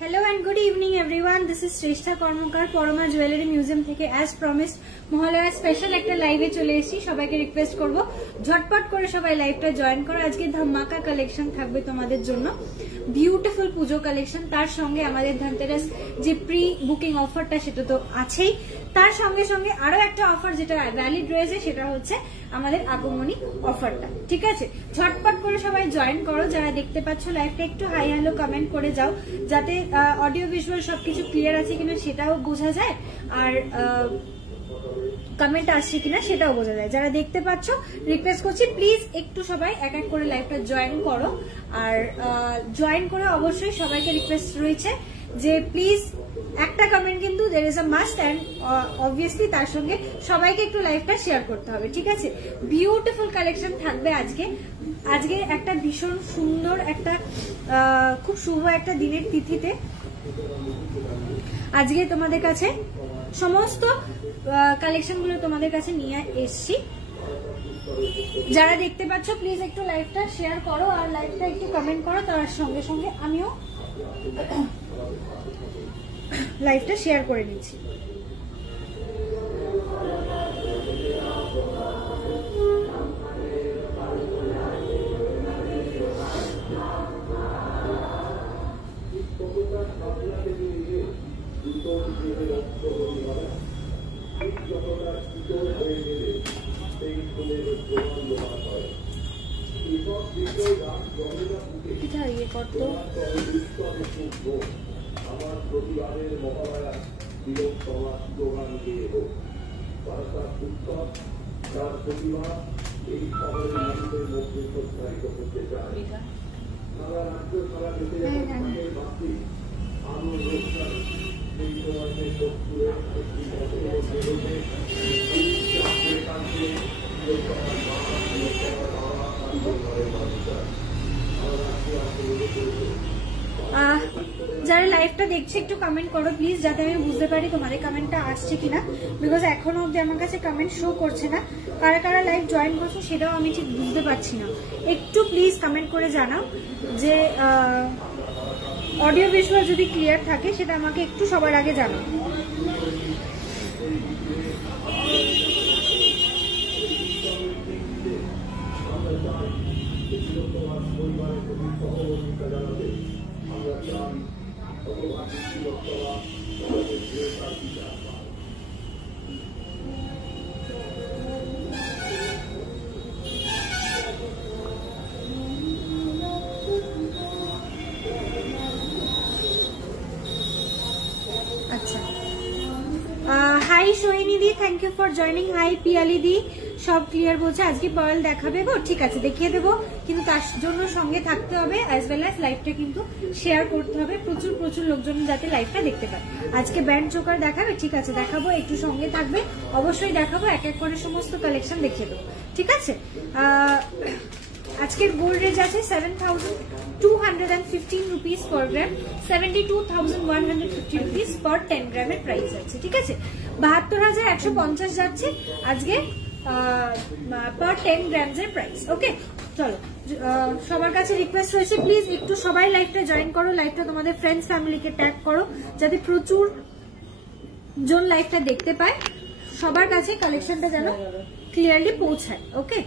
Hello and good evening everyone, this is Shreshtha Karmakar Parama jewellery museum থেকে as promised Mahalaya special একটা লাইভে চলে এসেছি। সবাইকে রিকোয়েস্ট করব ঝটপট করে সবাই লাইভটা জয়েন করো। আজকে ধামাকা কালেকশন থাকবে তোমাদের জন্য, বিউটিফুল পুজো কালেকশন। তার সঙ্গে আমাদের ধনতেরাস যে প্রি বুকিং অফারটা সেটা তো আছেই, তার সঙ্গে সঙ্গে আরো একটা অফার যেটা ভ্যালিড রয়েছে সেটা হচ্ছে আমাদের আগমনী অফারটা। ঠিক আছে, ঝটপট করে সবাই জয়েন করো। যারা দেখতে পাচ্ছ লাইভটা একটু হাই হ্যালো কমেন্ট করে যাও, যাতে অডিও ভিজুয়াল সবকিছু ক্লিয়ার আছে কিনা সেটাও বোঝা যায়, আর কমেন্ট আসছে কিনা সেটাও বোঝা যায়। যারা দেখতে পাচ্ছ রিকোয়েস্ট করছি প্লিজ একটু সবাই এক এক করে লাইভটা জয়েন করো। আর জয়েন করে অবশ্যই সবাইকে রিকোয়েস্ট রয়েছে যে প্লিজ একটা কমেন্ট কিন্তু there is a must, and obviously তার সঙ্গে সবাইকে একটু লাইভটা শেয়ার করতে হবে। ঠিক আছে, বিউটিফুল কালেকশন থাকবে আজকে। আজকে একটা ভীষণ সুন্দর একটা খুব শুভ একটা দিনের তিথিতে আজকে তোমাদের কাছে সমস্ত কালেকশন গুলো তোমাদের কাছে নিয়ে এসছি। যারা দেখতে পাচ্ছ প্লিজ একটু লাইভটা শেয়ার করো আর লাইভটা একটু কমেন্ট করো, তার সঙ্গে সঙ্গে আমিও লাইভটা শেয়ার করে নিচ্ছি। ইয়ে করতো আমার প্রতিবাদের মহালয়া বিরোধ স্লোগান দিয়ে হোক বারতার উৎসব, তার প্রতিভা এই শহরের মানুষের মধ্যে প্রসারিত করতে চায়। সারা রাজ্য সারা দেশে ভাবছি আরো রোজগার সেই সময়কে শত্রুরে একটি যারা লাইভটা দেখছে একটু কমেন্ট করো প্লিজ, যাতে আমি বুঝতে পারি তোমাদের কমেন্টটা আসছে কিনা, বিকজ এখনো অব্দি আমার কাছে কমেন্ট শো করছে না। কারা কারা লাইভ জয়েন করছো সেটাও আমি ঠিক বুঝতে পারছি না। একটু প্লিজ কমেন্ট করে জানাও যে অডিও ভিজুয়াল যদি ক্লিয়ার থাকে সেটা আমাকে একটু সবার আগে জানাও। Hi Sohini di, thank you for joining. Hi Piyali di, সব ক্লিয়ার বলছে। আজকে পার্ল দেখাবে গো, ঠিক আছে দেখিয়ে দেবো, কিন্তু তার জন্য সঙ্গে থাকতে হবে অ্যাজ ওয়েল অ্যাজ লাইভটা কিন্তু শেয়ার করতে হবে প্রচুর প্রচুর লোকজন যাতে লাইভটা দেখতে পায়। আজকে ব্যান্ড চোকার দেখাবে, ঠিক আছে দেখাবো, একটু সঙ্গে থাকবে অবশ্যই দেখাবো, এক এক করে সমস্ত কালেকশন দেখিয়ে দেবো। ঠিক আছে, আজকের গোল্ড রেট আছে 7,215 রুপিস পার গ্রাম, 72,150 রুপিস পার 10 গ্রামের প্রাইস আছে। ঠিক আছে, 72,150 যাচ্ছে আজকে পার 10 গ্রামস এর প্রাইস। ওকে, চলো সবার কাছে রিকোয়েস্ট রয়েছে প্লিজ একটু সবাই লাইভটা জয়েন করো, লাইভটা তোমাদের ফ্রেন্ডস ফ্যামিলিকে ট্যাগ করো যাতে প্রচুর জন লাইভটা দেখতে পায়, সবার কাছে কালেকশনটা যেন ক্লিয়ারলি পৌঁছায়। ওকে,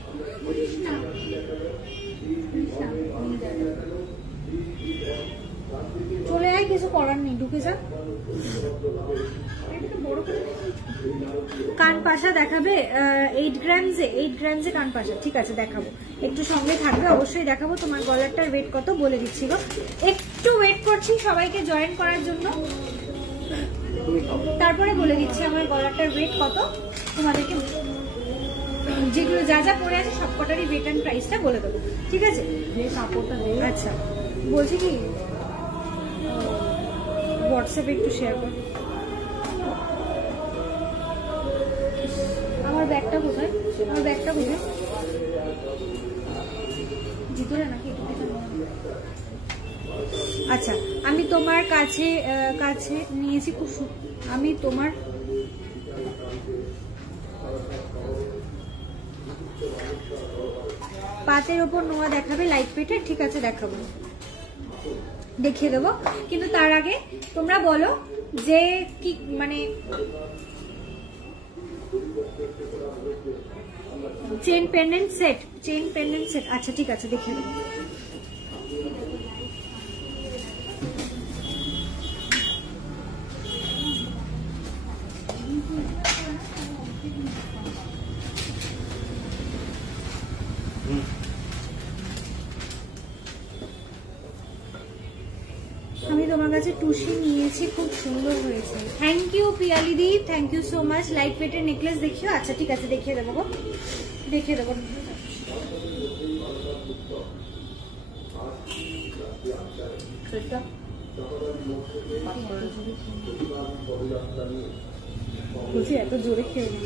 চলে আয়, কিছু করার নেই, ঢুকে যা। কান পাশা দেখাবে 8 গ্রামসে কান পাশা, ঠিক আছে দেখাবো, একটু সঙ্গে থাকবে অবশ্যই দেখাবো। তোমার গলারটার ওয়েট কত বলে দিচ্ছি গো, একটু ওয়েট করছি সবাইকে জয়েন করার জন্য, তারপরে বলে দিচ্ছি আমার গলারটার ওয়েট কত তোমাদেরকে, যেগুলো যা যা পরে আছে সবকটারই ওয়েট অ্যান্ড প্রাইসটা বলে দেবো। ঠিক আছে, আচ্ছা বলছি কি হোয়াটসঅ্যাপে একটু শেয়ার কর। আমার ব্যাগটা কোথায়, আমার ব্যাগটা কোথায়, ভিতরে নাকি? আচ্ছা, আমি তোমার কাছে নিয়েছি, খুব আমি তোমার পাতের উপর নোয়া দেখাবে লাইট পেটে, ঠিক আছে দেখাবো। দেখিয়ে দেবো, কিন্তু তার আগে তোমরা বলো যে কি মানে chain pendant set, chain pendant set. আচ্ছা ঠিক আছে, দেখিয়ে দেবো। আমি তোমার কাছে টুসি নিয়েছি, খুব সুন্দর হয়েছে। Thank you Piyali di, thank you so much. Light ওয়েটের নেকলেস দেখিও। আচ্ছা ঠিক আছে, দেখিয়ে দেবো গো, দেখিয়ে দেবো। বলছি এত জোরে খেয়ে নি।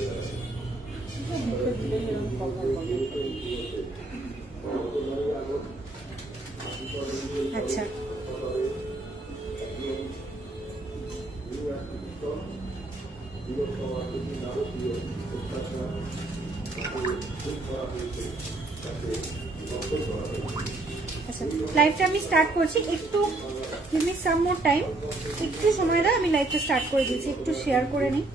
আচ্ছা আচ্ছা, লাইভটা আমি স্টার্ট করছি। একটু give me some more time, একটু সময় দাও, আমি লাইভটা স্টার্ট করে দিয়েছি। একটু শেয়ার করে নিই।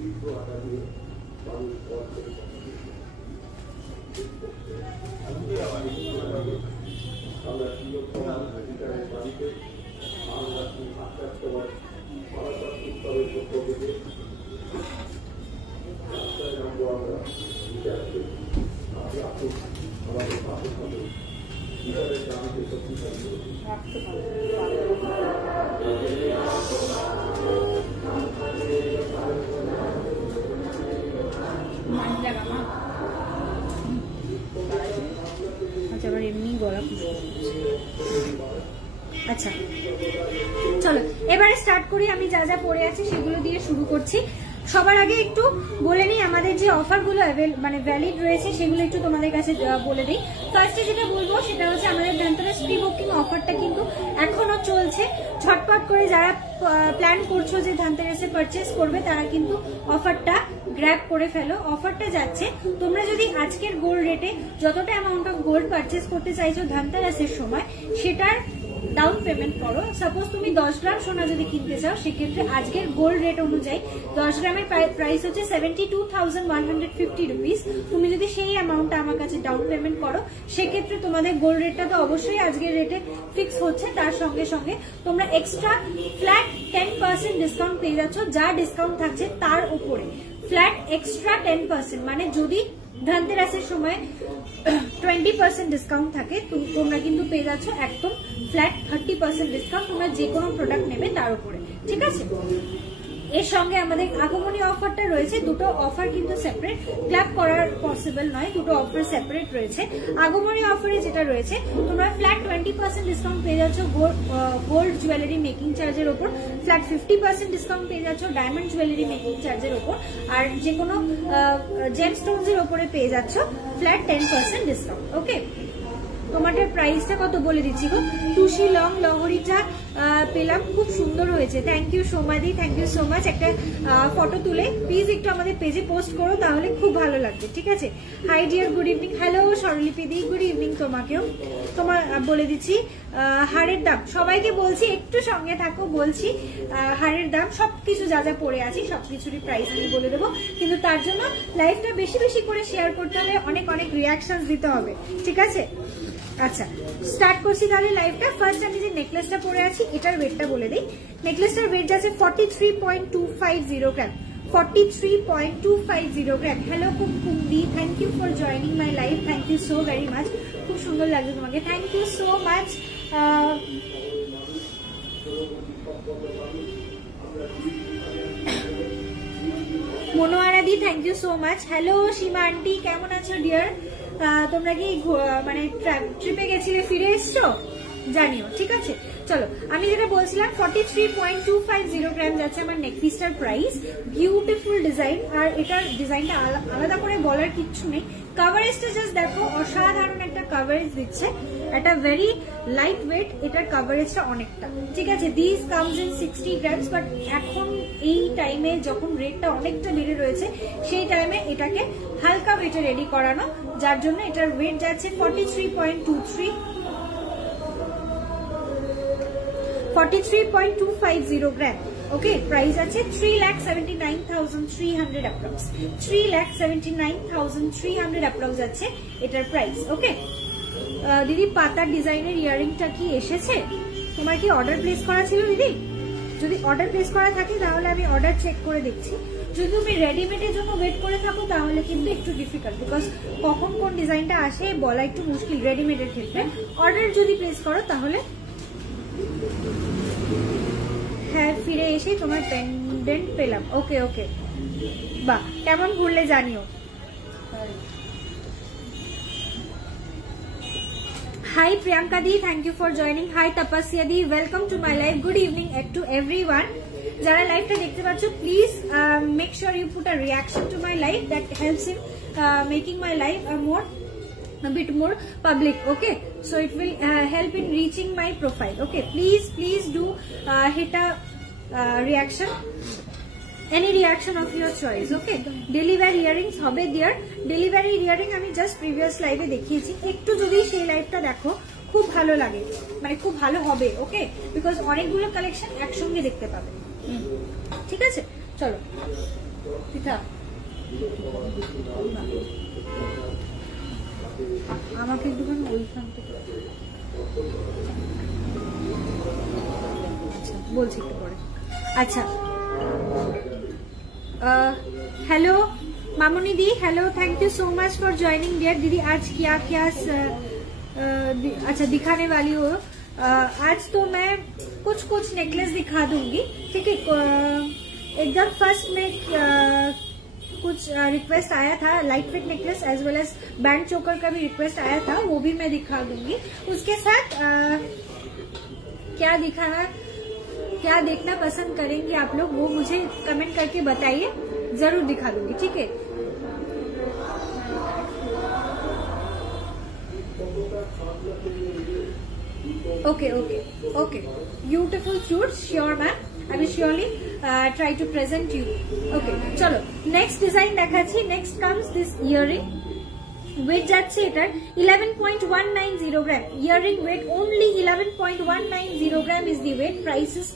আচ্ছা, আবার এমনি গলা আচ্ছা চলো এবারে স্টার্ট করি। আমি যা যা পড়ে আছি সেগুলো দিয়ে শুরু করছি। সবার আগে একটু বলে নিই আমাদের যে অফারগুলো মানে ভ্যালিড রয়েছে সেগুলো একটু তোমাদের কাছে বলে দিই। ফার্স্টে যেটা বলবো সেটা হচ্ছে আমাদের ধনতেরাস প্রি বুকিং অফারটা কিন্তু এখনো চলছে। ঝটপট করে যারা প্ল্যান করছো যে ধনতেরাসে পারচেস করবে তারা কিন্তু অফারটা গ্র্যাব করে ফেলো। অফারটা যাচ্ছে, তোমরা যদি আজকের গোল্ড রেটে যতটা অ্যামাউন্ট অফ গোল্ড পারচেস করতে চাইছো ধনতেরাসের সময় সেটার ডাউন পেমেন্ট করো। সাপোজ তুমি 10 গ্রাম সোনা যদি কিনতে চাও সেক্ষেত্রে আজকের গোল্ড রেট অনুযায়ী 10 গ্রামের প্রাইস হচ্ছে 72,150 রুপিস। তুমি যদি সেই অ্যামাউন্টটা আমার কাছে ডাউন পেমেন্ট করো সেক্ষেত্রে তোমাদের গোল্ড রেটটা তো অবশ্যই আজকের রেটে ফিক্স হচ্ছে, তার সঙ্গে সঙ্গে তোমরা এক্সট্রা ফ্ল্যাট 10% ডিসকাউন্ট পেয়ে যাচ্ছ। যা ডিসকাউন্ট থাকছে তার উপরে ফ্ল্যাট এক্সট্রা 10%, মানে যদি ধনতেরাসের সময় 20% ডিসকাউন্ট থাকে তোমরা কিন্তু পেয়ে যাচ্ছ একদম ফ্ল্যাট 30% ডিসকাউন্ট তোমরা যে কোনো প্রোডাক্ট নেবে তার উপরে, ঠিক আছে। এর সঙ্গে আমাদের আগমনী অফারটা রয়েছে। দুটো অফার কিন্তু সেপারেট, ক্ল্যাপ করার পসিবল নয়, দুটো অফার সেপারেট রয়েছে। আগমনী অফারে যেটা রয়েছে তোমরা ফ্ল্যাট 20% ডিসকাউন্ট পেয়ে যাচ্ছ গোল্ড জুয়েলারি মেকিং চার্জের ওপর, ফ্ল্যাট 50% ডিসকাউন্ট পেয়ে যাচ্ছ ডায়মন্ড জুয়েলারি মেকিং চার্জের ওপর, আর যে কোনো জেমস্টোনস এর ওপরে পেয়ে যাচ্ছ ফ্ল্যাট 10% ডিসকাউন্ট। ওকে, তোমাদের প্রাইসটা কত বলে দিচ্ছি গো। টুসি লং লহরিটা পেলাম, খুব সুন্দর হয়েছে। Thank you Somadi, thank you so much. একটা ফটো তুলে প্লিজ একটু আমাদের পেজে পোস্ট করো, তাহলে খুব ভালো লাগবে, ঠিক আছে। High deer, good evening. Hello স্বরলিপি দি, গুড ইভিনিং তোমাকেও। তোমার বলে দিচ্ছি হারের দাম, সবাইকে বলছি একটু সঙ্গে থাকো। বলছি হারের দাম সবকিছু যা যা পড়ে আছি সবকিছুরই প্রাইস আমি বলে দেবো, কিন্তু তার জন্য লাইভটা বেশি বেশি করে শেয়ার করতে হবে, অনেক অনেক রিয়াকশন দিতে হবে, ঠিক আছে। আচ্ছা, স্টার্ট করছি তাহলে লাইভটা। ফার্স্ট আমি যে নেকলেসটা পরে আছি এটার ওয়েটটা বলে দিই। নেকলেসটার ওয়েট যাচ্ছে 43.250 gram, 43.250 gram. Hello Kumkum di, thank you for joining my live, thank you so very much. খুব সুন্দর লাগছে তোমাকে, thank you so much. Monowara di, thank you so much. Hello Seema aunty, কেমন আছো ডিয়ার? তোমরা কি মানে ট্রিপে গেছিলে, ফিরে এসছো জানিও, ঠিক আছে। চলো আমি যেটা বলছিলাম 43.250 গ্রাম যাচ্ছে আমার নেকপিসটার প্রাইস। বিউটিফুল ডিজাইন, আর এটার ডিজাইনটা আলাদা করে বলার কিচ্ছু নেই। কাভারেজটা জাস্ট দেখো, অসাধারণ একটা কাভারেজ দিচ্ছে, একটা ভেরি লাইট ওয়েট, এটার কাভারেজটা অনেকটা, ঠিক আছে। This comes in 60 grams, but এখন এই টাইমে যখন রেটটা অনেকটা বেড়ে রয়েছে সেই টাইমে এটাকে হালকা ওয়েটে রেডি করানো, যার জন্য এটার ওয়েট যাচ্ছে 43.23। 43.250 গ্রাম। ওকে, প্রাইস আছে 3,79,300 অ্যাপ্রক্স। 3,79,300 অ্যাপ্রক্স আছে এটার প্রাইস। ওকে দিদি, পাতার ডিজাইনের ইয়ারিংটা কি এসেছে? তোমার কি অর্ডার প্লেস করা ছিল দিদি? যদি অর্ডার প্লেস করা থাকে তাহলে আমি অর্ডার চেক করে দেখছি। যদি তুমি রেডিমেডের জন্য ওয়েট করে থাকো তাহলে কিন্তু একটু ডিফিকাল্ট, বিকজ কখন কোন ডিজাইনটা আসে বলা একটু মুশকিল রেডিমেডের ক্ষেত্রে। অর্ডার যদি প্লেস করো তাহলে। হ্যাঁ, ফিরে এসে তোমার পেন্ডেন্ট পেলাম। ওকে ওকে, বাহ, কেমন ঘুরলে জানিও। Hi Priyanka di, thank you for joining. Hi Tapasya di, welcome to my live. Good evening to everyone. Jara live ta dekhte paccho, please make sure you put a reaction to my live. That helps in making my live a bit more public. Okay, so it will help in reaching my profile. Okay, please do hit a reaction. Any reaction of your choice. Okay, delivery earrings hobe dear. Delivery earring আমি just previous লাইভে দেখিয়েছি, একটু যদি সেই লাইভটা দেখো খুব ভালো লাগে, মানে খুব ভালো হবে। ওকে, বিকজ অনেকগুলো কালেকশন একসঙ্গে দেখতে পাবে। ঠিক আছে, চলো পিঠা আমাকে একটুখানি ওইখান থেকে বলছি একটু পরে। আচ্ছা, hello Mamuni di, hello, thank you so much for joining dear. दीदी आज क्या क्या अच्छा दिखाने वाली हो? आज तो मैं कुछ नेकलेस दिखा दूंगी। ठीक है, एकदम फर्स्ट में कुछ रिक्वेस्ट आया था, light weight necklace as well as band choker का भी रिक्वेस्ट आया था, वो भी मैं दिखा दूंगी। उसके साथ क्या देखना पसंद करेंगे आप लोग, वो मुझे कमेंट करके बताइए, जरूर दिखा दूंगी। ठीक है, okay okay okay, beautiful suits, sure ma'am, I will surely try to present you. Okay, चलो नेक्स्ट डिजाइन देखाচ্ছি। Next comes this earring. Weight যাচ্ছে এটার 11.190 gram. Earring weight only 11.190 gram is the weight. Price is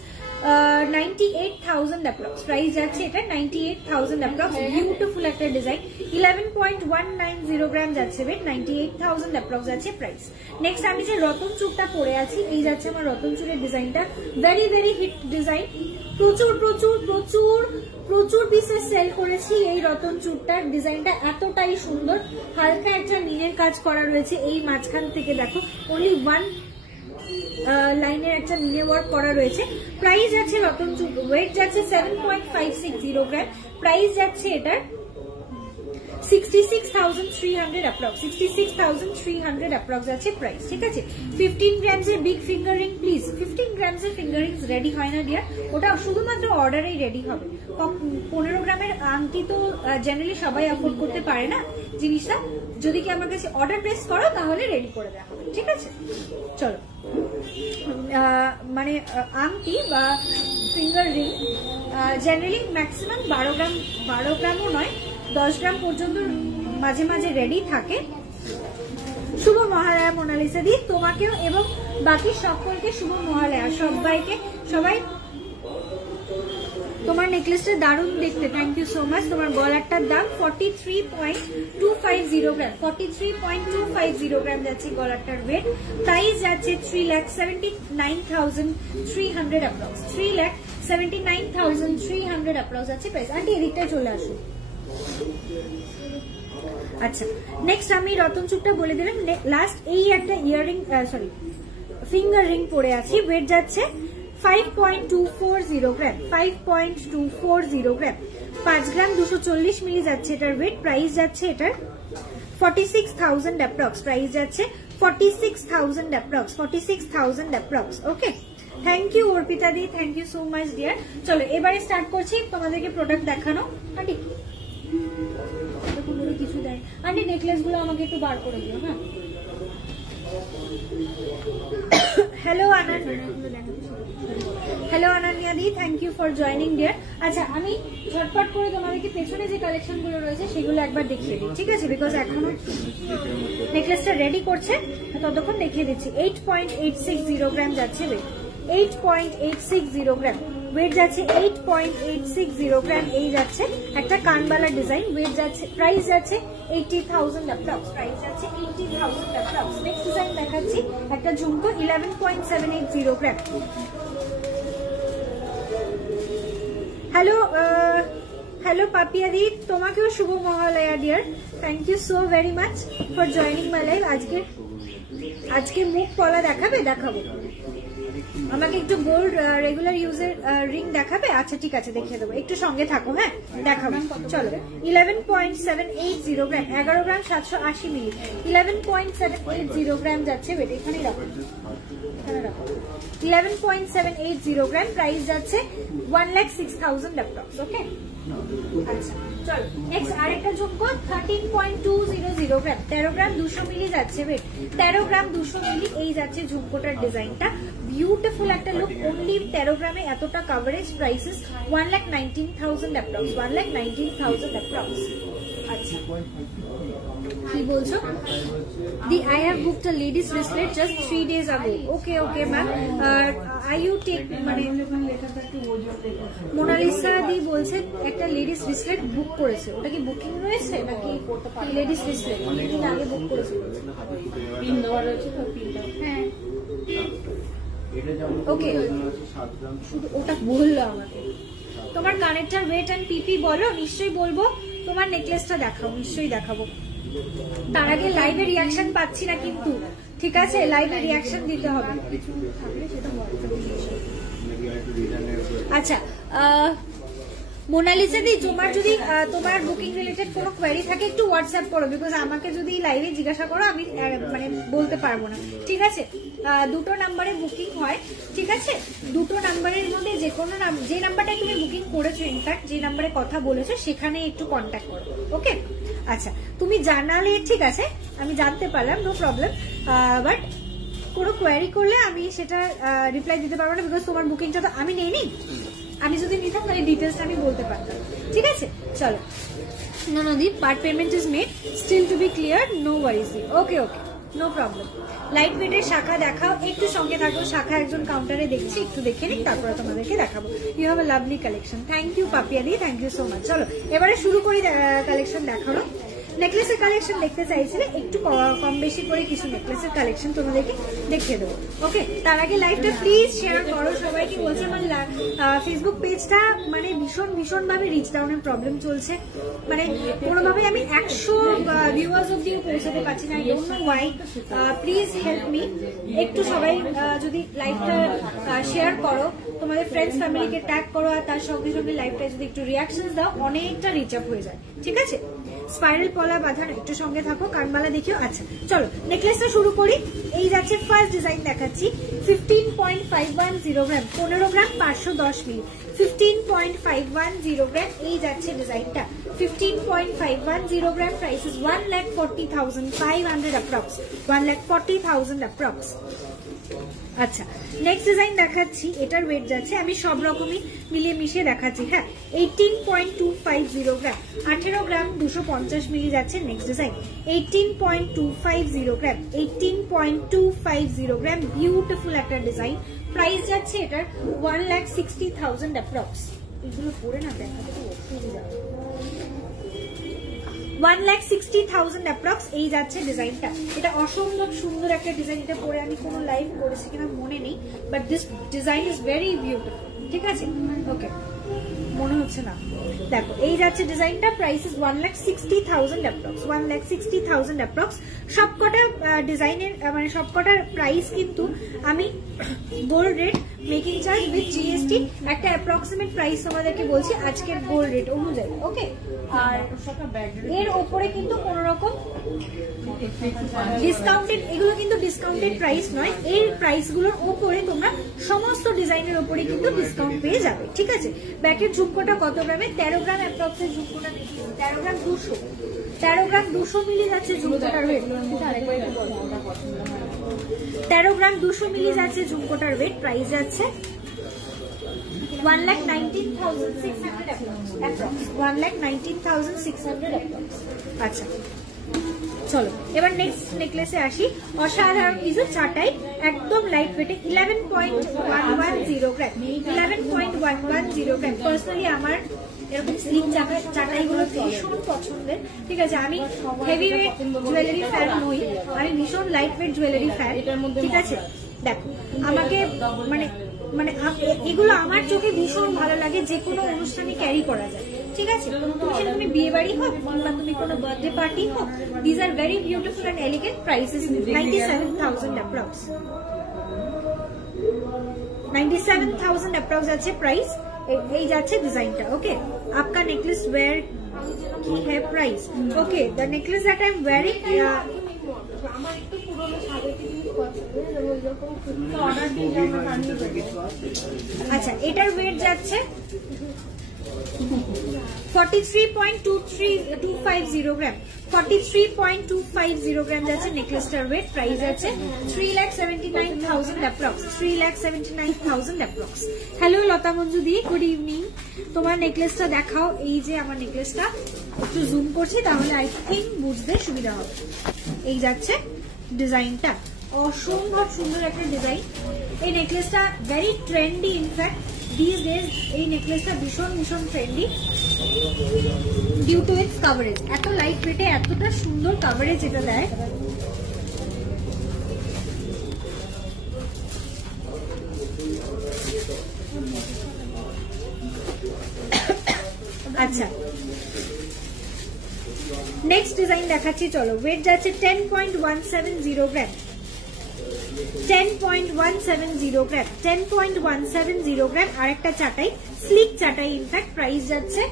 98,000 approx. Price যাচ্ছে এটা 98,000 approx. Beautiful একটা design. 11.190 gram যাচ্ছে weight, 98,000 approx যাচ্ছে price. Next আমি যে রতন চূড়টা পরে আছি, এই যাচ্ছে আমার রতন চূড়ের ডিজাইনটা। ভেরি ভেরি হিট ডিজাইন। প্রচুর প্রচুর প্রচুর প্রচুর পিসেস সেল করেছি এই রতন চূড়টার। ডিজাইনটা এতটাই সুন্দর, হালকা একটা নীলের কাজ করা রয়েছে এই মাঝখান থেকে, দেখো অনলি ওয়ান লাইনের একটা নীলে ওয়ার্ক করা রয়েছে। প্রাইস যাচ্ছে রতন চূড়, ওয়েট যাচ্ছে 7.560 গ্রাম। প্রাইস যাচ্ছে এটার 66,300 অ্যাপ্রক্স। 66,300 অ্যাপ্রক্স আছে প্রাইস। ঠিক আছে, 15 গ্রামস এর big finger ring please. 15 grams এর ফিঙ্গার রিংস রেডি হয় না ডিয়ার, ওটা শুধুমাত্র অর্ডারেই রেডি হবে। 15 গ্রামের আংটি তো জেনারেলি সবাই অ্যাফোর্ড করতে পারে না জিনিসটা। যদি কি আমার কাছে অর্ডার প্লেস করো তাহলে রেডি করে দেওয়া হবে। ঠিক আছে, চলো মানে আংটি বা ফিঙ্গার রিং জেনারেলি ম্যাক্সিমাম 12 গ্রামও নয়, 10 গ্রাম পর্যন্ত মাঝে মাঝে রেডি থাকে। শুভ মহালয়া মোনালিসা দি, তোমাকেও এবং বাকি সকলকে শুভ মহালয়া। সবাই তোমার নেকলেসটা দারুণ দেখতে, থ্যাংক ইউ সো মাচ। তোমার গলারটার দাম 43.250 গ্রাম। 43.250 গ্রাম যাচ্ছে গলারটার ওয়েট। প্রাইস যাচ্ছে 3,79,300 অ্যাপ্রক্স। 3,79,300 অ্যাপ্রক্স যাচ্ছে প্রাইস। আন্টি এদিকটায় চলে আসুন। আচ্ছা, নেক্সট আমি রতন চূড়টা বলে দিলাম। লাস্ট এই একটা ইয়ারিং ফিঙ্গার রিং পরে আছি। ওয়েট যাচ্ছে 5.240 গ্রাম। 5.240 গ্রাম, 5 গ্রাম 240 মিলি যাচ্ছে এটার ওয়েট। প্রাইস যাচ্ছে এটার 46,000 অ্যাপ্রক্স। প্রাইস যাচ্ছে 46,000 approx. 46,000 approx. Okay, thank you Arpita di, thank you so much dear. চলো এবারে স্টার্ট করছি তোমাদেরকে প্রোডাক্ট দেখানো। আন্টি কিছু দেয়, আন্টি নেকলেস গুলো আমাকে একটু বার করে দিও। হ্যাঁ, hello Ananya di, thank you for joining dear. আচ্ছা, আমি ঝটপট করে তোমাদেরকে পেছনে যে কালেকশন গুলো রয়েছে সেগুলো একবার দেখিয়ে দিই। ঠিক আছে, বিকজ এখনো নেকলেসটা রেডি করছে, ততক্ষণ দেখিয়ে দিচ্ছি। 8.860 গ্রাম যাচ্ছে ওয়েট। 8.860 গ্রাম, ওয়েট যাচ্ছে 8.860 গ্রাম। এই যাচ্ছে একটা কানবালা ডিজাইন, ওয়েট যাচ্ছে, প্রাইস যাচ্ছে 80,000 অ্যাপ্রক্স, প্রাইস যাচ্ছে 80,000 অ্যাপ্রক্স। নেক্সট ডিজাইন দেখাচ্ছি একটা ঝুমকো 11.780 gram. Hello hello Papiya di, তোমাকেও শুভ Mahalaya dear, thank you so very much for joining my live. আজকে মুখ পলা দেখাবে? দেখাবো। আমাকে একটু গোল্ড রেগুলার ইউজের রিং দেখাবে? আচ্ছা ঠিক আছে, দেখিয়ে দেবো, একটু সঙ্গে থাকো। হ্যাঁ দেখাবো, চলো। 11.780 গ্রাম, 11 গ্রাম 780 মিলি, 11.780 গ্রাম যাচ্ছে। বেটা এখানেই রাখো, এখানে রাখো। 11.780 গ্রাম, প্রাইস যাচ্ছে 1,06,000 অ্যাপ্রক্স। ওকে আচ্ছা চলো নেক্সট আরেকটা ঝুমকো 13.200 গ্রাম, 13 গ্রাম 200 মিলি যাচ্ছে। ওয়েট 13 গ্রাম 200 মিলি। এই যাচ্ছে ঝুমকোটার ডিজাইনটা, বিউটিফুল একটা লুক। অনলি 13 গ্রামে এতটা কভারেজ, প্রাইসেস 1,19,000 অ্যাপ্রক্স, 1,19,000 অ্যাপ্রক্স। আচ্ছা কি বলছো? Di I have booked a ladies bracelet just 3 days ago. Okay okay ma'am, are you take মানে মোনালিসা দি বলছে একটা লেডিস ব্রেসলেট বুক করেছে, ওটা কি বুকিং রয়েছে নাকি? লেডিস ব্রেসলেট অনেকদিন আগে বুক করেছে, পিন দেওয়া রয়েছে তো পিনটা। হ্যাঁ ওকে, শুধু ওটা বললো আমাকে। তোমার কানেরটার ওয়েট এন্ড পিপি বলো। নিশ্চয়ই বলবো। তোমার নেকলেসটা দেখাও, নিশ্চয়ই দেখাবো। তার আগে লাইভে রিয়াকশন পাচ্ছি না কিন্তু, ঠিক আছে? লাইভে রিয়াকশন দিতে হবে। আচ্ছা মোনালিসা দি, তোমার যদি তোমার বুকিং রিলেটেড কোনো কোয়েরি থাকে একটু হোয়াটসঅ্যাপ করো, বিকজ আমাকে যদি লাইভে জিজ্ঞাসা করো আমি মানে বলতে পারবো না, ঠিক আছে? দুটো নাম্বারে বুকিং হয়, ঠিক আছে? দুটো নাম্বারের মধ্যে যে কোনো যে নাম্বারটায় তুমি বুকিং করেছো, ইনফ্যাক্ট যে নাম্বারে কথা বলেছো সেখানে একটু কন্ট্যাক্ট করো। ওকে আচ্ছা, তুমি জানালে ঠিক আছে, আমি জানতে পারলাম, নো প্রবলেম। বাট কোনো কোয়েরি করলে আমি সেটা রিপ্লাই দিতে পারবো না, বিকজ তোমার বুকিংটা তো আমি নেইনি। আমি যদি নিতাম তাহলে ডিটেলসটা আমি বলতে পারতাম, ঠিক আছে? চলো। No, the part payment is made, still to be cleared, no worries. Okay okay, no problem. Light ওয়েটের শাখা দেখাও, একটু সঙ্গে থাকো। শাখা একজন কাউন্টারে দেখছি, একটু দেখে নিই, তারপরে তোমাদেরকে দেখাবো। You have a lovely collection, thank you Papiya di, thank you so much. চলো এবারে শুরু করি কালেকশন দেখানো। নেকলেসের কালেকশন দেখতে চাইছিলে, একটু কম বেশি করে কিছু নেকলেসের কালেকশন তোমাদেরকে দেখিয়ে দেবো। ওকে তার আগে লাইভটা প্লিজ শেয়ার করো। সবাইকে বলছি আমার ফেসবুক পেজটা মানে ভীষণ ভাবে রিচ ডাউনের প্রবলেম চলছে, মানে কোনোভাবে আমি 100 ভিউয়ার্স অব্দিও পৌঁছাতে পারছি না। I don't know Y, please help me. একটু সবাই যদি লাইভটা শেয়ার করো, তোমাদের ফ্রেন্ডস ফ্যামিলিকে ট্যাগ করো, আর তার সঙ্গে সঙ্গে লাইভটা যদি একটু রিয়াকশন দাও, অনেকটা রিচ আপ হয়ে যায়, ঠিক আছে? স্পাইরাল পলা বাঁধা, একটু সঙ্গে থাকো, কানবালা দেখিও। আচ্ছা চলো নেকলেসটা শুরু করি। এই যাচ্ছে ফার্স্ট ডিজাইন দেখাচ্ছি 15.510 গ্রাম, 15 গ্রাম 510 মিলি, 15.510 গ্রাম। এই যাচ্ছে ডিজাইনটা 15.510 গ্রাম, প্রাইস ইজ 1,40,500 অ্যাপ্রক্স, 1,40,000 অ্যাপ্রক্স। আচ্ছা নেক্সট ডিজাইন দেখাচ্ছি, এটার ওয়েট যাচ্ছে, আমি সব রকমই মিলিয়ে মিশিয়ে দেখাচ্ছি। হ্যাঁ 18.250 গ্রাম, 18 গ্রাম 250 মিলি যাচ্ছে। নেক্সট ডিজাইন 18.250 গ্রাম, 18.250 গ্রাম, বিউটিফুল একটা ডিজাইন। প্রাইস যাচ্ছে এটার 1,60,000 অ্যাপ্রক্স। এগুলো পরে না দেখাতে তো অসুবিধা, 1,60,000 অ্যাপ্রক্স। এই যাচ্ছে ডিজাইনটা, এটা অসম্ভব সুন্দর একটা ডিজাইন। এটা পরে আমি কোনো লাইভ করেছি কিনা মনে নেই, but this design is very beautiful, ঠিক আছে? ওকে মনে হচ্ছে না, দেখো এই যাচ্ছে ডিজাইনটা, প্রাইস ইজ 1,60,000 অ্যাপ্রক্স, 1,60,000 অ্যাপ্রক্স। সবকটা ডিজাইনের মানে সবকটার প্রাইস কিন্তু আমি gold rate, making charge with GST একটা অ্যাপ্রক্সিমেট প্রাইস তোমাদেরকে বলছি আজকের গোল্ড রেট অনুযায়ী। ওকে আর এর ওপরে কিন্তু কোনো রকম ডিসকাউন্টেড, এগুলো কিন্তু ডিসকাউন্টেড প্রাইস নয়। এই প্রাইসগুলোর ওপরে তোমরা সমস্ত ডিজাইনের ওপরে কিন্তু ডিসকাউন্ট পেয়ে যাবে, ঠিক আছে? ব্যাকের ঝুমকোটা কত গ্রামে? 13 গ্রাম অ্যাপ্রক্সের ঝুমকোটা দেখি, 13 গ্রাম 200, 13 গ্রাম 200 মিলি যাচ্ছে ঝুমকোটার ওয়েট। 13 গ্রাম 200 মিলি যাচ্ছে ঝুমকোটার ওয়েট, প্রাইস যাচ্ছে 1,19,600 অ্যাপ্রক্স, 1,19,600 অ্যাপ্রক্স। আচ্ছা চলো এবার নেক্সট নেকলেসে আসি। অসাধারণ কিছু চাটাই, একদম লাইট ওয়েটে 11.110 গ্রাম, 11.110 গ্রাম। পার্সোনালি আমার এরকম স্লিক চাটাইগুলো ভীষণ পছন্দের, ঠিক আছে। আমি হেভি ওয়েট জুয়েলারি ফ্যান নই, আমি ভীষণ লাইট ওয়েট জুয়েলারি ফ্যান, ঠিক আছে। দেখো আমাকে মানে মানে এগুলো আমার চোখে ভীষণ ভালো লাগে, যে কোনো অনুষ্ঠানে ক্যারি করা যায়, ঠিক আছে। সেটা তুমি বিয়ে বাড়ি হোক কিংবা তুমি কোনো বার্থডে পার্টি হোক, these are very beautiful and elegant. Prices 97,000 approx, 97,000 approx আছে প্রাইস। এই যাচ্ছে ডিজাইনটা। ওকে, आपका नेकलेस वेयर की है price. Okay, the necklace that I am wearing, আমার একটু পুরনো সাদা জিনিস পছন্দ, ওই রকম অর্ডার দিয়ে আমরা বানিয়ে দেব। আচ্ছা, এটার ওয়েট যাচ্ছে 43.250 গ্রাম, 43.250 গ্রাম যাচ্ছে নেকলেসটার ওয়েট। প্রাইস আছে 3,79,000 অ্যাপ্রক্স, 3,79,000 অ্যাপ্রক্স। হ্যালো লতা মঞ্জু দি, গুড ইভিনিং। তোমার নেকলেসটা দেখাও। এই যে আমার নেকলেসটা, একটু জুম করছি তাহলে আই থিঙ্ক বুঝতে সুবিধা হবে। এই যাচ্ছে ডিজাইনটা, অসম্ভব সুন্দর একটা ডিজাইন। এই নেকলেসটা very trendy, in fact this days এই নেকলেসটা ভীষণ ভীষণ trendy due to its coverage. এত লাইট ওয়েটে এতটা সুন্দর কাভারেজ এটা দেয়। আচ্ছা, নেক্সট ডিজাইন দেখাচ্ছি, চলো। ওয়েট যাচ্ছে 10.170 গ্রাম, 10.170 গ্রাম, 10.170 গ্রাম। আরেকটা চাটাই, স্লিক চাটাই ইনফ্যাক্ট। প্রাইস যাচ্ছে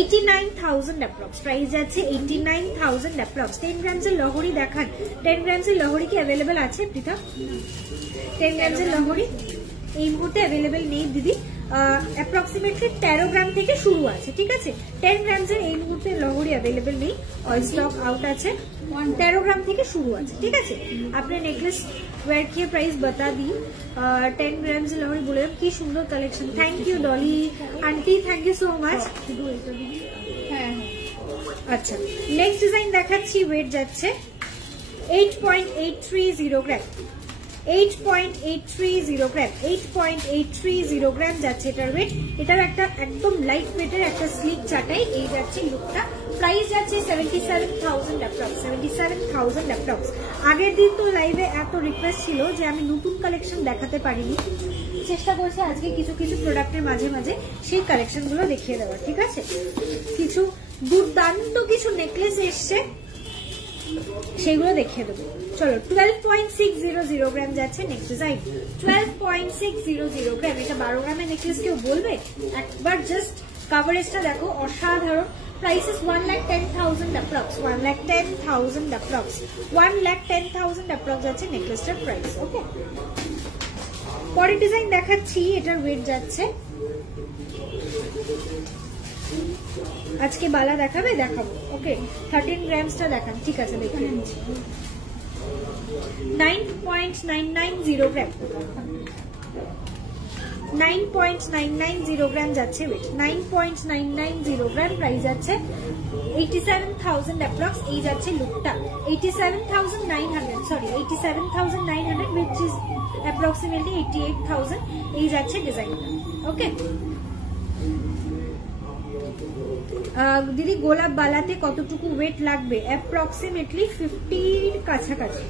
89,000 অ্যাপ্রক্স, প্রাইস যাচ্ছে 89,000 অ্যাপ্রক্স। 10 গ্রামস এর লহরি দেখান। 10 গ্রামস এর লহরি কি অ্যাভেলেবেল আছে পৃথক? 10 গ্রামস এর লহরি এই মুহূর্তে অ্যাভেলেবেল নেই দিদি। অ্যাপ্রক্সিমেটলি 13 গ্রাম থেকে শুরু আছে, ঠিক আছে। 10 গ্রামস এর এই মুহূর্তে লহরি অ্যাভেলেবেল নেই, অল স্টক আউট আছে। 13 গ্রাম থেকে শুরু আছে, ঠিক আছে। আপনি নেকলেস वेयर की प्राइस बता दी। 10 ग्राम से लहरी बोले की सुंदर collection. Thank you Dolly aunty, thank you so much. अच्छा, नेक्स्ट डिजाइन দেখাচ্ছি। ওয়েট যাচ্ছে 8.830 গ্রাম, 8.830 গ্রাম, 8.830 গ্রাম যাচ্ছে এটার ওয়েট। এটার একটা একদম লাইট ওয়েটের একটা স্লিক চাটাই। এই যাচ্ছে লুকটা। প্রাইস যাচ্ছে 77,000 অ্যাপ্রক্স, 77,000 অ্যাপ্রক্স। আগের দিন তো লাইভে এত রিকোয়েস্ট ছিল যে আমি নতুন কালেকশন দেখাতে পারিনি, চেষ্টা করছি আজকে কিছু কিছু প্রোডাক্টের মাঝে মাঝে সেই কালেকশন গুলো দেখিয়ে দেওয়ার, ঠিক আছে। কিছু দুর্দান্ত কিছু নেকলেস এসছে, সেগুলো দেখিয়ে দেবো। চলো, 12.600 গ্রাম যাচ্ছে নেক্সট ডিজাইন। 12.600 গ্রাম, এটা 12 গ্রামের নেকলেস কেউ বলবে? একবার জাস্ট কাভারেজটা দেখো, অসাধারণ। প্রাইসেস 1,10,000 অ্যাপ্রক্স, 1,10,000 অ্যাপ্রক্স, 1,10,000 অ্যাপ্রক্স যাচ্ছে নেকলেসটার প্রাইস। ওকে, পরের ডিজাইন দেখাচ্ছি। এটার ওয়েট যাচ্ছে, আজকে বালা দেখাবে? দেখাবো। ওকে, 13 গ্রামসটা দেখান, ঠিক আছে। দেখে নিচ্ছি। 9.990 গ্রাম, 9.990 গ্রাম যাচ্ছে ওয়েট, 9.990 গ্রাম। প্রাইস যাচ্ছে 87,000 অ্যাপ্রক্স। এই যাচ্ছে লুকটা 87,900, সরি 87,900, which is approximately 88,000। এই যাচ্ছে ডিজাইনটা। ওকে দিদি, গোলাপ বালাতে কতটুকু ওয়েট লাগবে? অ্যাপ্রক্সিমেটলি 50-র কাছাকাছি।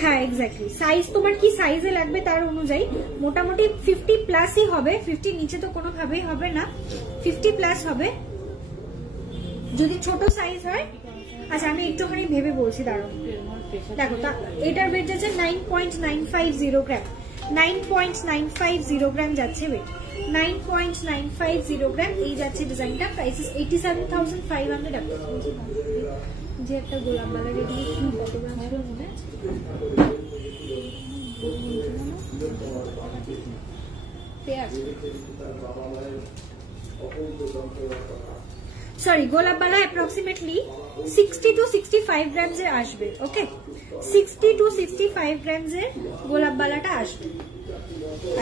হ্যাঁ এক্স্যাক্টলি, সাইজ তোমার কি সাইজে লাগবে তার অনুযায়ী মোটামুটি 50 প্লাসই হবে। 50 নিচে তো কোনোভাবেই হবে না, 50 প্লাস হবে যদি ছোট সাইজ হয়। আচ্ছা, আমি একটুখানি ভেবে বলছি, দাঁড়াও। দেখো, এটার ওয়েট যাচ্ছে 9.950 গ্রাম, 9.950 গ্রাম যাচ্ছে ওয়েট, 9.950 গ্রাম। এই যাচ্ছে ডিজাইনটা। প্রাইসেস 87,500 টাকা। যে একটা গোলাপ বালা রেডি কত গ্রাম ছিল মনে আছে? সরি গোলাপবালা অ্যাপ্রক্সিমেটলি 60 to 65 গ্রামস এর আসবে। ওকে, 60 to 65 গ্রামস এর গোলাপবালাটা আসবে।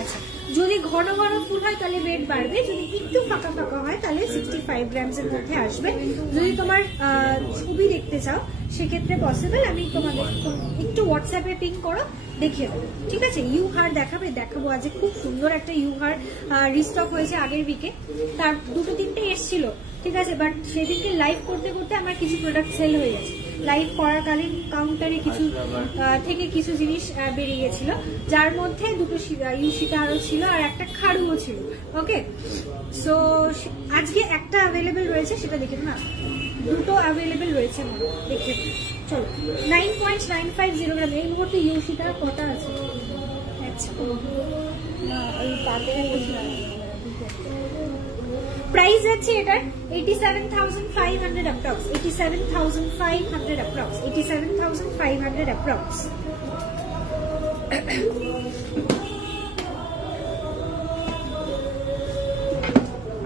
আচ্ছা, যদি ঘন ঘন ফুল হয় তাহলে ওয়েট বাড়বে, যদি একটু ফাঁকা ফাঁকা হয় তাহলে 65 গ্রামস এর মধ্যে আসবে। যদি তোমার ছবি দেখতে চাও সেক্ষেত্রে পসিবল, আমি তোমাদের একটু হোয়াটসঅ্যাপে পিং করো, দেখিয়ে দেবো। ঠিক আছে, ইউ হার দেখাবো আজ খুব সুন্দর একটা ইউ হার রিস্টক হয়েছে আগের উইকে, তার 2-3টে এসছিল। ঠিক আছে, বাট সেদিনকে লাইভ করতে করতে আমার কিছু প্রোডাক্ট সেল হয়ে গেছে। লাইভ করাকালীন কাউন্টারে কিছু থেকে কিছু জিনিস বেরিয়ে গেছিল, যার মধ্যে 2টো ইউ সীতাহারও ছিল আর একটা খাড়ুও ছিল। ওকে, সো আজকে একটা অ্যাভেলেবেল রয়েছে, সেটা দেখে না, 2টো অ্যাভেলেবেল রয়েছে, দেখে চলো। 9.950 গ্রাম এই মুহূর্তে ইউ সীতাহার কটা আছে? আচ্ছা, প্রাইস আছে এটার 87,500 অ্যাপ্রক্স, 87,500 অ্যাপ্রক্স, 87,500 অ্যাপ্রক্স।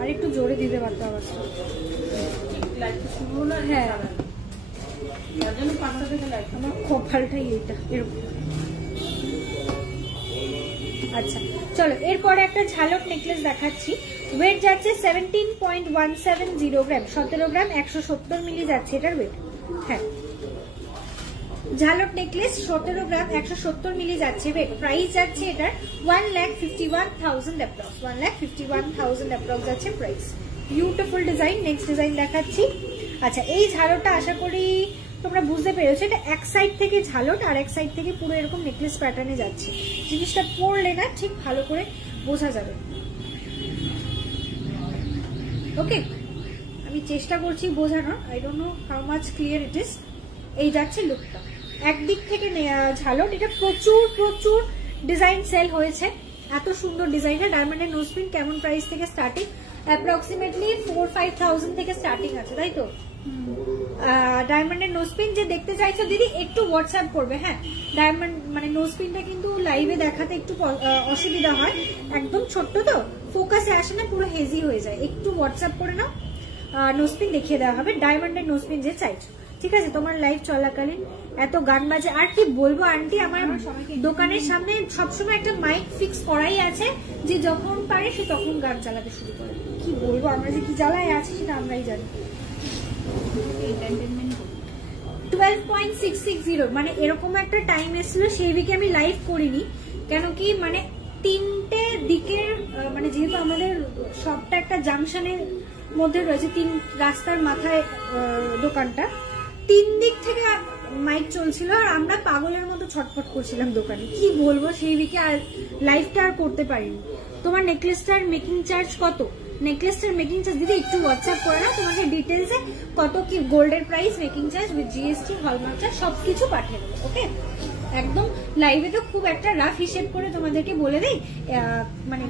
আর একটু জোরে দিতে পারতো আওয়াজটা। হ্যাঁ, আমার কপালটাই এইটা এরকম। আচ্ছা চলো, এরপরে একটা ঝালক নেকলেস দেখাচ্ছি। ওয়েট যাচ্ছে 17.170 গ্রাম, 17 গ্রাম 170 মিলি যাচ্ছে এটার ওয়েট। হ্যাঁ, ঝালক নেকলেস 17 গ্রাম 170 মিলি যাচ্ছে ওয়েট। প্রাইস যাচ্ছে এটার 1,51,000 অ্যাপ্রক্স, 1,51,000 অ্যাপ্রক্স যাচ্ছে price. Beautiful design. Next design দেখাচ্ছি। আচ্ছা, এই ঝালকটা আশা করি তোমরা বুঝতে পেরেছো, এটা এক সাইড থেকে ঝালট আর এক সাইড থেকে পুরো এরকম নেকলেস প্যাটার্নে যাচ্ছে। জিনিসটা পরলে না ঠিক ভালো করে বোঝা যাবে। ওকে, আমি চেষ্টা করছি বোঝানোর, I don't know how much clear it is. এই যাচ্ছে লুকটা, একদিক থেকে ঝালট। এটা প্রচুর প্রচুর ডিজাইন সেল হয়েছে, এত সুন্দর ডিজাইনের। ডায়মন্ডের নোজপিন কেমন প্রাইস থেকে স্টার্টিং? অ্যাপ্রক্সিমেটলি 4-5,000 থেকে স্টার্টিং আছে, তাই তো? ডায়মন্ডের নোজপিন যে দেখতে চাইছো দিদি একটু হোয়াটসঅ্যাপ করবে। হ্যাঁ, ডায়মন্ড মানে নোজপিনটা কিন্তু লাইভে দেখাতে একটু অসুবিধা হয়, একদম ছোট্ট তো ফোকাসে আসে না, পুরো হেজি হয়ে যায়। একটু হোয়াটসঅ্যাপ করে নাও, নোজপিন দেখিয়ে দেওয়া হবে। ডায়মন্ডের নোজপিন যে চাইছো, ঠিক আছে? তোমার লাইভ চলাকালীন এত গান বাজে, আর কি বলবো আন্টি, আমার দোকানের সামনে সবসময় একটা মাইক ফিক্স করাই আছে, যে যখন পারে সে তখন গান চালাতে শুরু করে। কি বলবো, আমরা যে কি জ্বালায় আছি সেটা আমরাই জানি। 12.660 মানে এরকম একটা টাইম এসেছিল, সেই উইকে আমি লাইভ করিনি, কেন কি মানে 3টে দিকের, মানে যেহেতু আমাদের সবটা একটা জাংশনের মধ্যে রয়েছে, 3 রাস্তার মাথায় দোকানটা, 3 দিক থেকে মাইক চলছিল আর আমরা পাগলের মতো ছটফট করছিলাম দোকানে। কি বলবো, সেই উইকে আর লাইভটা আর করতে পারিনি। তোমার নেকলেসটার মেকিং চার্জ কত? নেকলেসটার মেকিং চার্জ দিদি একটু হোয়াটসঅ্যাপ করে না, তোমাকে ডিটেলসে কত কি গোল্ডের price, making charge with GST, hallmark charge সবকিছু পাঠিয়ে দেবো। ওকে, একদম লাইভে তো খুব একটা রাফ হিসেব করে তোমাদেরকে বলে দেই, মানে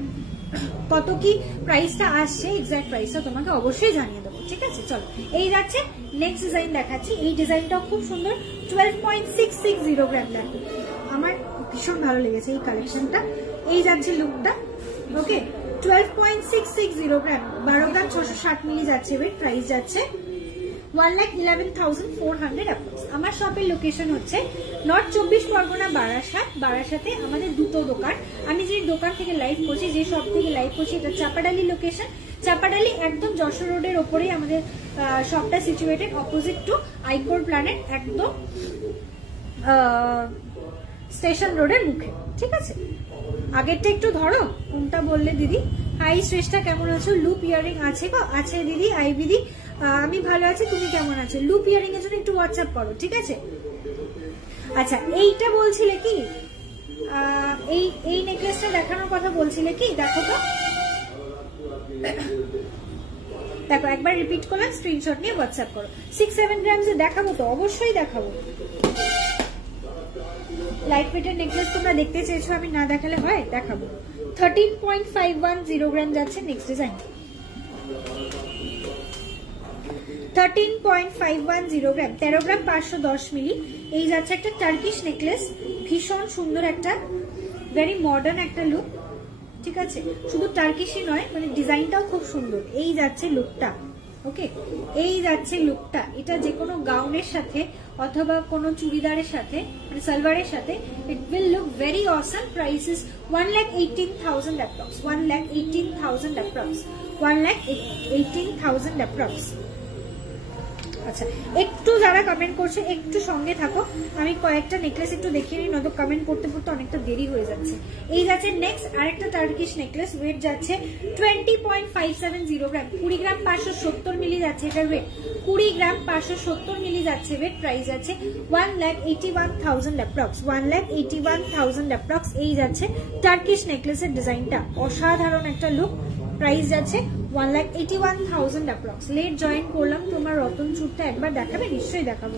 কত কি প্রাইসটা আসছে, এক্সাক্ট প্রাইসটা তোমাকে অবশ্যই জানিয়ে দেবো। ঠিক আছে, চলো এই যাচ্ছে নেক্সট ডিজাইন দেখাচ্ছি। এই ডিজাইনটাও খুব সুন্দর, 12.660 গ্রাম। দেখো, আমার ভীষণ ভালো লেগেছে এই কালেকশনটা। এই যাচ্ছে লুকটা। ওকে, 12.660 গ্রাম, 12 গ্রাম 660 মিলি যাচ্ছে ওয়েট। প্রাইস যাচ্ছে 1,11,400 অ্যাপ্রক্স। আমার শপের লোকেশন হচ্ছে নর্থ 24 পরগনা, বারাসাত। বারাসাতে আমাদের 2টো দোকান। আমি যে দোকান থেকে লাইভ করছি, যে শপ থেকে লাইভ করছি, এটা চাপাডালি লোকেশন। চাপাডালি একদম যশোর রোডের ওপরেই আমাদের শপটা situated, opposite to Icore planet, একদম স্টেশন রোডের মুখে। ঠিক আছে, আগেরটা একটু ধরো, কোনটা বললে দিদি? হাই শ্রেষ্ঠা, কেমন আছো? লুপ ইয়ারিং আছে গো? আছে দিদি। আই দিদি, আমি ভালো আছি, তুমি কেমন আছো? লুপ ইয়ারিং এর জন্য একটু হোয়াটসঅ্যাপ করো, ঠিক আছে? আচ্ছা, এইটা বলছিলে কি, এই নেকলেসটা দেখানোর কথা বলছিলে কি? দেখো তো, দেখো একবার রিপিট করলাম, স্ক্রিনশট নিয়ে হোয়াটসঅ্যাপ করো। 6-7 গ্রামসে দেখাবো তো, অবশ্যই দেখাবো। লাইট ওয়েটের নেকলেস তোমরা দেখতে চেয়েছো, আমি না দেখালে হয়? দেখাবো। 13.510 গ্রাম যাচ্ছে নেক্সট ডিজাইন। 13.510 গ্রাম, 13 গ্রাম 510 মিলি। এই যাচ্ছে একটা টার্কিশ নেকলেস, ভীষণ সুন্দর একটা, ভেরি মডার্ন একটা লুক। ঠিক আছে, শুধু টার্কিশই নয়, মানে ডিজাইনটাও খুব সুন্দর। এই যাচ্ছে লুকটা। ওকে, এই যাচ্ছে লুকটা। এটা যে কোনো গাউনের সাথে অথবা কোনো চুড়িদারের সাথে, মানে সালোয়ারের সাথে, it will look very Assam. Price is 1,18,000 approx, 1,18,000 approx, 1,18,000 approx. আচ্ছা, একটু যারা কমেন্ট করছে একটু সঙ্গে থাকো, আমি কয়েকটা নেকলেস একটু দেখিয়ে নিই, নয়তো কমেন্ট করতে করতে অনেকটা দেরি হয়ে যাচ্ছে। এই যাচ্ছে নেক্সট আরেকটা টার্কিশ নেকলেস, ওয়েট যাচ্ছে 20.570 গ্রাম, 20 গ্রাম 570 মিলি যাচ্ছে এটার ওয়েট, 20 গ্রাম 570 মিলি যাচ্ছে ওয়েট। প্রাইস যাচ্ছে 1,81,000 অ্যাপ্রক্স, 1,81,000 অ্যাপ্রক্স। এই যাচ্ছে টার্কিশ নেকলেসের ডিজাইনটা, অসাধারণ একটা লুক। প্রাইস যাচ্ছে 1,81,000 অ্যাপ্রক্স। লেট জয়েন করলাম, তোমার রতন চুরটা একবার দেখাবে? নিশ্চয়ই দেখাবো।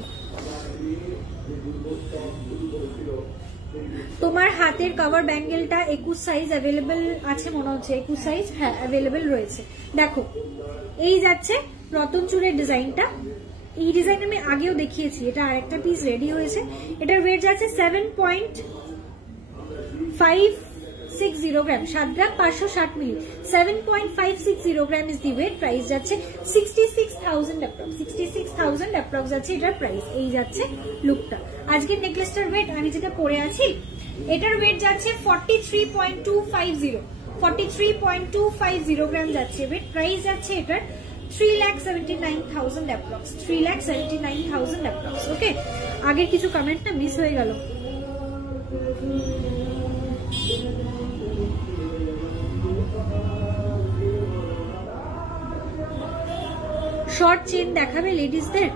তোমার হাতের কভার ব্যাঙ্গেলটা 21 সাইজ অ্যাভেলেবেল আছে মনে হচ্ছে, 21 সাইজ, হ্যাঁ অ্যাভেলেবেল রয়েছে। দেখো এই যাচ্ছে রতন চুরের ডিজাইনটা। এই ডিজাইন আমি আগেও দেখিয়েছি, এটা আরেকটা পিস রেডি হয়েছে। এটার ওয়েট যাচ্ছে 7.560 গ্রাম, 7 গ্রাম 560 মিলি, 7.560 গ্রাম ইজ দি ওয়েট। প্রাইস যাচ্ছে 66,000 অ্যাপ্রক্স, 66,000 অ্যাপ্রক্স যাচ্ছে এটার প্রাইস। এই যাচ্ছে লুকটা। আজকের নেকলেসটার ওয়েট আমি যেটা পরে আছি এটার ওয়েট যাচ্ছে 43.250, 43.250 গ্রাম যাচ্ছে ওয়েট। প্রাইস যাচ্ছে এটার 3,79,000 অ্যাপ্রক্স, 3,79,000 অ্যাপ্রক্স। ওকে, আগের কিছু কমেন্টটা মিস হয়ে গেল। শর্ট চেন দেখাবে লেডিসদের?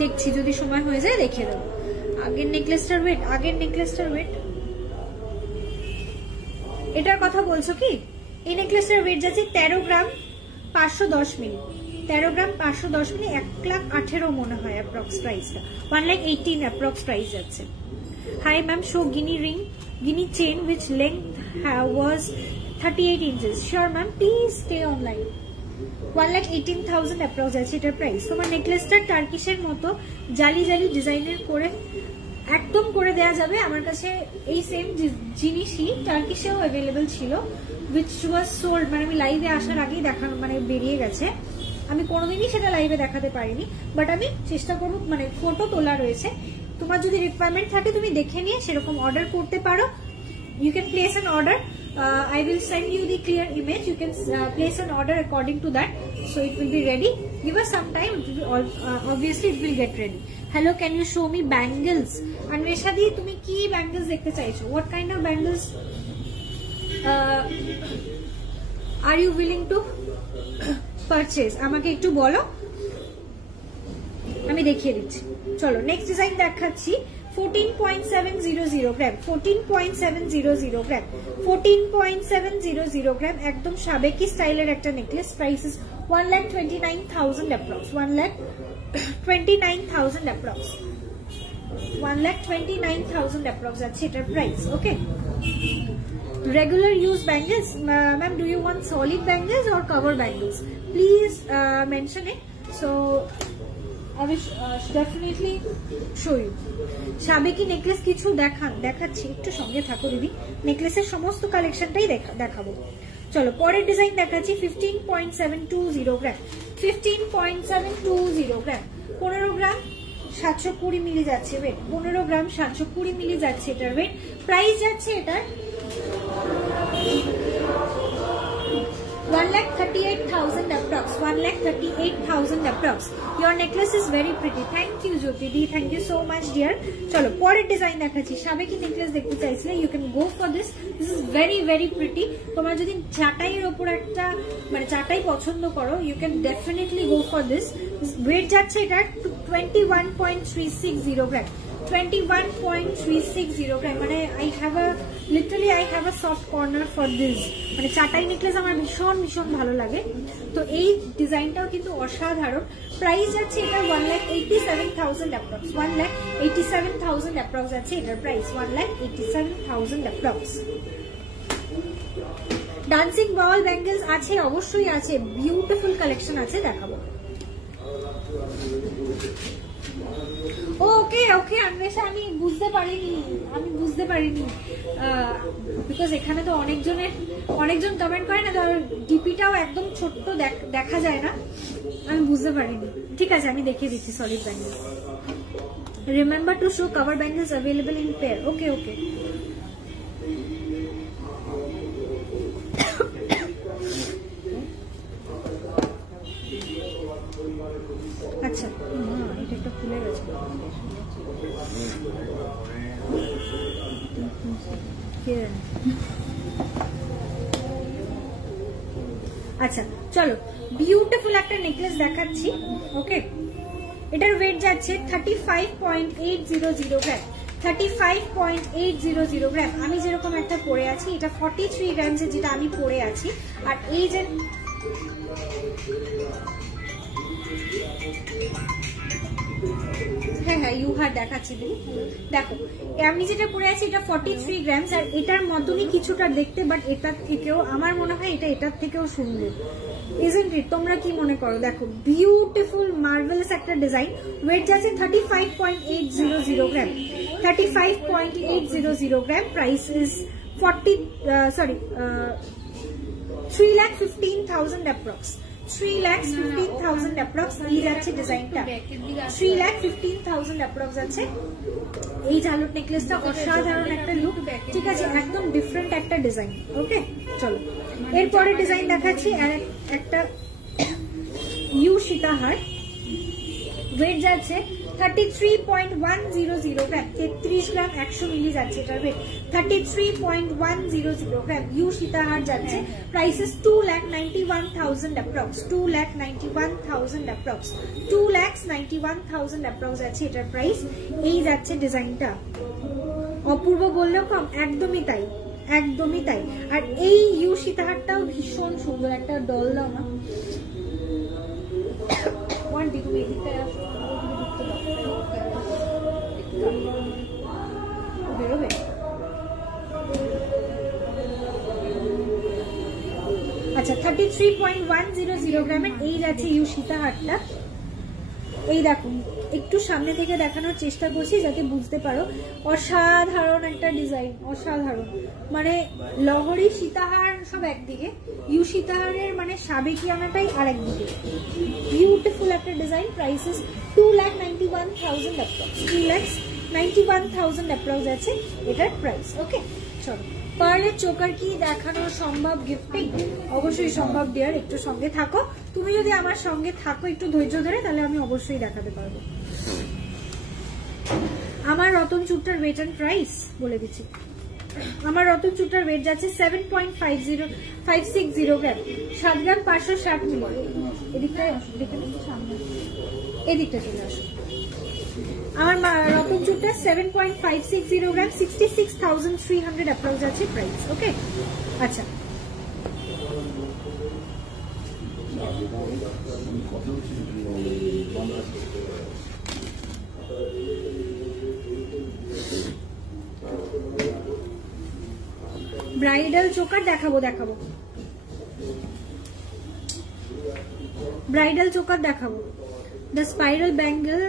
দেখছি যদি সময় হয়ে যায় দেখিয়ে দেবো। আগের নেকলেসটার ওয়েট, আগের নেকলেসটার ওয়েট, এটার কথা বলছো কি? এই নেকলেসটার ওয়েট যাচ্ছে 13 গ্রাম 510 মিলি, 13 গ্রাম 510 মিলি, 1,18,000 মনে হয় অ্যাপ্রক্স প্রাইসটা, 1,18,000 অ্যাপ্রক্স প্রাইস যাচ্ছে। Hi ma'am, show Guinea ring, Guinea chain which length was 38 inches. Sure ma'am, please stay online. 1,18,000 approx আছে এটার প্রাইস। তোমার নেকলেসটা টার্কিশের মতো জালি জালি ডিজাইনের করে একদম করে দেয়া যাবে। আমার কাছে এই সেম জিনিসই টার্কিশেও অ্যাভেলেবেল ছিল, which was sold, মানে আমি লাইভে আসার আগেই দেখানো, মানে বেরিয়ে গেছে। আমি কোনোদিনই সেটা লাইভে দেখাতে পারিনি, বাট আমি চেষ্টা করব, মানে ফটো তোলা রয়েছে। তোমার যদি রিকোয়ারমেন্ট থাকে তুমি দেখে নিয়ে সেরকম অর্ডার করতে পারো। You can place an order. I will send you the clear image. You can place an order according to that. So it will be ready. Give us some time. Obviously it will get ready. Hello, can you show me bangles? Anvesha di, tumi ki bangles dekhte chaicho? What kind of bangles are you willing to purchase? Amake ekটু bolo, আমি দেখিয়ে দিচ্ছি। চলো next design দেখাচ্ছি। 14.700 গ্রাম, 14.700 গ্রাম, 14.700 গ্রাম, একদম সাবেকি স্টাইলের একটা necklace. Price is 1,29,000 approx, 1,29,000 approx, 1,29,000 approx আছে এটার price. Okay, regular use bangles, ma'am, do you want solid bangles or cover bangles? Please mention it, so I will definitely show you. সাবেকি necklace কিছু দেখাচ্ছি, একটু সঙ্গে থাকো দিদি, নেকলেসের সমস্ত কালেকশনটাই দেখাবো। চলো পরের ডিজাইন দেখাচ্ছি। 15.720 গ্রাম, 15.720 গ্রাম, 15 গ্রাম 720 মিলি যাচ্ছে ওয়েট, 15 গ্রাম 720 মিলি যাচ্ছে এটার ওয়েট। প্রাইস যাচ্ছে এটার 1,38,000 approx, 1,38,000 approx. Your necklace is very pretty. Thank you Jyoti di, thank you so much dear. চলো পরের ডিজাইন দেখাচ্ছি। সাবেকি নেকলেস দেখতে চাইছিলে, you can go for this. This is very very pretty. তোমরা যদি চাটাইয়ের উপর একটা, মানে চাটাই পছন্দ করো, you can definitely go for this. Weight যাচ্ছে এটা 21.360 গ্রাম, 21.360 গ্রাম, মানে literally I have a soft corner for this. মানে চাটাই নেকলেস আমার ভীষণ ভীষণ ভালো লাগে। তো এই ডিজাইনটাও কিন্তু অসাধারণ। প্রাইস যাচ্ছে এটা 1,87,000 অ্যাপ্রক্স, 1,87,000 অ্যাপ্রক্স আছে এটার প্রাইস, 1,87,000 অ্যাপ্রক্স। ডান্সিং বল ব্যাঙ্গেলস আছে, অবশ্যই আছে, বিউটিফুল কালেকশন আছে, দেখাবো। ওকে ওকে অন্বেষা, আমি বুঝতে পারিনি, বিকজ এখানে তো অনেকজন কমেন্ট করে না, তার ডিপিটাও একদম ছোট্ট দেখা যায় না, আমি বুঝতে পারিনি। ঠিক আছে, আমি দেখিয়ে দিচ্ছি solid bangle. Remember to show cover bangles available in pair. Okay okay, আচ্ছা এটা একটা খুলে গেছে। আচ্ছা চলো, বিউটিফুল একটা নেকলেস দেখাচ্ছি। ওকে, এটার ওয়েট যাচ্ছে 35.800 গ্রাম। 35.800 গ্রাম। আমি যেরকম একটা পরে আছি, এটা 43 গ্রামস এর যেটা আমি পরে আছি। আর এই যে হ্যাঁ ইউহার দেখাচ্ছি দিদি, দেখো আমি যেটা পরে আছি এটা 43 গ্রামস, আর এটার মতনই কিছুটা দেখতে, বাট এটার থেকেও আমার মনে হয় এটার থেকেও সুন্দর। Isn't it? তোমরা কি মনে করো? দেখো বিউটিফুল মার্ভেলাস একটা ডিজাইন। ওয়েট যাচ্ছে 35.800 gram. 35.800 gram. Price is 3,15,000 approx. 3,15,000 approx এই যাচ্ছে ডিজাইনটা। 3,15,000 অ্যাপ্রক্স আছে এই ঝালট নেকলেসটা। অসাধারণ একটা লুক, ঠিক আছে, একদম ডিফারেন্ট একটা ডিজাইন। ওকে চলো, এরপরে ডিজাইন দেখাচ্ছি আর একটা ইউ সীতাহার। ওয়েট যাচ্ছে 33.100 গ্রাম। 33 গ্রাম 100 মিলি যাচ্ছে এটার ওয়েট। 33.100 গ্রাম ইউ সীতাহার যাচ্ছে। Price is 2,91,000 approx. 2,91,000 approx. 2,91,000 approx আছে এটার প্রাইস। এই যাচ্ছে ডিজাইনটা। অপূর্ব বললেও কম, একদমই তাই, একদমই তাই। আর এই ইউ সীতাহারটাও ভীষণ সুন্দর। একটা ডল দাও না তুমি এদিকটা বেরোবে। আচ্ছা 33.100 গ্রামের এই যাচ্ছে ইউ সীতাহারটা। এই দেখুন, একটু সামনে থেকে দেখানোর চেষ্টা করছি যাতে বুঝতে পারো। অসাধারণ একটা ডিজাইন, অসাধারণ। মানে লহরি সীতাহার সব একদিকে, ইউ সীতাহারের মানে সাবেকিয়ানাটাই আর একদিকে। বিউটিফুল একটা design. Price is 2,91,000 approx. 2,91,000 approx আছে এটার প্রাইস। ওকে চলো, পার্লের চোকার কি দেখানো সম্ভব গিফটিং? অবশ্যই সম্ভব ডিয়ার, একটু সঙ্গে থাকো। তুমি যদি আমার সঙ্গে থাকো একটু ধৈর্য ধরে, তাহলে আমি অবশ্যই দেখাতে পারবো। আমার রতন চুটটার ওয়েট এন্ড প্রাইস বলে দিচ্ছি। আমার রতন চুটটার ওয়েট যাচ্ছে 7.560 গ্রাম। 7 গ্রাম 560 মিলি। এদিকটায় সামনে, এদিকটা চলে আসো। আমার রতন চুটটা 7.560 গ্রাম। 66,300 অ্যাপ্রক্স আছে প্রাইস। ওকে আচ্ছা, ব্রাইডাল চোকার দেখাবো। ব্রাইডাল চোকার দেখাবো। The spiral bangle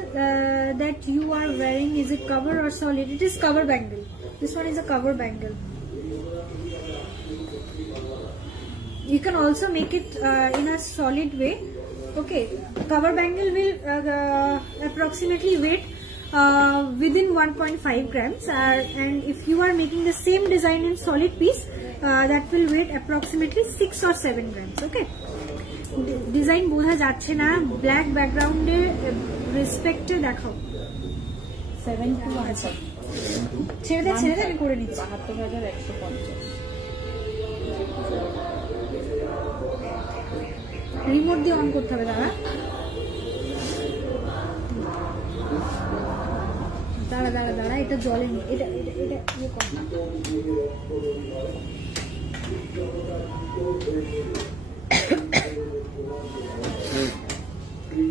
that you are wearing, is it cover or solid? It is cover bangle. This one is a cover bangle. You can also make it in a solid way. Okay, cover bangle will approximately weight within 1.5 grams, and if you are making the same design in solid piece, that will weight approximately 6 or 7 grams. Okay, design বোঝা যাচ্ছে না, black ব্যাকগ্রাউন্ডে রেসপেক্টে দেখাও। 72 আছে, ছেড়ে দে আমি করে নিচ্ছি। 72,150 রিমোট দিয়ে অন করতে হবে। দাঁড়া এটা জ্বলেনি, এটা ইয়ে কর।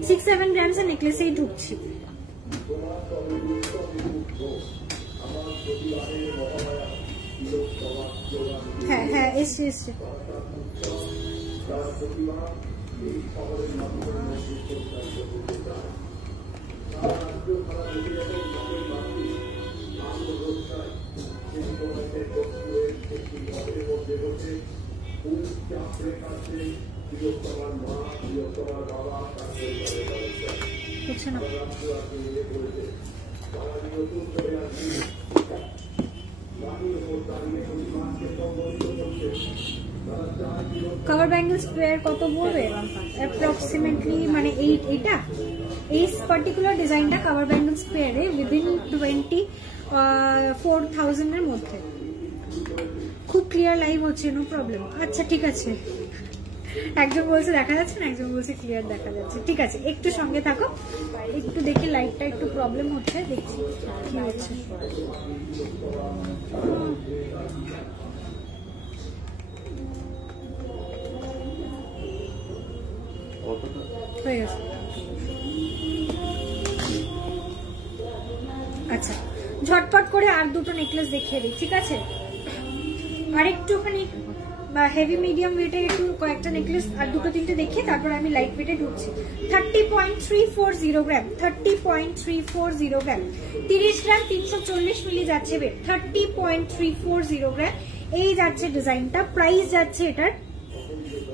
6-7 গ্রামস এর নেকলেসেই ঢুকছি। হ্যাঁ এসছে। হচ্ছে না। কাভার ব্যাঙ্গেল স্পেয়ার কত পড়বে অ্যাপ্রক্সিমেটলি, মানে এইটা এই পার্টিকুলার ডিজাইনটা কাভার ব্যাঙ্গেল স্পেয়ারে উইদিন 24,000 এর মধ্যে। খুব ক্লিয়ার লাইভ হচ্ছে, নো প্রবলেম। আচ্ছা ঠিক আছে, একজন বলছে দেখা যাচ্ছে না, একজন বলছে ক্লিয়ার দেখা যাচ্ছে। ঠিক আছে, একটু সঙ্গে থাকো, একটু দেখি লাইটটা একটু প্রবলেম হচ্ছে, দেখছি কি হচ্ছে। হয়ে গেছে। আচ্ছা, ঝটপট করে আর দুটো নেকলেস দেখিয়ে দিই, ঠিক আছে? আর একটুখানি হেভি মিডিয়াম ওয়েটের একটু কয়েকটা নেকলেস আর দুটো তিনটে দেখিয়ে তারপর আমি লাইট ওয়েটে ঢুকছি। 30.340 গ্রাম, 30.340 গ্রাম, 30 গ্রাম 340 মিলি যাচ্ছে ওয়েট। 30.340 গ্রাম এই যাচ্ছে ডিজাইনটা। প্রাইস যাচ্ছে এটার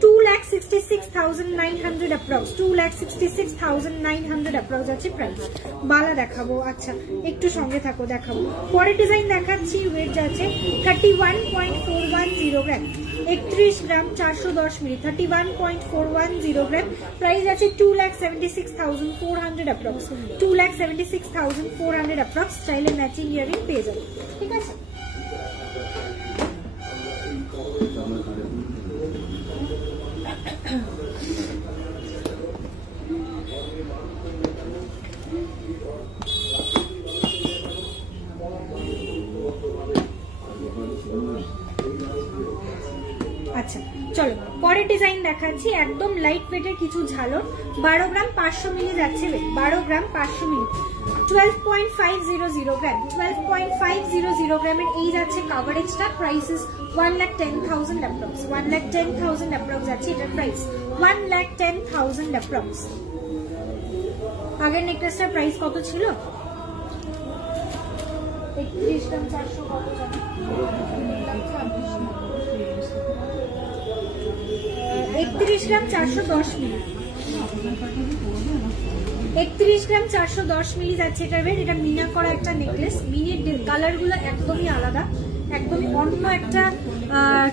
2,66,900 অ্যাপ্রক্স, 2,66,900 অ্যাপ্রক্স আছে প্রাইস। বালা দেখাবো, আচ্ছা একটু সঙ্গে থাকো, দেখাবো। পরের ডিজাইন দেখাচ্ছি, ওয়েট যাচ্ছে 31.410 গ্রাম, 31 গ্রাম 410 মিলি, 31.410 গ্রাম। প্রাইস আছে 2,76,400 অ্যাপ্রক্স, 2,76,400 অ্যাপ্রক্স। চাইলে ম্যাচিং ইয়ারিং পেয়ে যাবে, ঠিক আছে? আচ্ছা চলো পরের ডিজাইন দেখাচ্ছি, একদম লাইট ওয়েটের কিছু ঝালর। 12 গ্রাম 500 মিলি যাচ্ছে ওয়েট, 12 গ্রাম 500 মিলি, 12.500 গ্রাম, 12.500 গ্রামের এই যাচ্ছে cover extra. Price is 1,10,000 approx, 1,10,000 approx যাচ্ছে এটার প্রাইস, 1,10,000 অ্যাপ্রক্স। আগের নেকলেসটার প্রাইস কত ছিল? 31 গ্রাম 400 কত জানো? 31 গ্রাম 410 মিলি, 31 গ্রাম 410 মিলি যাচ্ছে এটা ওয়েট। এটা মিনা করা একটা নেকলেস, মিনের কালার গুলো একদমই আলাদা, একদমই অন্য একটা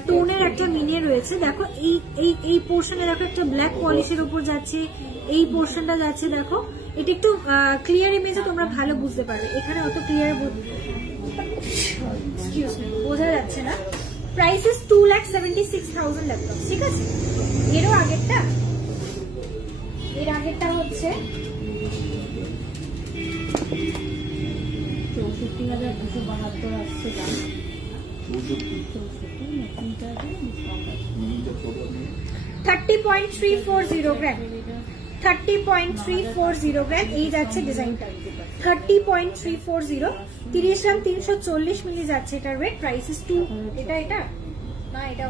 টোনের একটা মিনে রয়েছে। দেখো এই পোর্শনে দেখো একটা ব্ল্যাক পলিশের উপর যাচ্ছে, এই পোর্শনটা যাচ্ছে দেখো। এটা একটু ক্লিয়ার ইমেজে তোমরা ভালো বুঝতে পারবে, এখানে অত ক্লিয়ার বোঝা যাচ্ছে না। প্রাইস ইজ 2,76,000 ল্যাপটপ, ঠিক আছে? এরও আগেরটা, এর আগেরটা হচ্ছে 64,272 আসছে দাম, 30.340 গ্রাম, 30.340 গ্রাম এই যাচ্ছে ডিজাইনটা। 30.340, 30 গ্রাম 340 মিলি যাচ্ছে এটার ওয়েট। প্রাইস ইজ 2, এটা না এটা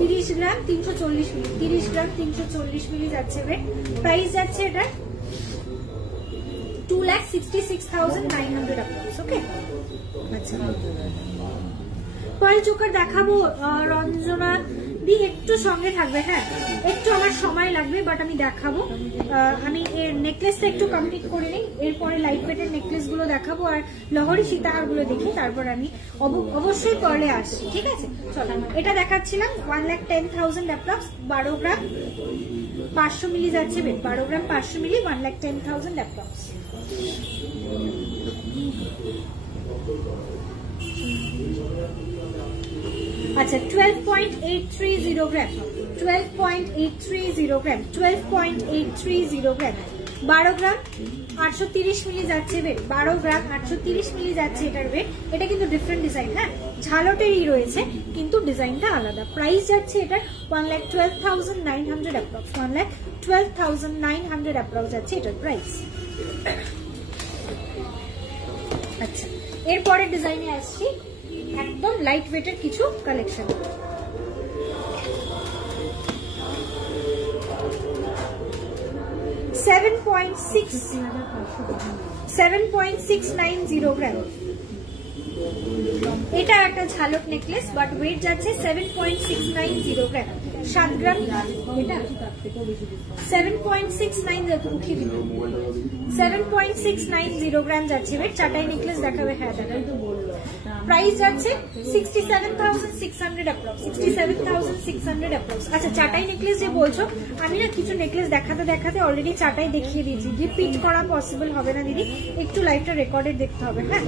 30 গ্রাম 340 মিলি, 30 গ্রাম 340 মিলি যাচ্ছে ওয়েট। প্রাইস যাচ্ছে এটা 2,66,900 অ্যাপ্রক্স, ওকে? আচ্ছা পরের চোকার দেখাবো রঞ্জনা দি, একটু সঙ্গে থাকবে, হ্যাঁ একটু আমার সময় লাগবে বাট আমি দেখাবো। আমি এর নেকলেসটা একটু কমপ্লিট করে নিই, এরপরে লাইট ওয়েটের নেকলেস গুলো দেখাবো আর লহরি সীতাহার গুলো দেখি, তারপর আমি অবশ্যই পরে আসছি, ঠিক আছে? চলো এটা দেখাচ্ছিলাম 1,10,000 অ্যাপ্রক্স, 12 গ্রাম 500 মিলি যাচ্ছে বেট, 12 গ্রাম 500 মিলি, 1,10,000 অ্যাপ্রক্স। আচ্ছা 12.830 গ্রাম, 12.830 গ্রাম, 12.830 গ্রাম, 12 গ্রাম 830 মিলি যাচ্ছে ওয়েট, 12 গ্রাম 830 মিলি যাচ্ছে এটার ওয়েট। এটা কিন্তু ডিফারেন্ট ডিজাইন, হ্যাঁ ঝালটেরই রয়েছে কিন্তু ডিজাইনটা আলাদা। প্রাইস যাচ্ছে এটার 1,12,900 অ্যাপ্রক্স, 1,12,900 অ্যাপ্রক্স যাচ্ছে এটার প্রাইস। আচ্ছা এরপরে ডিজাইনে আসছি, একদম লাইট ওয়েটের কিছু কালেকশন। 7.690 গ্রাম, এটা একটা ঝালক নেকলেস, বাট ওয়েট যাচ্ছে 7.690 গ্রাম, 7 গ্রাম। এটা 7.690 উঠিয়ে দিন, 7.690 গ্রাম যাচ্ছে ওয়েট। চাটাই নেকলেস দেখাবে? হ্যাঁ দেখাই তো বললো। প্রাইস যাচ্ছে 67,600 অ্যাপ্রক্স, 67,600 অ্যাপ্রক্স। আচ্ছা চাটাই নেকলেস যে বলছো, আমি না কিছু নেকলেস দেখাতে দেখাতে অলরেডি চাটাই দেখিয়ে দিয়েছি, রিপিট করা পসিবল হবে না দিদি, একটু লাইভটা রেকর্ডেড দেখতে হবে। হ্যাঁ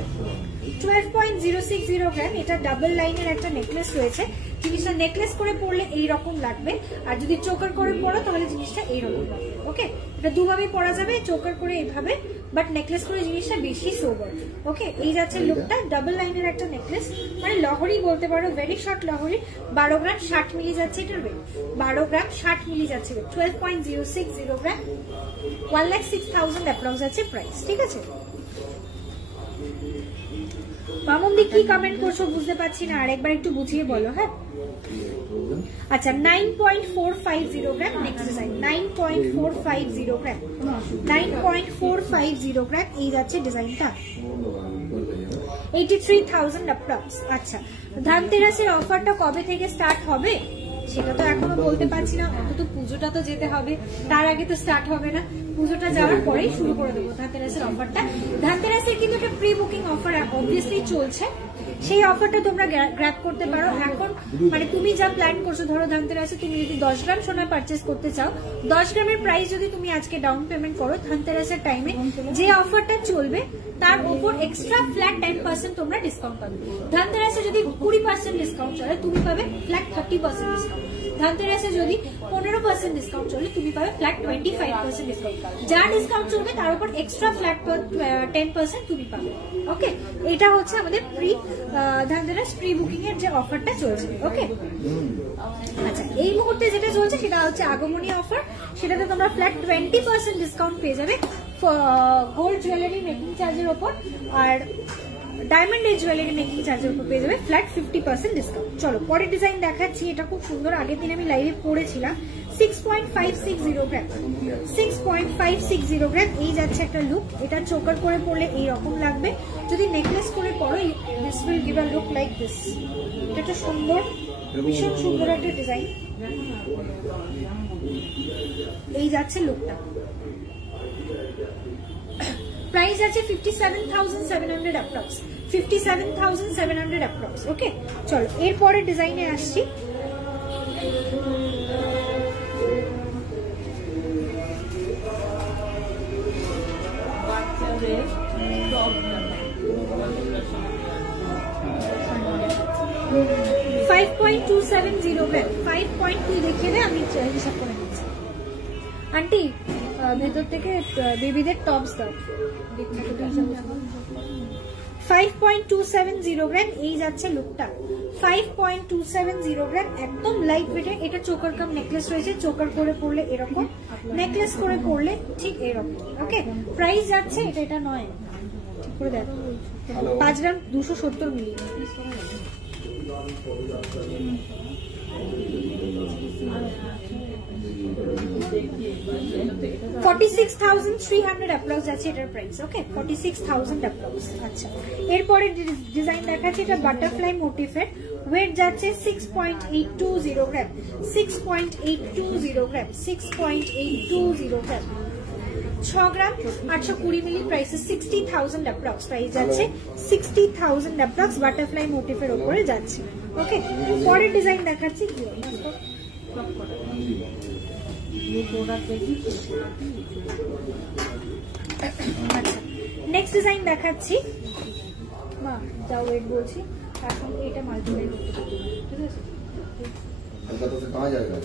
12.060 গ্রাম, এটা ডাবল লাইনের একটা নেকলেস রয়েছে। জিনিসটা নেকলেস করে পরলে এইরকম লাগবে, আর যদি চোকার করে পরো তাহলে জিনিসটা এইরকম লাগবে। ওকে, এটা দুভাবে পরা যাবে, চোকার করে এইভাবে, বাট নেকলেস করে জিনিসটা বেশি সোবার। ওকে, এই যাচ্ছে লুকটা, ডাবল লাইনের একটা নেকলেস, মানে লহরি বলতে পারো, ভেরি শর্ট লহরি। 12 গ্রাম 60 মিলি যাচ্ছে এটার ওয়েট, 12 গ্রাম 60 মিলি যাচ্ছে ওয়েট। 12.060 গ্রাম, 1,06,000 অ্যাপ্রক্স আছে প্রাইস। ঠিক আছে, মামুন্দি কি কমেন্ট করছো বুঝতে পারছি না, আরেকবার একটু বুঝিয়ে বলো। হ্যাঁ আচ্ছা 9.450 গ্রাম নেক্সট ডিজাইন, 9.450 গ্রাম, 9.450 গ্রাম এই যাচ্ছে ডিজাইনটা, 83,000 অ্যাপ্রক্স। আচ্ছা ধানতেরাসের অফারটা কবে থেকে স্টার্ট হবে সেটা তো এখনো বলতে পারছি না, অন্তত পুজোটা তো যেতে হবে, তার আগে তো স্টার্ট হবে না, পুজোটা যাওয়ার পরেই শুরু করে দেবো ধানতেরাসের অফারটা। ধানতেরাসের কিন্তু একটা প্রি বুকিং অফার অবভিয়াসলি চলছে, সেই অফারটা তোমরা গ্র্যাব করতে পারো এখন। মানে তুমি যা প্ল্যান করছো, ধরো ধানতেরাসে তুমি যদি 10 গ্রাম সোনা পারচেস করতে চাও, 10 গ্রামের প্রাইস যদি তুমি আজকে ডাউন পেমেন্ট করো, ধানতেরাসের টাইমে যে অফারটা চলবে তার উপর এক্সট্রা ফ্ল্যাট 10% তোমরা ডিসকাউন্ট পাবে। ধানতেরাসে যদি 20% ডিসকাউন্ট চলে তুমি পাবে ফ্ল্যাট 30% ডিসকাউন্ট। ধানতেরাসে যদি 15% ডিসকাউন্ট চলে তুমি পাবে ফ্ল্যাট 25% ডিসকাউন্ট। যা ডিসকাউন্ট চলবে তার উপর এক্সট্রা ফ্ল্যাট 10% তুমি পাবে। ওকে, এটা হচ্ছে আমাদের প্রি ধানতেরাস প্রি বুকিং এর যে অফারটা চলছে। ওকে, আচ্ছা এই মুহূর্তে যেটা চলছে সেটা হচ্ছে আগমনী অফার, সেটাতে তোমরা ফ্ল্যাট 20% ডিসকাউন্ট পেয়ে যাবে গোল্ড জুয়েলারি মেকিং চার্জের ওপর, আর ডায়মন্ডের জুয়েলারি মেকিং চার্জের উপর পেয়ে যাবে ফ্ল্যাট 50% ডিসকাউন্ট। চলো পরের ডিজাইন দেখাচ্ছি, এটা খুব সুন্দর, আগের দিন আমি লাইভে পড়েছিলাম। 6.560 গ্রাম, 6.560 গ্রাম এই যাচ্ছে একটা লুক, এটা চোকার করে পরলে এইরকম লাগবে, যদি নেকলেস করে পরো this will give a look like this. এটা সুন্দর, ভীষণ সুন্দর একটা ডিজাইন, এই যাচ্ছে লুকটা। প্রাইস আছে 57,700 অ্যাপ্রক্স, 57,700 অ্যাপ্রক্স। ওকে, চলো এরপরে ডিজাইনে আসছি। দেখিয়ে দে, আমি হিসাব করে নিচ্ছি। আন্টি ভেতর থেকে বেবিদের টপস দাও, 5.270 গ্রাম এই যাচ্ছে লুকটা, 5.270 গ্রাম একদম লাইট ওয়েটে। এটা চোকার কাম নেকলেস রয়েছে, চোকার করে পরলে এরকম, নেকলেস করে পরলে ঠিক এরকম। ওকে, প্রাইস যাচ্ছে এটা নয়, ঠিক করে দেখো, 5 গ্রাম 270 মিলি। 46,300 অ্যাপ্রক্স যাচ্ছে এটার প্রাইস। ওকে, 46,000 অ্যাপ্রক্স। আচ্ছা এরপরে ডিজাইন দেখাচ্ছি, এটা বাটারফ্লাই মোটিফের, ওয়েট যাচ্ছে 6.820 গ্রাম, 6.820 গ্রাম, 6.820 গ্রাম, 6 গ্রাম 820 মিলি, প্রাইস 60,000 অ্যাপ্রক্স, প্রাইস যাচ্ছে 60,000 অ্যাপ্রক্স, বাটারফ্লাই মোটিফের উপরে যাচ্ছে। ওকে, পরের ডিজাইন দেখাচ্ছি, নেক্সট ডিজাইন দেখাচ্ছি। মা যাও ওয়েট বলছি, এখন এটা মাল্টিপ্লাই করতে পারবো, ঠিক আছে? कहाँ जाएगा?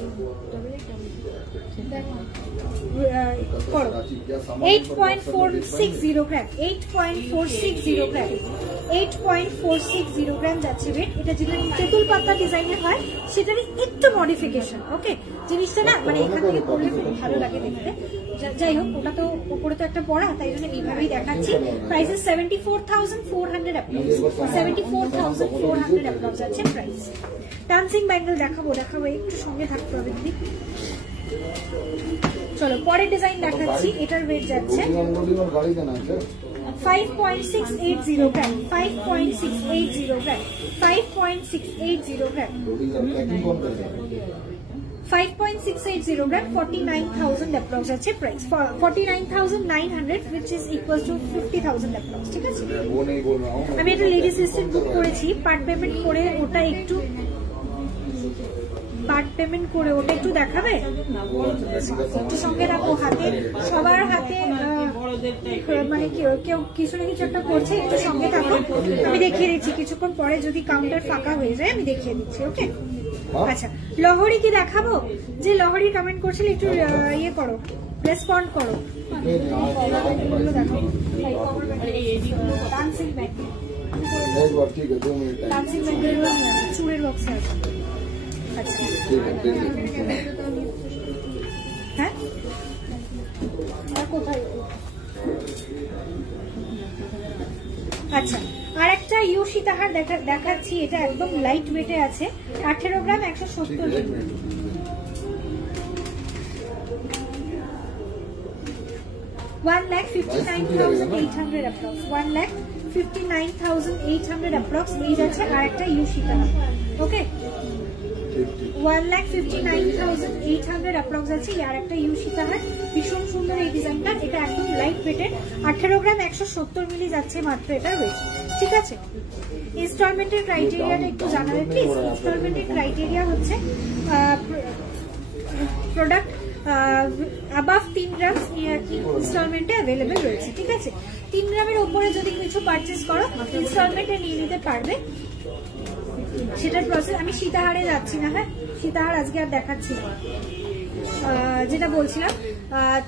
8.460 গ্রাম, 8.460 গ্রাম, 8.460 গ্রাম যাচ্ছে ওয়েট। এটা যেটা তেঁতুল পাতা ডিজাইনের হয় সেটারই একটু মডিফিকেশন। ওকে, জিনিসটা না মানে এখান থেকে পড়লে খুব ভালো লাগে দেখতে, যাই হোক ওটা তো উপরে তো একটা পড়া, তাই জন্য এইভাবেই দেখাচ্ছি। প্রাইসেস 74,400 অ্যাপ্রক্স, 74,400 অ্যাপ্রক্স যাচ্ছে প্রাইস। ডান্সিং ব্যাঙ্গেল দেখাবো একটু সঙ্গে থাকতে হবে দিদি। চলো পরের ডিজাইন দেখাচ্ছি, এটার ওয়েট যাচ্ছে 5.680 গ্রাম, 5.680 গ্রাম, 5.680 গ্রাম, 5.680 গ্রাম, 49,000 approx আছে price, 49,900 which is equal to 50,000 approx, ঠিক আছে। আমি একটা লেডিস সিস্টেম বুক করেছি, পার্ট পেমেন্ট করে ওটা একটু দেখাবে, একটু সঙ্গে রাখো, হাতে সবার হাতে মানে কেউ কিছু না কিছু একটা করছে, একটু সঙ্গে থাকো, আমি দেখিয়ে দিচ্ছি কিছুক্ষণ পরে, যদি কাউন্টার ফাঁকা হয়ে যায় আমি দেখিয়ে দিচ্ছি, ওকে। আচ্ছা, লহরি কি দেখাবো? যে লহরি কমেন্ট করছিল একটু ইয়ে করো, রেসপন্ড করো। ডান্সিং ব্যাগ, ডান্সিং ব্যাগের চুড়ের বক্সে আছে। আচ্ছা হ্যাঁ, কোথায়? আচ্ছা, আর একটা ইউ সীতাহার দেখাচ্ছি, এটা একদম লাইট ওয়েটে আছে, 18 গ্রাম, 170 গ্রাম। 1,59,800 approx, 1,59,800 approx এই যাচ্ছে আর একটা ইউ সীতাহার, ওকে। 1,59,800 approx আছে আর একটা ইউ সীতাহার, ভীষণ সুন্দর এই ডিজাইনটা, এটা একদম লাইট ওয়েটেড, 18 গ্রাম, 170 মিলি যাচ্ছে মাত্র এটার ওয়েট, ঠিক আছে। ইনস্টলমেন্টের ক্রাইটেরিয়াটা একটু জানাবে প্লিজ। ইনস্টলমেন্টের ক্রাইটেরিয়া হচ্ছে প্রোডাক্ট above 3 গ্রাম ইনস্টলমেন্টে অ্যাভেলেবেল রয়েছে, ঠিক আছে। 3 গ্রামের উপরে যদি কিছু পারচেস করো ইনস্টলমেন্টে নিয়ে নিতে পারবে, সেটার প্রসেস। আমি সীতাহারে যাচ্ছি না, হ্যাঁ সীতাহার আজকে আর দেখাচ্ছি না। যেটা বলছিলাম,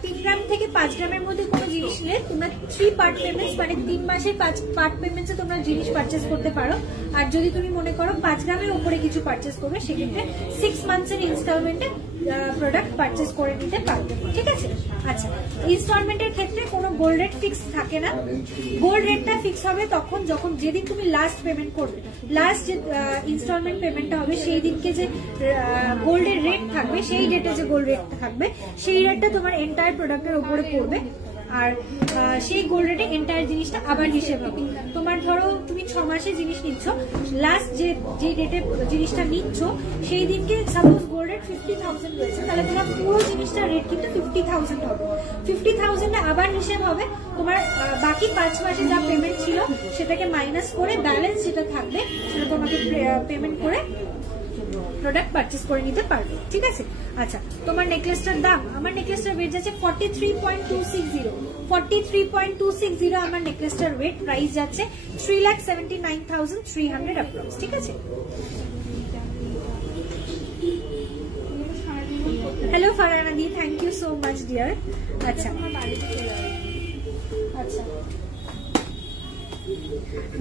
3 গ্রাম থেকে 5 গ্রামের মধ্যে কোনো জিনিস নিলে তোমরা 3 পার্ট পেমেন্টস, মানে 3 মাসের 5 পার্ট পেমেন্টসে তোমরা জিনিস পারচেস করতে পারো। আর যদি তুমি মনে করো 5 গ্রামের উপরে কিছু পারচেস করবে, সেক্ষেত্রে 6 মান্থসের ইনস্টলমেন্টে প্রোডাক্ট পারচেস করে নিতে পারবে, ঠিক আছে। আচ্ছা, ইনস্টলমেন্টের ক্ষেত্রে কোনো গোল্ড রেট ফিক্স থাকে না, গোল্ড রেটটা ফিক্স হবে তখন যখন যেদিন তুমি লাস্ট পেমেন্ট করবে, লাস্ট যে ইনস্টলমেন্ট পেমেন্টটা হবে সেই দিনকে যে গোল্ডের রেট থাকবে, সেই রেটে যে গোল্ড রেট থাকবে সেই রেটটা তোমার এন্টায়ার প্রোডাক্টের উপরে পড়বে। আর সেই গোল্ড রেটে এন্টায়ার জিনিসটা আবার হিসেব হবে। তোমার ধরো তুমি 6 মাসে জিনিস নিচ্ছ, লাস্ট যে রেটে জিনিসটা নিচ্ছ সেই দিনকে সাপোজ গোল্ড রেট 50,000 রয়েছে, তাহলে তোমার পুরো জিনিসটার রেট কিন্তু 50,000 হবে। 50,000 আবার হিসেব হবে, তোমার বাকি 5 মাসে যা পেমেন্ট ছিল সেটাকে মাইনাস করে ব্যালেন্স যেটা থাকবে সেটা তোমাকে পেমেন্ট করে প্রোডাক্ট পারচেস করে নিতে পারবে, ঠিক আছে। আচ্ছা, তোমার নেকলেসটার দাম, আমার নেকলেসটার ওয়েট যাচ্ছে 43.260, 43.260 আমার নেকলেসটার ওয়েট, প্রাইস যাচ্ছে 3,79,300 অ্যাপ্রক্স, ঠিক আছে। Hello Farhana di, thank you so much dear. আচ্ছা আচ্ছা,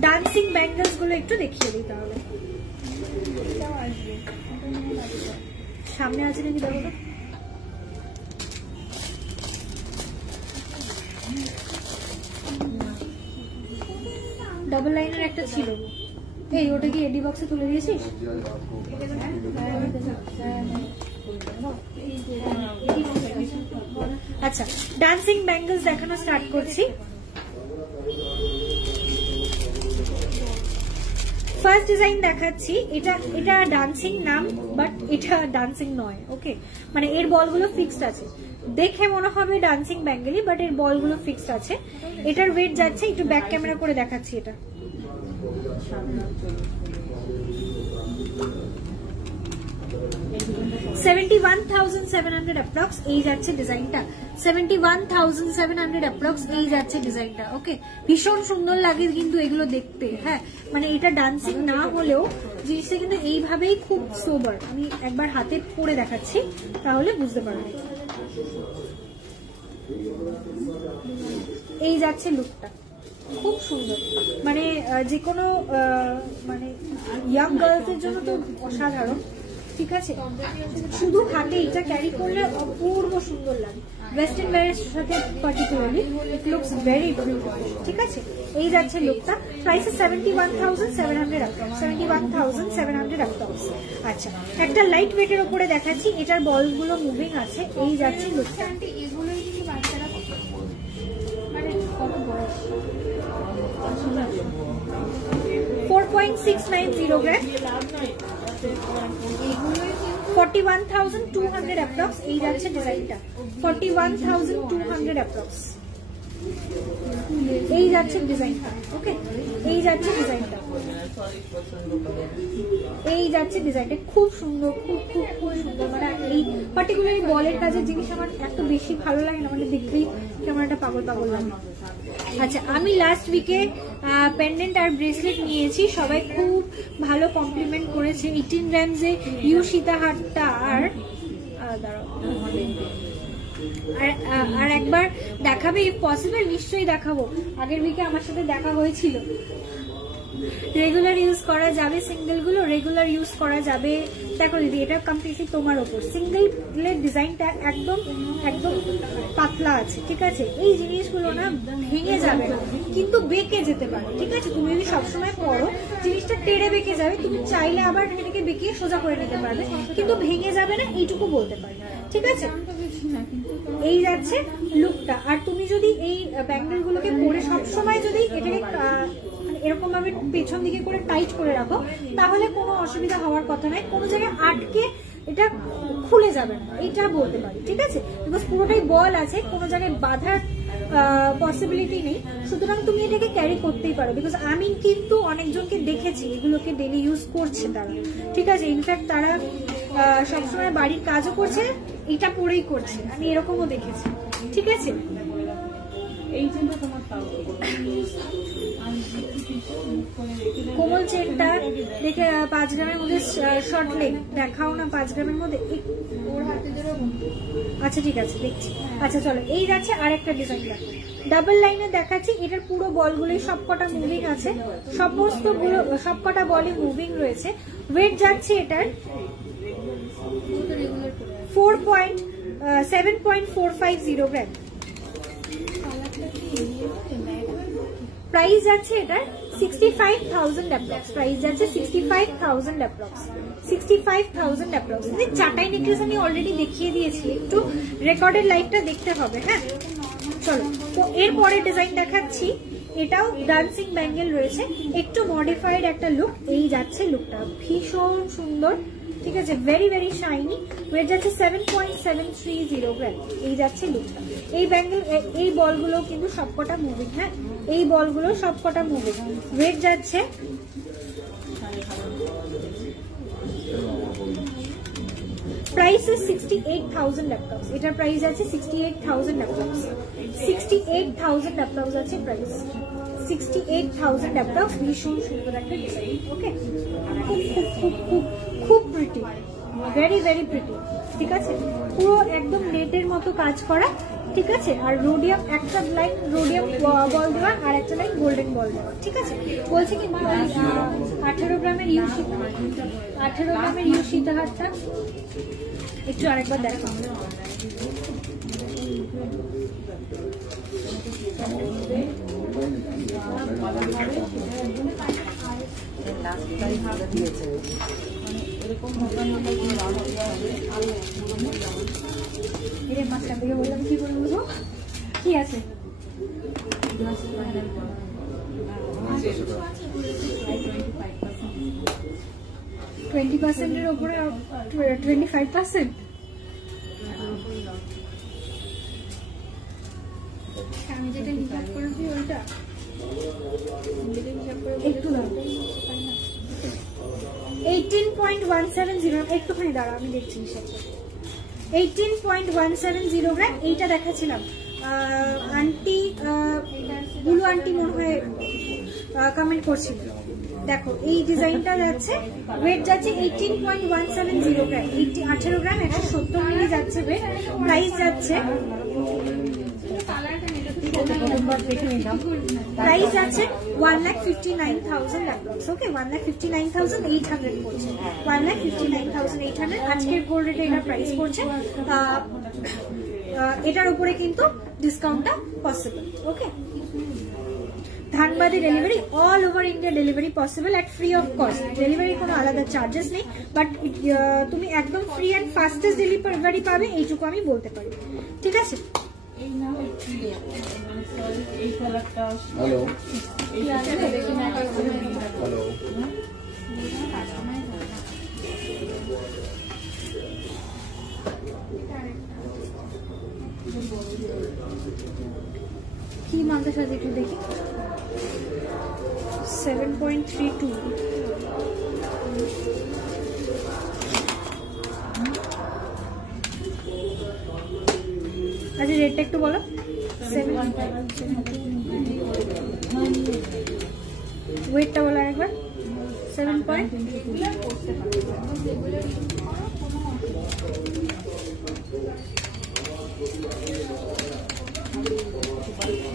ডান্সিং ব্যাঙ্গলস গুলো একটু দেখিয়ে দিই তাহলে। সামনে আছে নাকি দেখো তো। ডাবল লাইনের একটা ছিল, এই ওটা কি এডি বক্সে তুলে দিয়েছিস? আচ্ছা, ডান্সিং ব্যাঙ্গলস দেখানো স্টার্ট করছি। ফার্স্ট ডিজাইন দেখাচ্ছি, এটা ডান্সিং নাম বাট এটা ডান্সিং নয়, ওকে। মানে এর বলগুলো ফিক্সড আছে, দেখে মনে হবে ডান্সিং ব্যাঙ্গেলি বাট এর বলগুলো ফিক্সড আছে। এটার ওয়েট যাচ্ছে, একটু ব্যাক ক্যামেরা করে দেখাচ্ছি, এটা 71,700 অ্যাপ্রক্স এই যাচ্ছে ডিজাইনটা, 71,700 অ্যাপ্রক্স এই যাচ্ছে ডিজাইনটা, ওকে। ভীষণ সুন্দর লাগে কিন্তু এগুলো দেখতে, হ্যাঁ। মানে এটা ডান্সিং না হলেও জিনিসটা কিন্তু এইভাবেই খুব সোবার। আমি একবার হাতে পরে দেখাচ্ছি তাহলে বুঝতে পারবে। এই যাচ্ছে লুকটা, খুব সুন্দর, মানে যে কোনো মানে ইয়াং গার্লসের জন্য তো অসাধারণ, ঠিক আছে। শুধু হাতে এটা ক্যারি করলে অপূর্ব সুন্দর লাগে, ওয়েস্টার্ন ওয়্যারের সাথে particularly it looks very beautiful, ঠিক আছে। এই যাচ্ছে লুকটা, প্রাইস 71,700 অ্যাপ্রক্স, 71,700 অ্যাপ্রক্স। আচ্ছা, একটা লাইট ওয়েটের উপরে দেখাচ্ছি, এটার বলগুলো মুভিং আছে, এই যাচ্ছে লুকটা। 4.690 গ্রাম, 41,200 অ্যাপ্রক্স। এই যাচ্ছে ডিজাইনটা 41,200 অ্যাপ্রক্স। এই যাচ্ছে ডিজাইনটা। ওকে, এই যাচ্ছে ডিজাইনটা, এই যাচ্ছে ডিজাইনটা। খুব সুন্দর, খুব খুব খুব সুন্দর। মানে এই পার্টিকুলারলি বলের কাজের জিনিস আমার এত বেশি ভালো লাগে না, মানে দেখলেই কেমন একটা পাগল পাগল লাগে। আচ্ছা, আমি লাস্ট উইকে পেন্ডেন্ট আর ব্রেসলেট নিয়েছি, সবাই খুব ভালো কমপ্লিমেন্ট করেছে। 18 গ্রামসে ইউ সীতাহারটা আর একবার দেখাবে ইফ পসিবল? নিশ্চয়ই দেখাবো। আগের উইকে আমার সাথে দেখা হয়েছিল। রেগুলার ইউজ করা যাবে সিঙ্গেল গুলো, রেগুলার ইউজ করা যাবে। দেখো দিদি, এটা কমপ্লিটলি তোমার ওপর। সিঙ্গেল ডিজাইনটা একদম একদম পাতলা আছে, ঠিক আছে? এই জিনিসগুলো না ভেঙে যাবে না, কিন্তু বেঁকে যেতে পারে, ঠিক আছে? তুমি যদি সবসময় পরো, জিনিসটা টেড়ে বেঁকে যাবে, তুমি চাইলে আবার এটাকে বেঁকিয়ে সোজা করে নিতে পারবে, কিন্তু ভেঙে যাবে না, এইটুকু বলতে পারি, ঠিক আছে? এই যাচ্ছে লুকটা। আর তুমি যদি এই ব্যাঙ্গেল গুলোকে পরে সবসময় যদি এটাকে এরকম ভাবে পেছন দিকে করে টাইট করে রাখো, তাহলে কোনো অসুবিধা হওয়ার কথা নয়। কোনো জায়গায় আটকে এটা খুলে যাবে না, এটা বলতে পারি, ঠিক আছে? বিকজ পুরোটাই বল আছে, কোনো জায়গায় বাঁধার পসিবিলিটি নেই, সুতরাং তুমি এটাকে ক্যারি করতেই পারো। বিকজ আমি কিন্তু অনেকজনকে দেখেছি এগুলোকে ডেলি ইউজ করছে তারা, ঠিক আছে? ইনফ্যাক্ট তারা সবসময় বাড়ির কাজও করছে, এটা পরেই করছে, আমি এরকমও দেখেছি, ঠিক আছে? এই জন্য তোমার কোমল চেনটা দেখে 5 গ্রামের মধ্যে শর্ট লেগ দেখাও না, 5 গ্রামের মধ্যে। আচ্ছা ঠিক আছে, দেখছি। আচ্ছা চলো, এই যাচ্ছে আর একটা ডিজাইন দেখো, ডাবল লাইনে দেখাচ্ছি। এটার পুরো বলগুলোই সবকটা মুভিং আছে, সমস্ত গুলো সবকটা বলই মুভিং রয়েছে। ওয়েট যাচ্ছে এটার 7.450 গ্রাম। প্রাইস যাচ্ছে এটার 65,000 অ্যাপ্রক্স। প্রাইস যাচ্ছে 65,000 অ্যাপ্রক্স, 65,000 অ্যাপ্রক্স। চাটাই নেকলেস আমি অলরেডি দেখিয়ে দিয়েছি, একটু রেকর্ডেড লাইভটা দেখতে হবে। হ্যাঁ চলো, তো এরপরে ডিজাইন দেখাচ্ছি। এটাও ডান্সিং ব্যাঙ্গেল রয়েছে, একটু মডিফাইড একটা লুক। এই যাচ্ছে লুকটা, ভীষণ সুন্দর, ঠিক আছে? Very very shiny. ওয়েট যাচ্ছে 7.730 গ্রাম। এই যাচ্ছে লুকটা। এই ব্যাঙ্গেল, এই বলগুলো কিন্তু সবকটা মুভিং। হ্যাঁ, এই বলগুলো সবকটা মুভিং। ওয়েট যাচ্ছে প্রাইস 68,000 অ্যাপ্রক্স। এটার প্রাইস আছে 68,000 অ্যাপ্রক্স, 68,000 অ্যাপ্রক্স আছে প্রাইস, 68,000 অ্যাপ্রক্স। ভীষণ সুন্দর একটা ডিজাইন। ওকে, খুব খুব খুব খুব খুব প্রিটি, ভেরি ভেরি প্রিটি, ঠিক আছে? পুরো একদম নেটের মতো কাজ করা, ঠিক আছে? আর রোডিয়াম, একটা লাইন রোডিয়াম বল দেওয়া আর একটা লাইন গোল্ডেন বল দেওয়া, ঠিক আছে? বলছে কি 18 গ্রামের ইউ সীতাহার, 18 গ্রামের ইউ সীতাহারটা একটু আরেকবার দেখো। মাছটা থেকে বললাম কি করে বলবো, কি আছে? 20%-এর উপরে 25%। আমি যেটা হিসাব করেছি ওইটা একটু দাও। 18.170, একটুখানি দাঁড়া আমি দেখছি হিসাবটা। 18.170 গ্রাম। এইটা দেখাচ্ছিলাম আন্টি, বুলু আন্টি মনে হয় কমেন্ট করছিল। দেখো এই ডিজাইনটা যাচ্ছে, ওয়েট যাচ্ছে 18.170 গ্রাম, 18 গ্রাম 170 মিলি যাচ্ছে ওয়েট। প্রাইস যাচ্ছে প্রাইস আছে 1,59,000 অ্যাপ্রক্স। ওকে, 1,59,800 পড়ছে, 1,59,800 আজকের গোল্ড রেটে এটা প্রাইস পড়ছে। এটার উপরে কিন্তু ডিসকাউন্টটা পসিবল। ওকে, ধানবাদে delivery, all over India delivery possible at free of cost. Delivery কোনো আলাদা চার্জেস নেই, বাট তুমি একদম ফ্রি অ্যান্ড ফাস্টেস্ট ডেলিভারি পাবে, এইটুকু আমি বলতে পারি, ঠিক আছে? এই না এই কালারটা হ্যালো এই কালারটা দেখে না হ্যালো কি মানতে সাথে একটু দেখি 7.32 আচ্ছা রেটটা একটু বলো 7 ওয়েটটা বলো আরেকবার 7 পয়েন্ট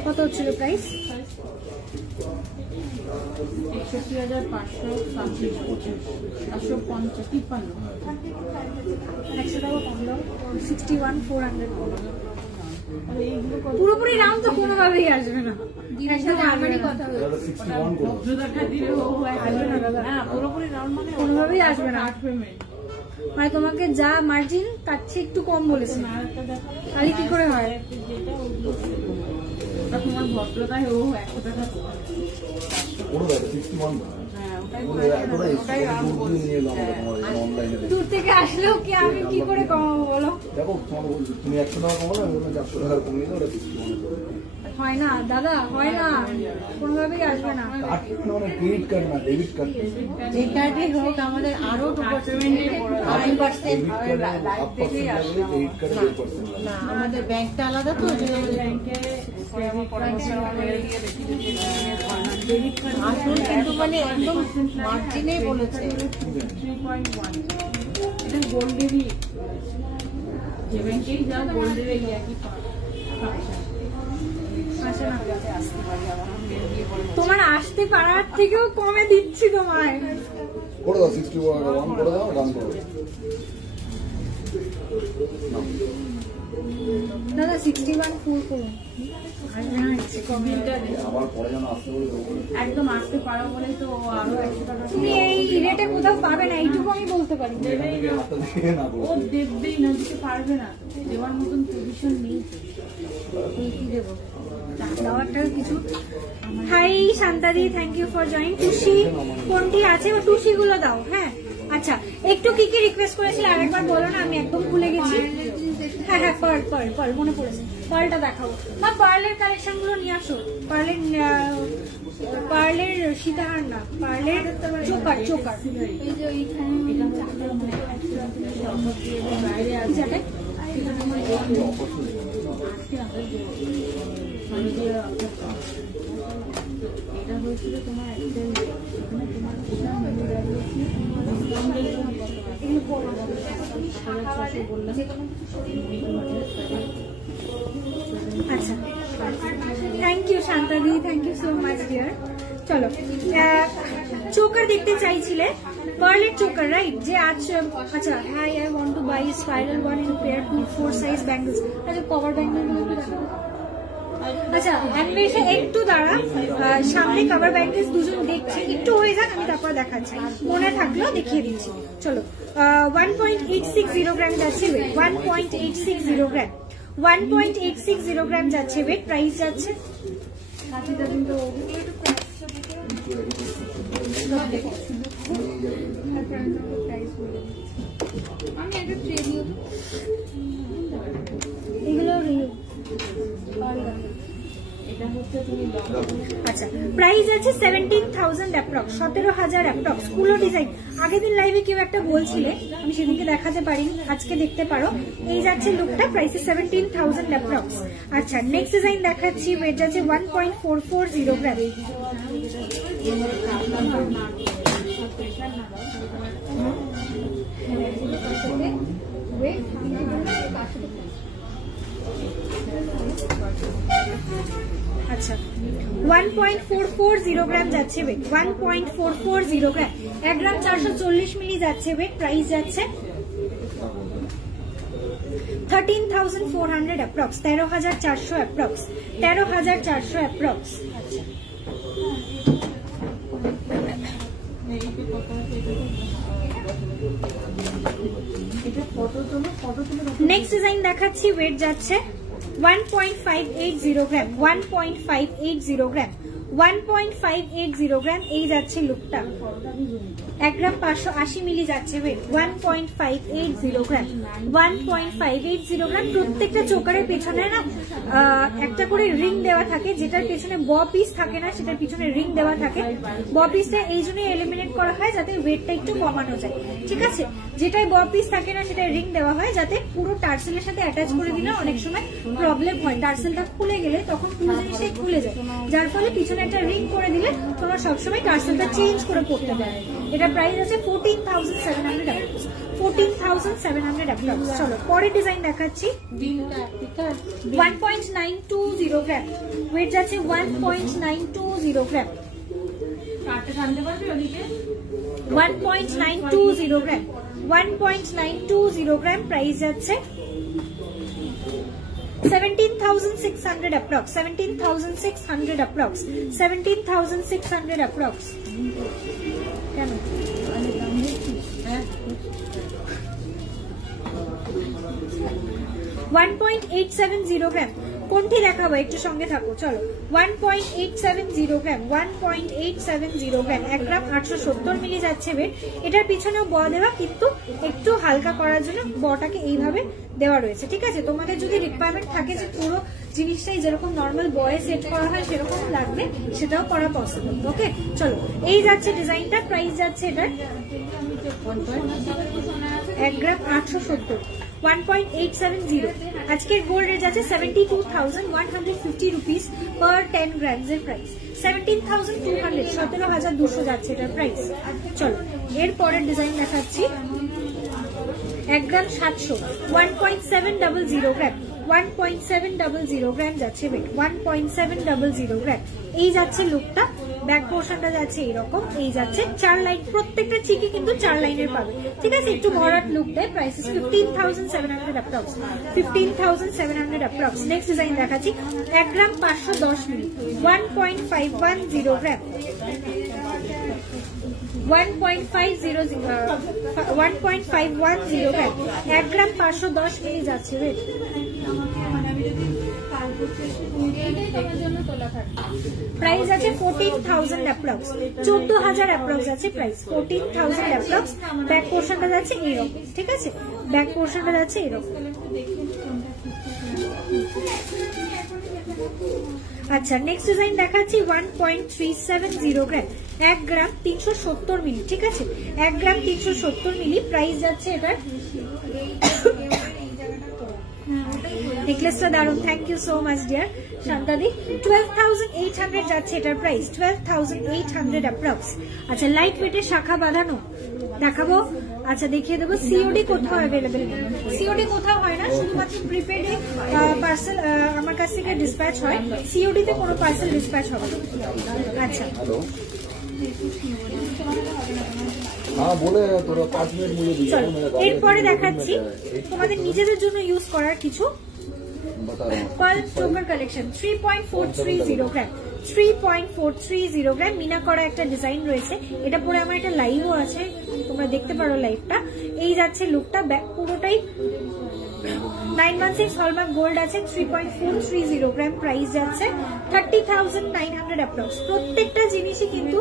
কত হচ্ছিল প্রাইস 61,550 100 টাকা কম দাও 61,400 পুরোপুরি নাম তো কোনোভাবেই আসবে না পুরোপুরি রাউন্ড মানে কোনোভাবেই আসবে না মানে তোমাকে যা মার্জিন তার চেয়ে একটু কম বলেছে তাহলে কি করে হয় তোমার ভদ্রতায় ও 100 টাকা দূর থেকে আসলেও কি আমি কি করে কমাবো বলো দেখো তুমি 100 টাকা কমালো আমি 400 টাকা কমিয়ে দিলে ওটা 61 হয় না দাদা হয় না কোনোভাবেই আসবে না মানে ক্রেডিট কার্ড না ডেবিট কার্ড যে কার্ডে হোক আমাদের আরো 2% না আমাদের ব্যাংকটা আলাদা তো আসল কিন্তু মানে একদম মার্জিনে বলেছে 3.1 এটা গোল্ডেরই যে ব্যাংকেই যা গোল্ডেরই একই আসে না তোমার আসতে পারার থেকেও কমে দিচ্ছি তোমায় করে দাও 61 করে দাও রান করো দাদা 61 ফুল করুন আবার পরে যেন আসতে বলে একদম আসতে পারো বলেই তো আরো 100 টাকা তুমি এই রেটে কোথাও পাবে না এইটুকু আমি বলতে পারি ও দেবেই না দিতে পারবে না দেওয়ার মতন পজিশন নেই কি দেবো দাওয়ারটার কিছু hi Shantadi thank you for join টুসি কোনটি আছে বা টুসি গুলো দাও হ্যাঁ আচ্ছা একটু কি কি রিকোয়েস্ট করেছিলে আরেকবার বলো না আমি একদম ভুলে গেছি হ্যাঁ হ্যাঁ পার্ল মনে পড়েছে পার্লটা দেখাবো না পার্লের কালেকশন গুলো নিয়ে আসো পার্লের সীতাহার না পার্লের চোকার এই যে ওইখানে বাইরে আছে এটা হয়েছিল তোমার আচ্ছা thank you Shantadi thank you so much dear চলো চোকার দেখতে চাইছিলে পার্লের চোকার রাইট যে আচ্ছা hi I want to buy spiral one in pair 4 size bangles আচ্ছা কভার ব্যাঙ্গল আচ্ছা অ্যানিমেশন একটু দাঁড়া সামনে কভার ব্যাঙ্গলস দুজন দেখছি একটু হয়ে যাক আমি তারপর দেখাচ্ছি মনে থাকলেও দেখিয়ে দিচ্ছি চলো 1.860 গ্রাম যাচ্ছে ওয়েট 1.860 গ্রাম 1.860 গ্রাম যাচ্ছে ওয়েট প্রাইস যাচ্ছে এগুলো আচ্ছা প্রাইস আছে 17,000 অ্যাপ্রক্স 17,000 অ্যাপ্রক্স পুরো ডিজাইন আগের দিন লাইভে কেউ একটা বলছিলে আমি সেদিনকে দেখাতে পারিনি আজকে দেখতে পারো এই যাচ্ছে লুকটা প্রাইস 17,000 অ্যাপ্রক্স আচ্ছা নেক্সট ডিজাইন দেখাচ্ছি ওয়েট যাচ্ছে 1.440 গ্রাম আচ্ছা 1.440 গ্রাম যাচ্ছে ওয়েট 1.440 গ্রাম 1 গ্রাম 440 মিলি যাচ্ছে ওয়েট প্রাইস যাচ্ছে 13,400 অ্যাপ্রক্স 13,400 অ্যাপ্রক্স 13,400 অ্যাপ্রক্স আচ্ছা নেক্সট ডিজাইন দেখাচ্ছি ওয়েট যাচ্ছে 1.580 গ্রাম, 1.580 গ্রাম, 1.580 গ্রাম। এই যাচ্ছে লুকটা, 1 গ্রাম 580 মিলি যাচ্ছে ওয়েট, 1.580 গ্রাম, 1.580 গ্রাম। প্রত্যেকটা চোকারের পেছনে না একটা করে রিং দেওয়া থাকে, যেটার পেছনে ব পিস থাকে না সেটার পিছনে রিং দেওয়া থাকে। ব পিসটা এই জন্যই এলিমিনেট করা হয় যাতে ওয়েটটা একটু কমানো যায়, ঠিক আছে। যেটাই ব পিস থাকে না সেটাই রিং দেওয়া হয় যাতে পুরো টার্সেলের সাথে অ্যাটাচ করে দিলে অনেক সময় প্রবলেম হয়, টার্সেলটা খুলে গেলে তখন পুরো জিনিসটাই খুলে যায়, যার ফলে পিছনে একটা রিং করে দিলে তোমরা সবসময় টার্সেলটা চেঞ্জ করে পড়তে পারবে। এটা প্রাইস আছে 14,700 অ্যাপ্রক্স, 14,700 অ্যাপ্রক্স। চলো পরের ডিজাইন দেখাচ্ছি। 1.920 গ্রাম, ওয়েট যাচ্ছে 1.920 গ্রাম, 1.920 গ্রাম, 1.920 গ্রাম। প্রাইস যাচ্ছে 17,600 অ্যাপ্রক্স, 17,600 অ্যাপ্রক্স, 17,600 অ্যাপ্রক্স। কেন 1.870 গ্রাম, কোনটি দেখাবো একটু সঙ্গে থাকো। চলো 1.870 গ্রাম, 1.870 গ্রাম, 1 গ্রাম 870 মিলি যাচ্ছে ওয়েট। এটার পিছনেও ব দেওয়া, কিন্তু একটু হালকা করার জন্য বটাকে এইভাবে দেওয়া রয়েছে, ঠিক আছে। তোমাদের যদি রিকোয়ারমেন্ট থাকে যে পুরো জিনিসটাই যেরকম নর্মাল বয়ে সেট করা হয় সেরকম লাগবে, সেটাও করা পসিবল। ওকে চলো এই যাচ্ছে ডিজাইনটা, প্রাইস যাচ্ছে এটার 1 গ্রাম 870, 1.870। আজকের গোল্ড রেট আছে 72,150 রুপিস পার 10 গ্রামস এর প্রাইস, 17,200, 17,200 যাচ্ছে এটার প্রাইস। চলো এর পরের ডিজাইন দেখাচ্ছি। 1 গ্রাম 700, 1.700 গ্রাম, 1.700 গ্রাম যাচ্ছে ওয়েট, 1.700 গ্রাম। এই যাচ্ছে লুকটা, ব্যাক পোর্শনটা যাচ্ছে এইরকম, এই যাচ্ছে 4 লাইন, প্রত্যেকটা চিকি কিন্তু 4 লাইনের পাবে, ঠিক আছে। একটু ভরাট লুক দেয়। Price 15,700 approx, 15,700 approx. Next design দেখাচ্ছি। 1 গ্রাম 510 মিলি, 1.510 গ্রাম, 1.510 গ্রাম, 1 গ্রাম 510 মিলি যাচ্ছে ওয়েট। প্রাইস আছে 14,000 অ্যাপ্রক্স, 14,000 অ্যাপ্রক্স আছে প্রাইস, 14,000 অ্যাপ্রক্স। ব্যাক পোর্শনটা যাচ্ছে এইরকম, ঠিক আছে, ব্যাক পোর্শনটা যাচ্ছে এইরকম। আচ্ছা নেক্সট ডিজাইন দেখাচ্ছি। 1.370 গ্রাম, 1 গ্রাম 370 মিলি, ঠিক আছে, 1 গ্রাম 370 মিলি। প্রাইস যাচ্ছে এটার, নেকলেসটা দারুন, thank you so much dear Shantadi. 12,800 যাচ্ছে এটার প্রাইস, 12,800 অ্যাপ্রক্স। আচ্ছা লাইট ওয়েটের শাখা বাঁধানো দেখাবো, আচ্ছা দেখিয়ে দেবো। সিওডি কোথাও অ্যাভেলেবেল নেই, সিওডি কোথাও হয় না, শুধুমাত্র প্রিপেডে পার্সেল আমার কাছ থেকে ডিসপ্যাচ হয়, সিওডি তে কোনো পার্সেল ডিসপ্যাচ হবে না। আচ্ছা এরপরে দেখাচ্ছি তোমাদের নিজেদের জন্য ইউজ করার কিছু পার্ল চোকার কালেকশন। 3.430 গ্রাম, 3.430 গ্রাম মিনা করা একটা ডিজাইন রয়েছে। এটা পরে আমার একটা লাইভও আছে, তোমরা দেখতে পারো লাইভটা। এই যাচ্ছে লুকটা, পুরোটাই 916 হলমার্ক গোল্ড আছে। 3.430 গ্রাম, প্রাইস যাচ্ছে 30,900 অ্যাপ্রক্স। প্রত্যেকটা জিনিসই কিন্তু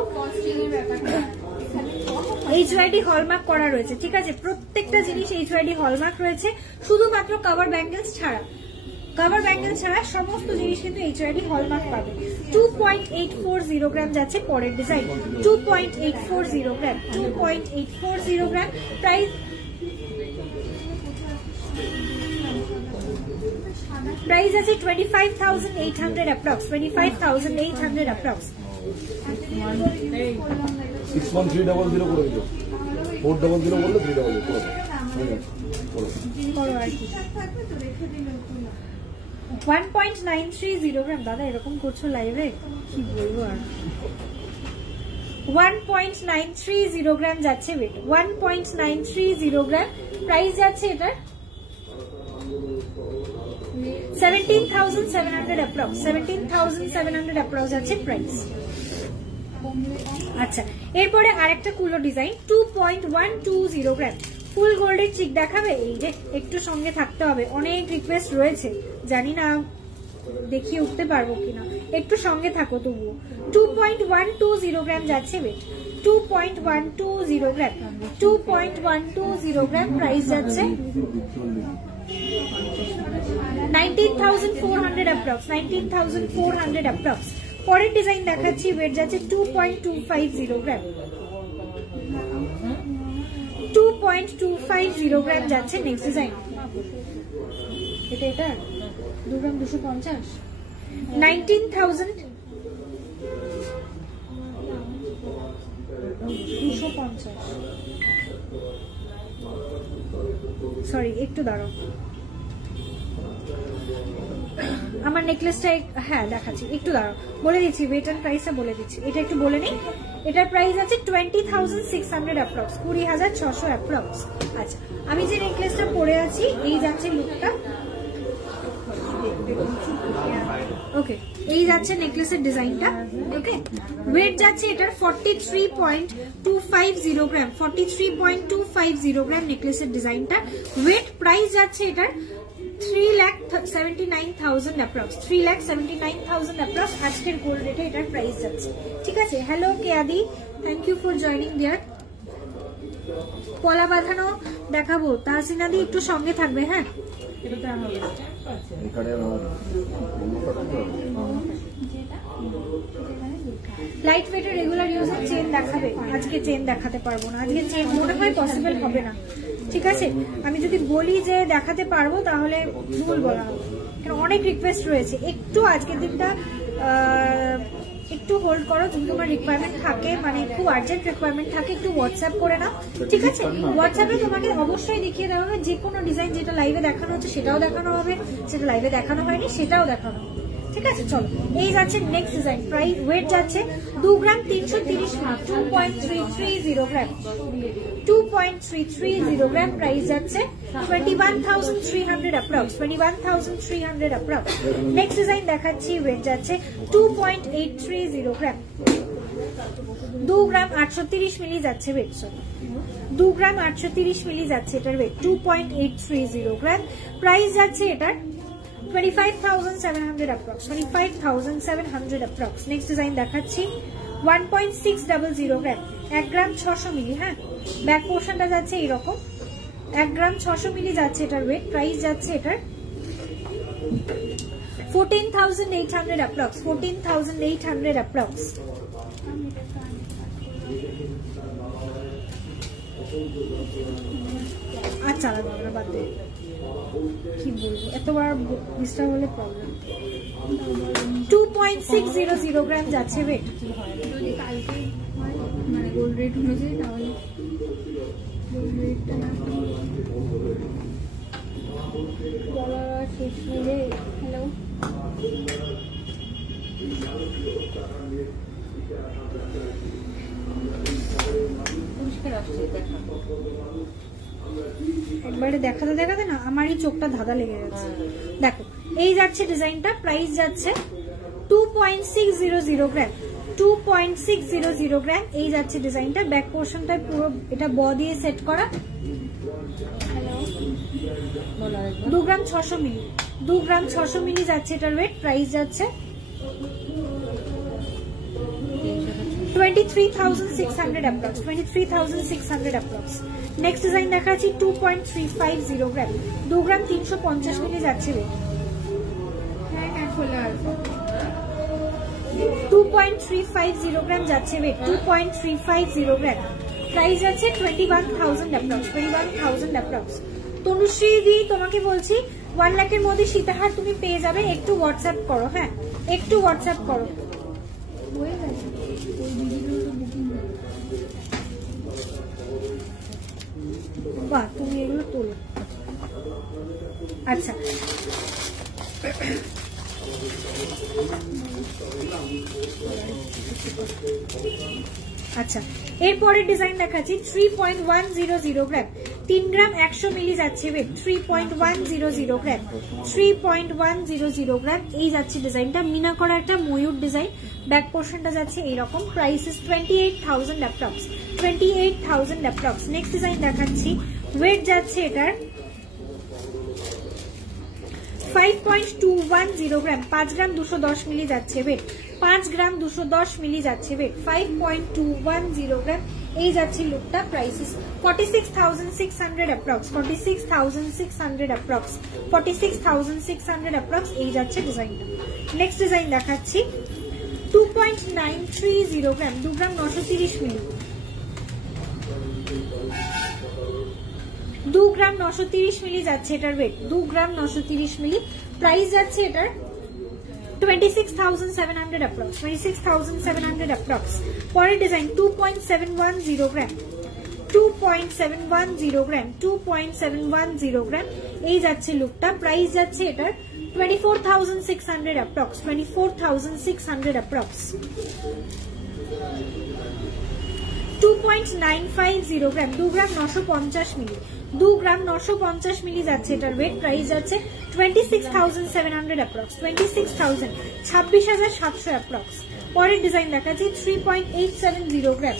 HYD হলমার্ক করা রয়েছে, ঠিক আছে, প্রত্যেকটা জিনিস HYD হলমার্ক রয়েছে, শুধুমাত্র কভার ব্যাঙ্গেলস ছাড়া, কভার ব্যাঙ্গেল ছাড়া সমস্ত জিনিস কিন্তু HYD হলমার্ক পাবে। 2.840 গ্রাম যাচ্ছে পরের ডিজাইন, 2.840 গ্রাম, 2.840 গ্রাম। প্রাইস আছে 25,800 অ্যাপ্রক্স, 25,800 অ্যাপ্রক্স। 61300 করে দিল, 400 বললে 300 করো আর কি। 1.930 গ্রাম, দাদা এরকম করছো লাইভে, কি বলবো আর। 1.930 গ্রাম যাচ্ছে ওয়েট, 1.930 গ্রাম। প্রাইস যাচ্ছে এটার 17,700 অ্যাপ্রক্স, 17,700 অ্যাপ্রক্স যাচ্ছে প্রাইস। আচ্ছা এরপরে আরেকটা কুলো ডিজাইন। 2.120 গ্রাম, ফুল গোল্ডের চিক দেখাবে, এই যে একটু সঙ্গে থাকতে হবে, অনেক রিকোয়েস্ট রয়েছে জানি না দেখিয়ে উঠতে পারবো কিনা, একটু সঙ্গে থাকো তবুও। 2.120 গ্রাম যাচ্ছে ওয়েট, 2.120 গ্রাম, 2.120 গ্রাম। প্রাইস যাচ্ছে 19,400 অ্যাপ্রক্স, 19,400 অ্যাপ্রক্স। পরের ডিজাইন দেখাচ্ছি, ওয়েট যাচ্ছে 2.250 গ্রাম, 2.250 গ্রাম যাচ্ছে। নেক্সট ডিজাইন, এটা 2 গ্রাম 250, 19,250। সরি, একটু দাঁড়াও, আমার নেকলেসটা হ্যাঁ দেখাচ্ছি, একটু দাঁড়াও, বলে দিচ্ছি ওয়েট এন্ড প্রাইসটা বলে দিচ্ছি। এটা একটু বলে নিই, এটার প্রাইস আছে 20,600 অ্যাপ্রক্স, 20,600 অ্যাপ্রক্স। আচ্ছা, আমি যে নেকলেসটা পরে আছি এই যাচ্ছে লুকটা, ওকে, এই যাচ্ছে নেকলেসের ডিজাইনটা। ওকে, ওয়েট যাচ্ছে এটার 43.250 গ্রাম, 43.250 গ্রাম নেকলেসের ডিজাইনটা। ওয়েট প্রাইস যাচ্ছে এটার 3,79,000 অ্যাপ্রক্স, 3,79,000 অ্যাপ্রক্স। আজকের গোল্ড রেটে এটার প্রাইস যাচ্ছে। ঠিক আছে, hello Keyadi, thank you for joining dear. পলা বাঁধানো দেখাবো, তাহসিনাদি একটু সঙ্গে থাকবে। হ্যাঁ, লাইট ওয়েটের রেগুলার ইউজের চেন দেখাবে, আজকে চেন দেখাতে পারবো না, আজকে চেন মনে হয় পসিবল হবে না। ঠিক আছে, আমি যদি বলি যে দেখাতে পারবো তাহলে ভুল বলা হবে, কারণ অনেক রিকোয়েস্ট রয়েছে। একটু আজকের দিনটা একটু হোল্ড করো, যদি তোমার রিকোয়ারমেন্ট থাকে, মানে খুব আর্জেন্ট রিকোয়ারমেন্ট থাকে, একটু হোয়াটসঅ্যাপ করে নাও। ঠিক আছে, হোয়াটসঅ্যাপে তোমাকে অবশ্যই দেখিয়ে দেওয়া হবে যে কোনো ডিজাইন, যেটা লাইভে দেখানো হচ্ছে সেটাও দেখানো হবে, যেটা লাইভে দেখানো হয়নি সেটাও দেখানো হবে। ঠিক আছে, চলো এই যাচ্ছে নেক্সট ডিজাইন। প্রাইস ওয়েট যাচ্ছে 2 গ্রাম 330 মিলি, 2.330 গ্রাম, 2.330 গ্রাম। প্রাইস যাচ্ছে 21,300 অ্যাপ্রক্স, 21,300 অ্যাপ্রক্স। নেক্সট ডিজাইন দেখাচ্ছি, ওয়েট যাচ্ছে 2.830 গ্রাম, 2 গ্রাম 830 মিলি যাচ্ছে ওয়েট, সরি 2 গ্রাম 830 মিলি যাচ্ছে এটার ওয়েট, 2.830 গ্রাম। প্রাইস যাচ্ছে এটার 25,700 অ্যাপ্রক্স, 25,700 অ্যাপ্রক্স। নেক্সট ডিজাইন দেখাচ্ছি 1.600 গ্রাম, 1 গ্রাম 600 মিলি। হ্যাঁ, ব্যাক পোর্শনটা যাচ্ছে এইরকম, 1 গ্রাম 600 মিলি যাচ্ছে এটার ওয়েট। প্রাইস যাচ্ছে এটার 14,800 অ্যাপ্রক্স, 14,800 অ্যাপ্রক্স। আচ্ছা, আলাদা বাদ দে, কি বলবো, এতবার ডিস্টার্ব হলে প্রবলেম। 2.600 গ্রাম যাচ্ছে ওয়েট। যদি কালকে মানে গোল্ড রেট হয়ে যায় তাহলে গোল্ড রেটটা না বলা শেষ মিলে। হ্যালো, পরিষ্কার আসছে, দেখা একবারে দেখাতে দেখাতে না আমারই চোখটা ধাঁধা লেগে গেছে। দেখো এই যাচ্ছে ডিজাইনটা, প্রাইস যাচ্ছে 2.600 গ্রাম, 2.600 গ্রাম। এই যাচ্ছে ডিজাইনটা, ব্যাক পোর্শনটা পুরো এটা ব দিয়ে সেট করা। 2 গ্রাম 600 মিলি, 2 গ্রাম 600 মিলি যাচ্ছে এটার ওয়েট। প্রাইস যাচ্ছে 23,600 অ্যাপ্রক্স, 23,600 অ্যাপ্রক্স। নেক্সট ডিজাইন দেখাচ্ছি 2.350 গ্রাম, 2 গ্রাম 350 মিলি যাচ্ছে ওয়েট। হ্যাঁ খোলা আছে, 2.350 গ্রাম যাচ্ছে ওয়েট, 2.350 গ্রাম। প্রাইস যাচ্ছে 21,000 অ্যাপ্রক্স, 21,000 অ্যাপ্রক্স। তনুশ্রী দি, তোমাকে বলছি 1 লাখের মধ্যে সীতাহার তুমি পেয়ে যাবে, একটু হোয়াটসঅ্যাপ করো। হ্যাঁ, একটু হোয়াটসঅ্যাপ করো। হয়ে গেছে ওই দিদিগুলো তো বুকিং হয়ে গেছে। বাহ, তুমি এগুলো তোলো। আচ্ছা, আচ্ছা এরপরের ডিজাইন দেখাচ্ছি 3.100 গ্রাম, 3 গ্রাম 100 মিলি যাচ্ছে ওয়েট, 3.100 গ্রাম, 3.100 গ্রাম। এই যাচ্ছে ডিজাইনটা, মিনা করা একটা ময়ূর ডিজাইন, ব্যাক পোর্শনটা যাচ্ছে এইরকম। Price is 28,000 approx, 28,000 approx. Next design দেখাচ্ছি, ওয়েট যাচ্ছে এটার 5.210 গ্রাম, 5 গ্রাম 210 মিলি যাচ্ছে ওয়েট, 5 গ্রাম 210 মিলি যাচ্ছে ওয়েট, 5.210 গ্রাম এই যাচ্ছে লুকটা। প্রাইসেস 46,600 অ্যাপ্রক্স, 46,600 অ্যাপ্রক্স, 46,600 অ্যাপ্রক্স এই যাচ্ছে ডিজাইনটা। নেক্সট ডিজাইন দেখাচ্ছি 2.930 গ্রাম, 2 গ্রাম 930 মিলি, 2 গ্রাম 930 মিলি যাচ্ছে এটার ওয়েট, 2 গ্রাম 930 মিলি। প্রাইস যাচ্ছে এটার 26,700 অ্যাপ্রক্স, 26,700 অ্যাপ্রক্স। পরের ডিজাইন 2.710 গ্রাম, 2.710 গ্রাম, 2.710 গ্রাম এই যাচ্ছে লুকটা। প্রাইস যাচ্ছে এটার 24,600 অ্যাপ্রক্স, 24,600 অ্যাপ্রক্স। 2.950 গ্রাম, 2 গ্রাম 950 মিলি, 2 গ্রাম 950 মিলি যাচ্ছে এটার ওয়েট। প্রাইস যাচ্ছে 26,700 অ্যাপ্রক্স, 26,000, 26,700 অ্যাপ্রক্স। পরের ডিজাইন দেখাচ্ছি 3.870 গ্রাম,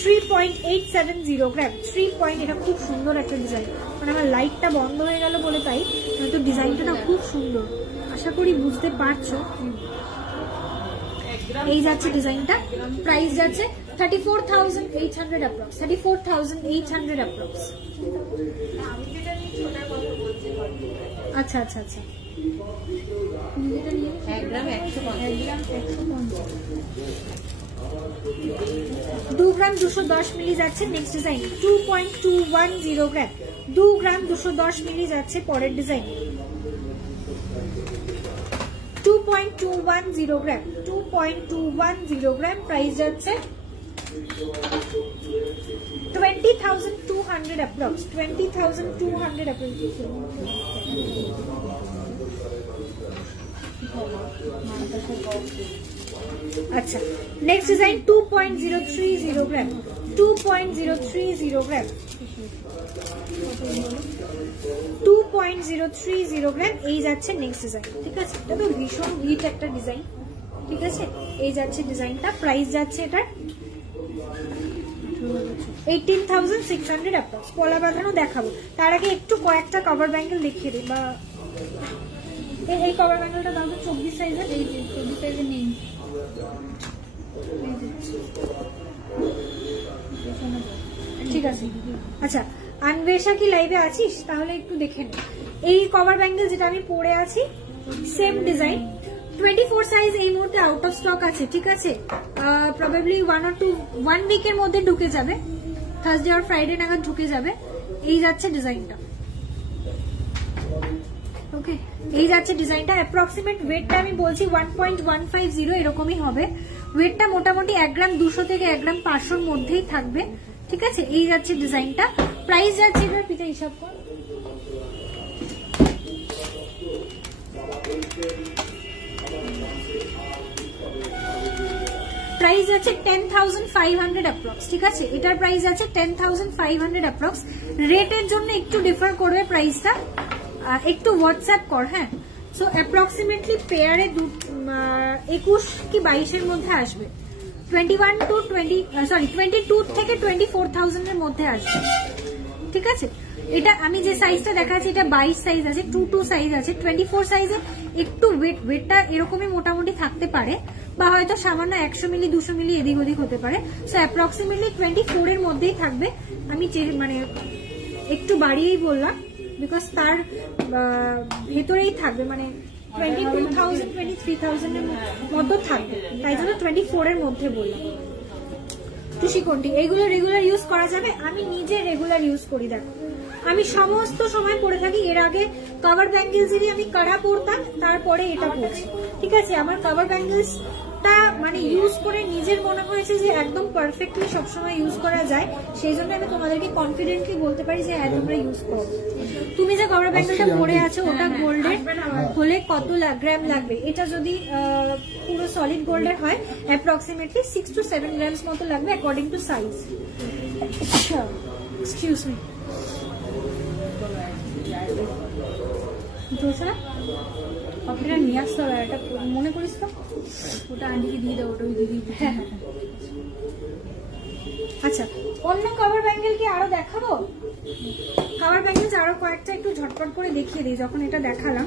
3.870 গ্রাম, 3. এটা খুব সুন্দর একটা ডিজাইন, মানে আমার লাইটটা বন্ধ হয়ে গেল বলে তাই, কিন্তু ডিজাইনটা না খুব সুন্দর, আশা করি বুঝতে পারছো। এই যাচ্ছে ডিজাইনটা। প্রাইস যাচ্ছে 34,800 অ্যাপ্রক্স, 34,800 অ্যাপ্রক্স। আচ্ছা আচ্ছা আচ্ছা, 1 গ্রাম 150, 2 গ্রাম 210 মিলি যাচ্ছে। নেক্সট ডিজাইন 2.210 গ্রাম, 2 গ্রাম 210 মিলি যাচ্ছে। পরের ডিজাইন 2.210 গ্রাম, 2.210 গ্রাম। প্রাইস যাচ্ছে 20,200 অ্যাপ্রক্স, 20,200 অ্যাপ্রক্স। আচ্ছা, নেক্সট ডিজাইন 2.030 গ্রাম, 2.030 গ্রাম, 2.030 গ্রাম এই যাচ্ছে নেক্সট ডিজাইন। ঠিক আছে, এটা তো ভীষণ হিট একটা ডিজাইন। ঠিক আছে, এই যাচ্ছে ডিজাইনটা। প্রাইস যাচ্ছে এটা 18,600 অ্যাপ্রক্স। পলা বাঁধানো দেখাবো, তার আগে একটু কয়েকটা কভার ব্যাঙ্গেল দেখিয়ে দিই। বা এই কভার ব্যাঙ্গেলটা দাও তো 24 সাইজের, এই 24 সাইজের নেই। ঠিক আছে, আচ্ছা আনবেশা কি লাইভে আছিস? তাহলে একটু দেখে নে। এই কভার ব্যাঙ্গেল যেটা আমি পরে আছি সেম ডিজাইন, 24 সাইজ এই মুহূর্তে আউট অফ স্টক আছে। ঠিক আছে, প্রবাবলি 1 উইকের মধ্যে ঢুকে যাবে, থার্সডে আর ফ্রাইডে নাগাদ ঢুকে যাবে। এই যাচ্ছে ডিজাইনটা। ওকে, এই যাচ্ছে ডিজাইনটা। অ্যাপ্রক্সিমেট ওয়েটটা আমি বলছি 1.150 এরকমই হবে। ওয়েটটা মোটামুটি 1 গ্রাম 200 থেকে 1 গ্রাম 500 মধ্যেই থাকবে। ঠিক আছে, এই যাচ্ছে ডিজাইনটা। প্রাইস যাচ্ছে এবার পিতা হিসাব কর। প্রাইস আছে 10,500 অ্যাপ্রক্স। ঠিক আছে, এটার প্রাইস আছে 10,500 অ্যাপ্রক্স। রেটের জন্য একটু ডিফার করবে প্রাইসটা, একটু হোয়াটসঅ্যাপ কর। হ্যাঁ, সো অ্যাপ্রক্সিমেটলি পেয়ারে 21 কি 22 মধ্যে আসবে, 22 থেকে 24,000 এর মধ্যে আসবে। ঠিক আছে, এটা আমি যে সাইজটা দেখাচ্ছি এটা 22 সাইজ আছে, 22 সাইজ আছে। 24 সাইজে একটু ওয়েটটা এরকমই মোটামুটি থাকতে পারে, বা হয়তো সামান্য 100 মিলি 200 মিলি এদিক ওদিক হতে পারে। সো অ্যাপ্রক্সিমেটলি 24 এর মধ্যেই থাকবে। আমি মানে একটু বাড়িয়েই বললাম, বিকজ তার ভেতরেই থাকবে, মানে 22,000 23,000 এর মতো থাকবে, তাই জন্য 24 এর মধ্যে বললাম। টুসিকন্টি এইগুলো রেগুলার ইউজ করা যাবে। আমি নিজে রেগুলার ইউজ করি, দেখো আমি সমস্ত সময় পরে থাকি। এর আগে কভার ব্যাঙ্গেলসেরই আমি কারা পরতাম, তারপরে এটা পরছি। ঠিক আছে, আমার কভার ব্যাঙ্গেলসটা মানে ইউজ করে নিজের মনে হয়েছে যে একদম পারফেক্টলি সবসময় ইউজ করা যায়, সেই জন্য আমি তোমাদেরকে কনফিডেন্টলি বলতে পারি যে হ্যাঁ তোমরা ইউজ করো। তুমি যে কভার ব্যাঙ্গেলটা পরে আছো ওটা গোল্ডের হলে কত গ্রাম লাগবে? এটা যদি পুরো সলিড গোল্ডের হয় অ্যাপ্রক্সিমেটলি 6 to 7 গ্রামস মতো লাগবে according to size. Excuse me, কফিটা নিয়ে আসতে হবে, এটা মনে করিস তো? ওটা আন্টিকে দিয়ে দাও, ওটা দিয়ে দিই। হ্যাঁ হ্যাঁ, আচ্ছা অন্য কভার ব্যাঙ্গেল কি আরো দেখাবো? কভার ব্যাঙ্গেল আছে আরো কয়েকটা, একটু ঝটপট করে দেখিয়ে দিই যখন এটা দেখালাম।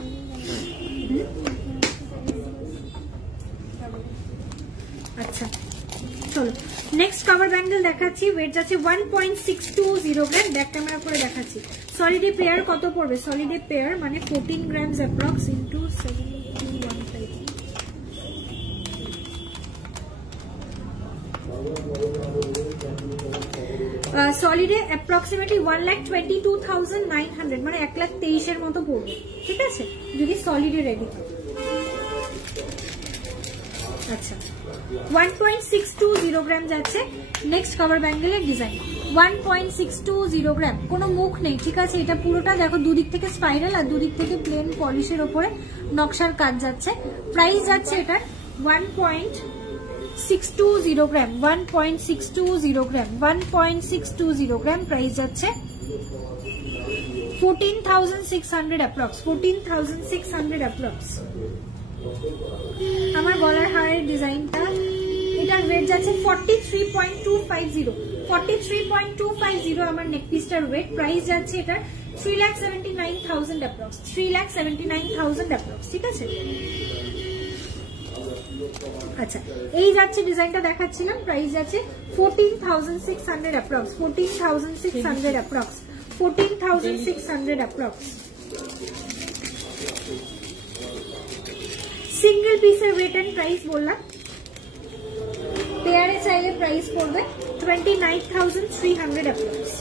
আচ্ছা চলো নেক্সট কভার ব্যাঙ্গেল দেখাচ্ছি। ওয়েট যাচ্ছে 1.620 গ্রাম। ব্যাক ক্যামেরা করে দেখাচ্ছি। সলিডে পেয়ার কত পড়বে? সলিডে পেয়ার মানে 14 গ্রামস অ্যাপ্রক্স ইন্টু 7215। সলিডে অ্যাপ্রক্সিমেটলি 1,22,900 মানে 1,23,000 এর মতো পড়বে, ঠিক আছে, যদি সলিডে রেডি হয়। আচ্ছা 1.620 গ্রাম যাচ্ছে নেক্সট কভার ব্যাঙ্গেলের ডিজাইন। 1.620 গ্রাম, কোনো মুখ নেই, ঠিক আছে। এটা পুরোটা দেখো দুদিক থেকে স্পাইরাল আর দুদিক থেকে প্লেন পলিশের ওপরে নকশার কাজ যাচ্ছে। প্রাইস যাচ্ছে এটা 1.620 গ্রাম। 1.620 গ্রাম, 1.620 গ্রাম প্রাইস যাচ্ছে 14,600 অ্যাপ্রক্স, 14,600 অ্যাপ্রক্স। আমার গলার হারের ডিজাইনটা, এটার ওয়েট যাচ্ছে 43.250, 43.250 আমার নেক পিসটার ওয়েট। প্রাইস যাচ্ছে এটার 3,79,000 অ্যাপ্রক্স, 3,79,000 অ্যাপ্রক্স, ঠিক আছে। আচ্ছা এই যাচ্ছে ডিজাইনটা দেখাচ্ছিলাম। প্রাইস যাচ্ছে 14,600 অ্যাপ্রক্স, 14,600 অ্যাপ্রক্স, 14,600 অ্যাপ্রক্স। সিঙ্গেল পিসের ওয়েট এন্ড প্রাইস বললাম। পেয়ারে চাইলে প্রাইস পড়বে 29,300 অ্যাপ্রক্স।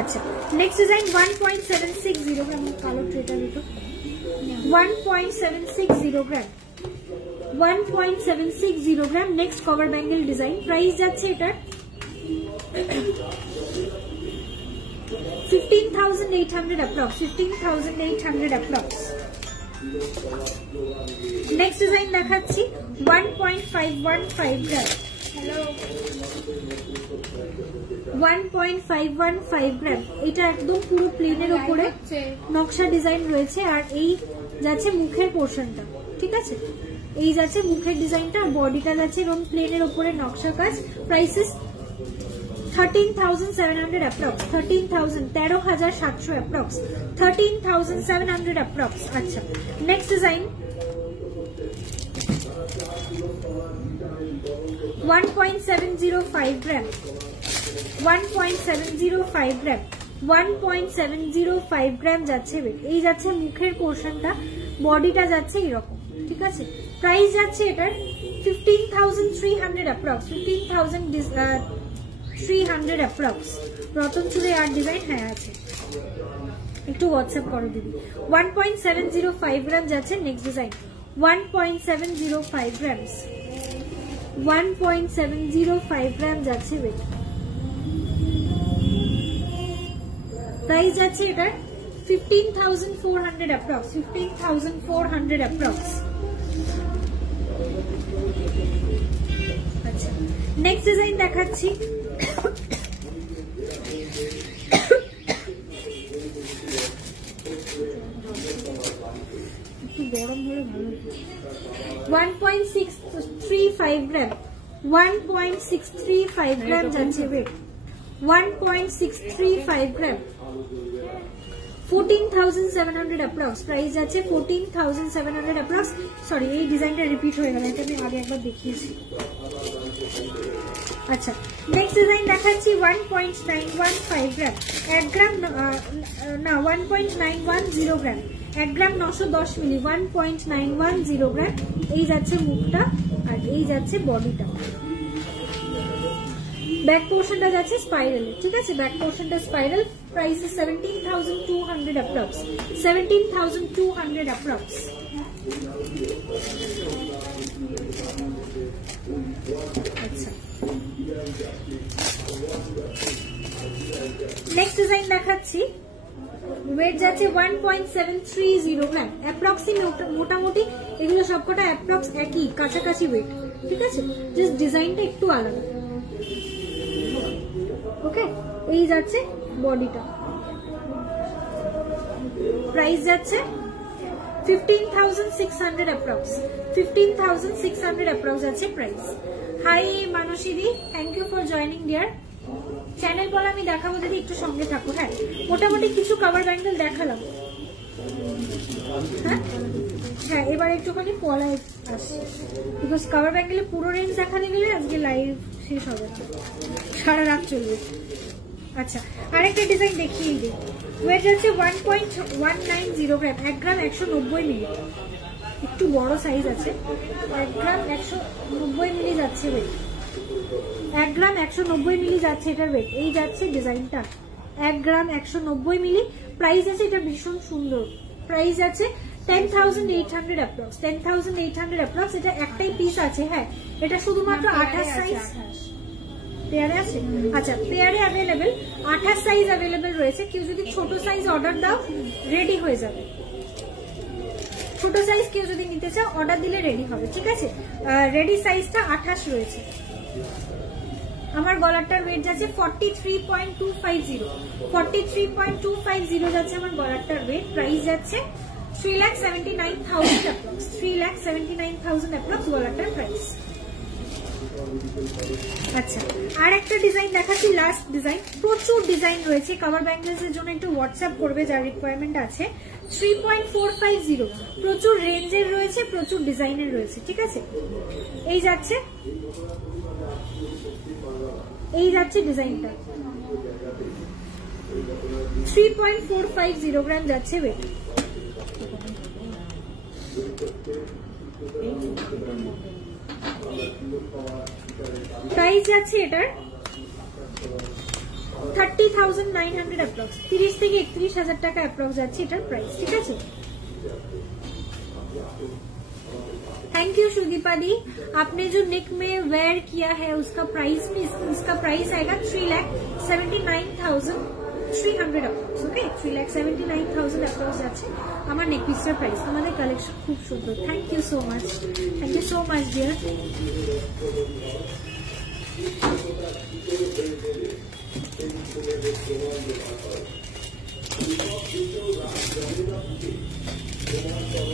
আচ্ছা নেক্সট ডিজাইন 1.760 গ্রাম। কালো ট্রেটার দুটো 1.760 গ্রাম, 1.760 গ্রাম next cover bangle design. Price যাচ্ছে এটার 15,800 অ্যাপ্রক্স, 15,800 অ্যাপ্রক্স। নেক্সট ডিজাইন দেখাচ্ছি 1.515 গ্রাম। 1.515 গ্রাম। এটা একদম পুরো প্লেনের উপরে নকশা ডিজাইন রয়েছে আর এই যাচ্ছে মুখের পোর্শনটা, ঠিক আছে। এই যাচ্ছে মুখের ডিজাইনটা, বডিটা যাচ্ছে এবং প্লেনের উপরে নকশা কাজ। Prices 13,700 approx, 13,700 approx, 13,700 approx. আচ্ছা নেক্সট ডিজাইন 1.705 গ্রাম, 1.705 গ্রাম, 1.705 গ্রাম যাচ্ছে ওয়েট। এই যাচ্ছে মুখের পোর্শনটা, বডিটা যাচ্ছে এরকম, ঠিক আছে। প্রাইস যাচ্ছে এটার 15,300 অ্যাপ্রক্স, 15,300 অ্যাপ্রক্স। রতন চুড়ে আর ডিজাইন হ্যাঁ আছে, একটু হোয়াটসঅ্যাপ করো দিদি। 1.705 গ্রাম যাচ্ছে নেক্সট ডিজাইন। 1.705 গ্রামস, 1.705 গ্রাম যাচ্ছে ওয়েট। প্রাইস যাচ্ছে এটার 15,400 অ্যাপ্রক্স, 15,400 অ্যাপ্রক্স। আচ্ছা নেক্সট ডিজাইন দেখাচ্ছি। একটু গরম হলে ভালো। 1.635 গ্রাম, 1.635 গ্রাম যাচ্ছে ওয়েট। 1.635 গ্রাম, 14,700 অ্যাপ্রক্স। প্রাইস যাচ্ছে 14,700 অ্যাপ্রক্স। সরি এই ডিজাইনটা রিপিট হয়ে গেল, এটা আমি আগে একবার দেখিয়েছি। আচ্ছা নেক্সট ডিজাইন দেখাচ্ছি 1.915 গ্রাম। 1 গ্রাম না 1.910 গ্রাম, 1 গ্রাম 910 মিলি, 1.910 গ্রাম। এই যাচ্ছে মুখটা আর এই যাচ্ছে বডিটা। ব্যাক পোর্শনটা যাচ্ছে স্পাইরাল, ঠিক আছে। ব্যাক পোর্শনটা স্পাইরাল। Price 17,200 approx, 17,200 approx. আচ্ছা নেক্সট ডিজাইন দেখাচ্ছি। ওয়েট যাচ্ছে 1.730 গ্রাম। মোটামুটি এগুলো সবকটা অ্যাপ্রক্স একই, কাছাকাছি ওয়েট, ঠিক আছে। জাস্ট ডিজাইনটা একটু আলাদা। ওকে এই যাচ্ছে বডিটা। প্রাইস যাচ্ছে 15,600 অ্যাপ্রক্স, 15,600 অ্যাপ্রক্স যাচ্ছে price. Hi Mansi di, thank you for joining dear. Channel পলা আমি দেখাবো, যদি একটু সঙ্গে থাকো। হ্যাঁ, মোটামুটি কিছু কভার ব্যাঙ্গেল দেখালাম। হ্যাঁ, এবার একটুখানি পলায় আসছে, বিকজ কভার ব্যাঙ্গেলে পুরো রেঞ্জ দেখাতে গেলে আজকে লাইভ শেষ হবে না, সারা রাত চলবে। আচ্ছা, আরেকটা ডিজাইন দেখিয়ে দিই। ওয়েট যাচ্ছে 1.190 গ্রাম, 1 গ্রাম 190 মিলি, একটু বড় সাইজ আছে। 1 গ্রাম 190 মিলি যাচ্ছে ওয়েট, 1 গ্রাম 190 মিলি যাচ্ছে এটার ওয়েট। এই যাচ্ছে ডিজাইনটা 1 গ্রাম 190 মিলি। প্রাইস আছে, এটা ভীষণ সুন্দর। প্রাইস আছে 10,800 অ্যাপ্রক্স, 10,800 অ্যাপ্রক্স। এটা একটাই পিস আছে। হ্যাঁ, এটা শুধুমাত্র 28 সাইজ পেয়ারে আছে। আচ্ছা, পেয়ারে অ্যাভেলেবেল 28 সাইজ অ্যাভেলেবেল রয়েছে। কেউ যদি ছোট সাইজ অর্ডার দাও রেডি হয়ে যাবে। ছোট সাইজ কেউ যদি নিতে চাও অর্ডার দিলে রেডি হবে, ঠিক আছে। রেডি সাইজটা 28 রয়েছে। আমার গলারটার ওয়েট যাচ্ছে 43.250, 43.250 যাচ্ছে আমার গলারটার ওয়েট। প্রাইস যাচ্ছে 3,79,000 অ্যাপ্রক্স, 3,79,000 অ্যাপ্রক্স গলারটার প্রাইস। আচ্ছা, আর একটা ডিজাইন দেখাচ্ছি, লাস্ট ডিজাইন। প্রচুর ডিজাইন রয়েছে। কভার ব্যাঙ্গেলস এর জন্য একটু হোয়াটসঅ্যাপ করবে যার রিকোয়ারমেন্ট আছে। 3.450, প্রচুর রেঞ্জের রয়েছে, প্রচুর ডিজাইনের রয়েছে, ঠিক আছে। এই যাচ্ছে ডিজাইনটা 3.450 গ্রাম যাচ্ছে ওয়েট। প্রাইস যাচ্ছে এটার 30,900 অ্যাপ্রক্স, 30 থেকে 31,000 টাকা অ্যাপ্রক্স যাচ্ছে এটার প্রাইস, ঠিক আছে। थैंक यू सुदीपा दी। आपने जो नेक में वेयर किया है उसका प्राइस में इसका प्राइस आएगा 3,79,300 अप्रॉक्स। ओके, 3,79,000 अप्रॉक्स যাচ্ছে আমার নেক পিসের প্রাইস। আমাদের কালেকশন খুব সুন্দর। Thank you so much, thank you so much dear.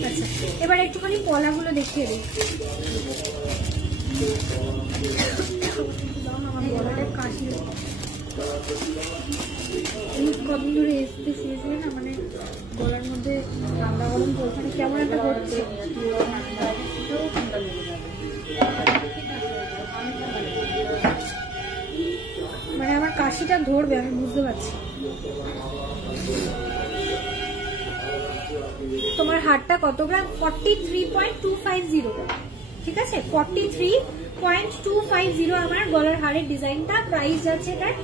আচ্ছা, এবার একটুখানি পলাগুলো দেখিয়ে দিই। আমার গলাটা কাশি, কদিন ধরে এসতে শুয়েছিলেন না, মানে গলার মধ্যে ঠান্ডা গরম পড়ছে, কেমন একটা করছে। মানে আমার কাশিটা ধরবে, আমি বুঝতে পারছি। তোমার হারটা কত গ্রাম? 43.250, ঠিক আছে। 43.250 আমার গলার হারের ডিজাইনটা। প্রাইস যাচ্ছে এটার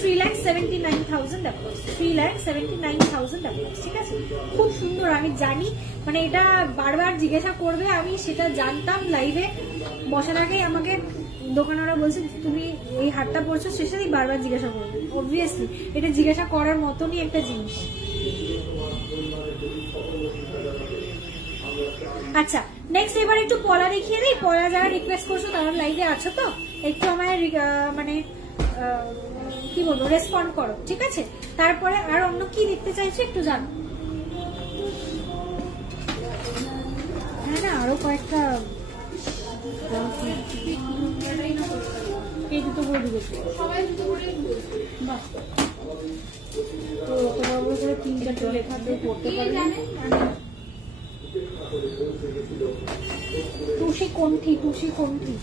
3,79,000 অ্যাপ্রক্স, 3,79,000 অ্যাপ্রক্স, ঠিক আছে। খুব সুন্দর, আমি জানি, মানে এটা বারবার জিজ্ঞাসা করবে, আমি সেটা জানতাম। লাইভে বসার আগে আমাকে দোকানওয়ালা বলছে তুমি এই হারটা পরছো, শেষেই বারবার জিজ্ঞাসা করবে। অবভিয়াসলি এটা জিজ্ঞাসা করার মতনই একটা জিনিস। আচ্ছা, নেক্সট এবার একটু পলা দেখিয়ে দিই। পলা যারা রিকোয়েস্ট করছো তারা লাইভে আছো তো, একটু আমায় মানে কি বলবো, রেসপন্ড করো, ঠিক আছে। তারপরে আর অন্য কি দেখতে চাইছো একটু জানো। হ্যাঁ না, আরো কয়েকটা এই দুটো করে দিবে, বাহ। তো অত বড় বড় করে 3-4টা লেখা দিয়ে পড়তে পারবে। টুসি কোনটি, টুসি কোনটি।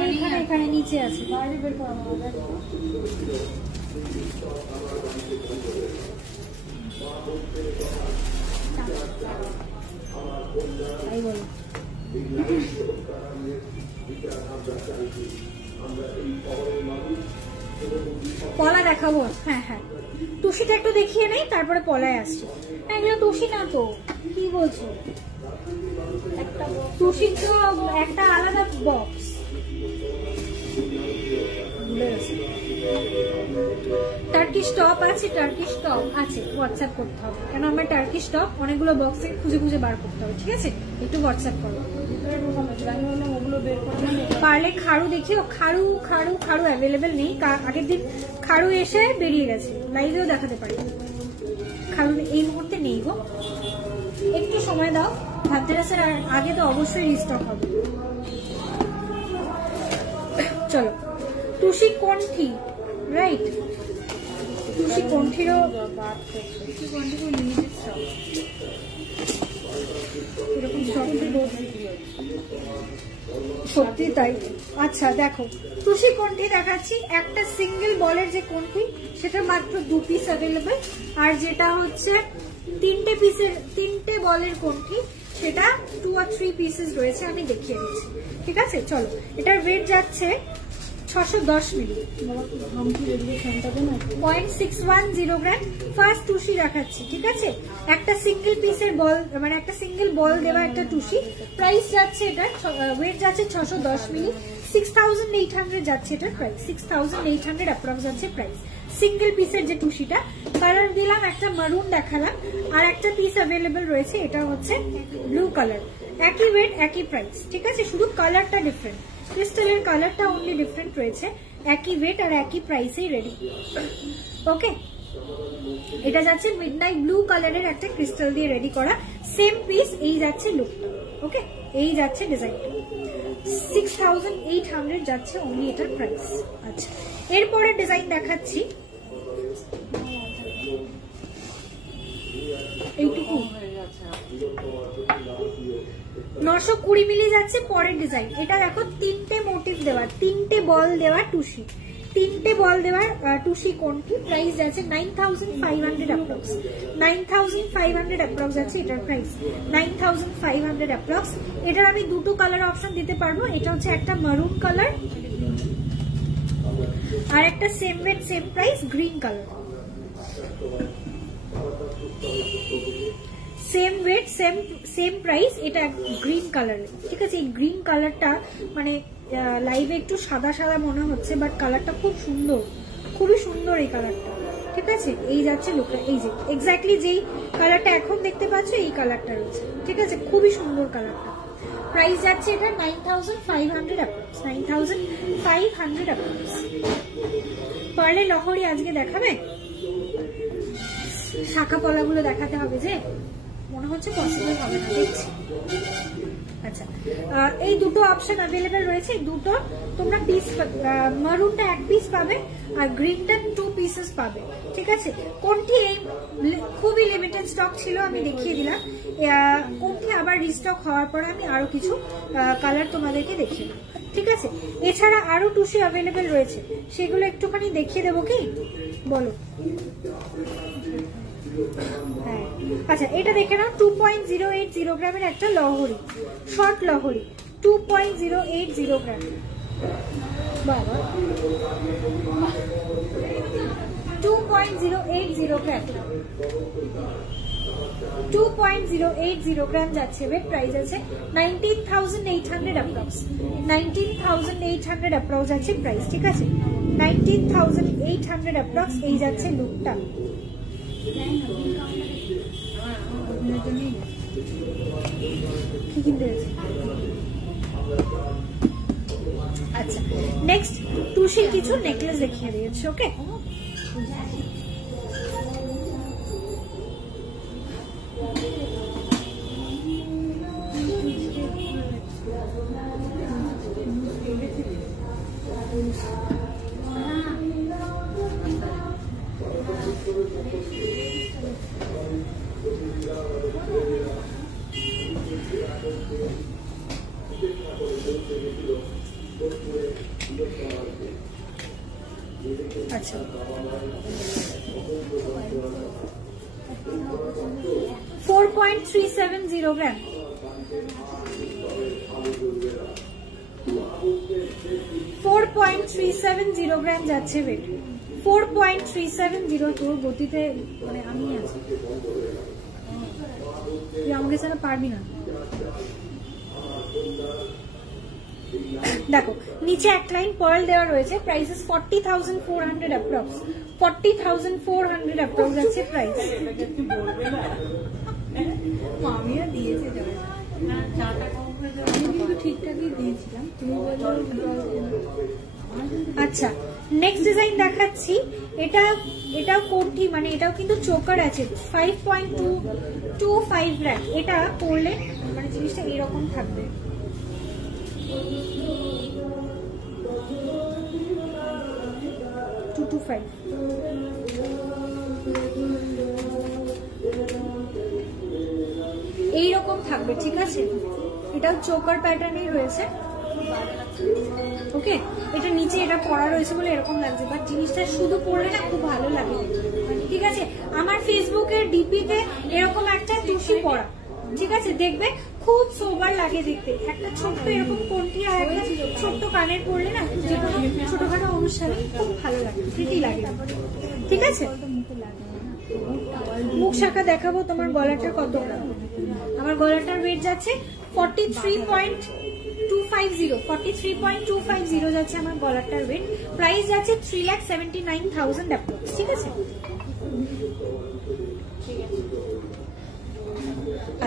এইখানে এখানে নিচে আছে, বাইরে বের করা হবে। তাই বলো। পলা দেখাবো, হ্যাঁ হ্যাঁ, টুসিটা একটু দেখিয়ে নেই, তারপরে পলায় আসছি। এগুলো টুসি না তো, কি বলছো? টুসির তো একটা আলাদা বক্স। টার্কিশ টপ আছে, টার্কিশ টপ আছে, হোয়াটসঅ্যাপ করতে হবে, কেন আমার টার্কিশ টপ অনেকগুলো বক্সে খুঁজে খুঁজে বার করতে হবে, ঠিক আছে। একটু হোয়াটসঅ্যাপ করো। পারলে খাড়ু দেখিও। খাড়ু খাড়ু খাড়ু অ্যাভেলেবেল নেই, আগের দিন খাড়ু এসে বেরিয়ে গেছে, লাইভেও দেখাতে পারি। খাড়ু এই মুহূর্তে নেই গো, একটু সময় দাও, ধনতেরাসের আগে তো অবশ্যই রিস্টক হবে। চলো, টুসি কণ্ঠি, রাইট, টুসি কণ্ঠিরও এরকম সত্যি তাই। আচ্ছা দেখো, টুসি কণ্ঠি দেখাচ্ছি, একটা সিঙ্গেল বলের যে কণ্ঠি সেটা মাত্র 2 পিস অ্যাভেলেবেল, আর যেটা হচ্ছে 3টে বলের কণ্ঠি সেটা 2 or 3 পিসেস রয়েছে, আমি দেখিয়ে দিচ্ছি। ঠিক আছে, চলো, এটার ওয়েট যাচ্ছে 610 মিলি, 0.610 গ্রাম। ফার্স্ট টুসি দেখাচ্ছি, ঠিক আছে, একটা সিঙ্গেল পিসের বল, মানে একটা সিঙ্গেল বল দেওয়া একটা টুসি। প্রাইস যাচ্ছে এটার, ওয়েট যাচ্ছে 610 মিলি, 6800 যাচ্ছে এটার প্রাইস, 6800 অ্যাপ্রক্স যাচ্ছে প্রাইস। সিঙ্গেল পিসের যে টুসিটা, কালার দিলাম, একটা মারুন দেখালাম, আর একটা পিস অ্যাভেলেবেল রয়েছে, এটা হচ্ছে ব্লু কালার। একই ওয়েট একই প্রাইস, ঠিক আছে, শুধু কালারটা ডিফারেন্ট, ক্রিস্টালের কালারটা অনলি ডিফারেন্ট রয়েছে, একই ওয়েট আর একই প্রাইসেই রেডি। ওকে, এটা যাচ্ছে মিডনাইট ব্লু কালারের একটা ক্রিস্টাল দিয়ে রেডি করা, সেম পিস। এই যাচ্ছে লুকটা, ওকে, এই যাচ্ছে ডিজাইনটা, 6800 যাচ্ছে অনলি এটার প্রাইস। আচ্ছা, এরপরে ডিজাইন দেখাচ্ছি, এইটুকু 920 মিলি যাচ্ছে পরের ডিজাইন। এটা দেখো, 3টে মোটিভ দেওয়া, 3টে বল দেওয়া টুসি, 3টে বল দেওয়ার টুসি কোনটি, প্রাইস যাচ্ছে 9500 অ্যাপ্রক্স, 9500 অ্যাপ্রক্স যাচ্ছে এটার প্রাইস, 9500 অ্যাপ্রক্স। এটার আমি দুটো কালার অপশন দিতে পারবো, এটা হচ্ছে একটা মারুন কালার আর একটা same wait same price green colour. Same wait same price, এটা গ্রিন কালার, ঠিক আছে। এই গ্রিন কালারটা মানে লাইভে একটু সাদা সাদা মনে হচ্ছে, বাট কালারটা খুব সুন্দর, খুবই সুন্দর এই কালারটা, ঠিক আছে। এই যাচ্ছে লুকটা, এই যে এক্স্যাক্টলি যেই কালারটা এখন দেখতে পাচ্ছ এই কালারটা রয়েছে, ঠিক আছে, খুবই সুন্দর কালারটা। প্রাইস যাচ্ছে এটা 9500 অ্যাপ্রক্স, 9500 অ্যাপ্রক্স। পারলে লহরি আজকে দেখাবে, শাখা পলাগুলো দেখাতে হবে, যে মনে হচ্ছে পসিবল হবে না, দেখছি। আচ্ছা, এই দুটো অপশন অ্যাভেলেবেল রয়েছে, দুটো তোমরা পিস, মারুনটা 1 পিস পাবে আর গ্রিনটা 2 পিসেস পাবে, ঠিক আছে। কোনটি এই খুবই লিমিটেড স্টক ছিল, আমি দেখিয়ে দিলাম। কোনটি আবার রিস্টক হওয়ার পরে আমি আরো কিছু কালার তোমাদেরকে দেখিয়ে দেবো, ঠিক আছে। এছাড়া আরো টুসি অ্যাভেলেবেল রয়েছে, সেগুলো একটুখানি দেখিয়ে দেবো কি, বলো। হ্যাঁ, আচ্ছা, এটা দেখে নাও, 2.080 গ্রামের একটা লহরি, শর্ট লহরি, 2.080 গ্রাম। বাবা, 2.080 গ্রাম, 2.080 গ্রাম যাচ্ছে, ওয়েট প্রাইস আছে 19800 অ্যাপ্রক্স, 19800 অ্যাপ্রক্স যাচ্ছে প্রাইস, ঠিক আছে, 19800 অ্যাপ্রক্স। এই যাচ্ছে লুকটা, আচ্ছা। নেক্সট টুসির কিছু নেকলেস দেখিয়ে দিয়েছি, ওকে। আচ্ছা, 4.370 গ্রাম, 4.370 গ্রাম যাচ্ছে ওয়েট, 4.370। তোর গতিতে মানে আমি আছি, তুই আমাকে ছাড়া পারবি না। দেখো, নিচে এক লাইন পার্ল দেওয়া রয়েছে, প্রাইসেস 40,400 অ্যাপ্রক্স, 40,400 অ্যাপ্রক্স যাচ্ছে প্রাইস। মামিও দিয়েছে, আমি কিন্তু ঠিকঠাকই দিয়েছিলাম, তুমি বললো। আচ্ছা, নেক্সট ডিজাইন দেখাচ্ছি। এটাও কোটি, মানে এটাও কিন্তু চোকার আছে, 5.25 গ্রাম। এটা পরলে মানে জিনিসটা এরকম থাকবে। এইরকম থাকবে, ঠিক আছে? এটাও চোকার প্যাটার্নই রয়েছে। ওকে, এটা নিচে এটা পরা রয়েছে বলে এরকম লাগছে, বাট জিনিসটা শুধু পরলে না খুব ভালো লাগে, ঠিক আছে? আমার ফেসবুকের ডিপিতে এরকম একটা টুসি পরা, ঠিক আছে? দেখবে খুব সোবার লাগে দেখতে। একটা ছোট্ট এরকম কোনটি আর একটা ছোট্ট কানের পরলে না যে কোনো ছোটখাটো অনুষ্ঠানে খুব ভালো লাগে, প্রীতি লাগে, ঠিক আছে? মুখ শাখা দেখাবো। তোমার গলাটার কত গ্রাম? আমার গলাটার ওয়েট যাচ্ছে 43.250 যাচ্ছে আমার গলাটার ওয়েট। প্রাইস যাচ্ছে 3,79,000 অ্যাপ্রক্স, ঠিক আছে?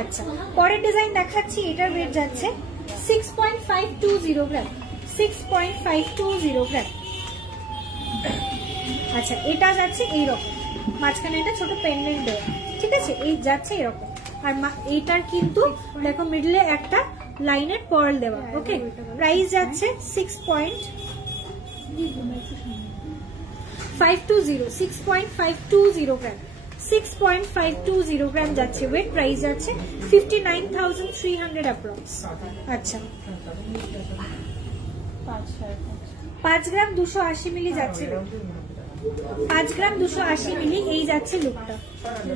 আচ্ছা, পরের ডিজাইন দেখাচ্ছি। এটার ওয়েট যাচ্ছে 6.520 গ্রাম, 6.520 গ্রাম। আচ্ছা, এটা যাচ্ছে এইরকম, মাঝখানে একটা ছোট পেন্ডেন্ট দেওয়া, ঠিক আছে? এই যাচ্ছে এরকম। আর এইটার কিন্তু দেখো মিডলে একটা লাইনের পার্ল দেওয়া। ওকে, প্রাইস যাচ্ছে 6.520 গ্রাম, 6.520 গ্রাম যাচ্ছে ওয়েট। প্রাইস যাচ্ছে 59,300 অ্যাপ্রক্স। আচ্ছা, 5 গ্রাম 280 মিলি যাচ্ছে, 5 গ্রাম 280 মিলি এই যাচ্ছে লুকটা।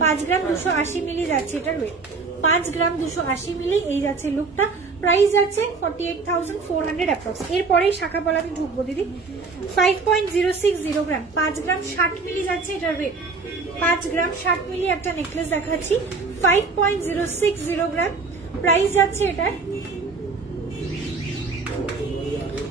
5 গ্রাম 280 মিলি যাচ্ছে এটার ওয়েট। 5 গ্রাম 280 মিলি এই যাচ্ছে লুকটা। প্রাইস যাচ্ছে 48,400 অ্যাপ্রক্স। এরপরেই শাখা পলা আমি ঢুকবো দিদি। 5.060 গ্রাম, 5 গ্রাম 60 মিলি যাচ্ছে এটার ওয়েট। 5 গ্রাম 60 মিলি একটা নেকলেস দেখাচ্ছি, 5.060 গ্রাম। প্রাইস যাচ্ছে এটার,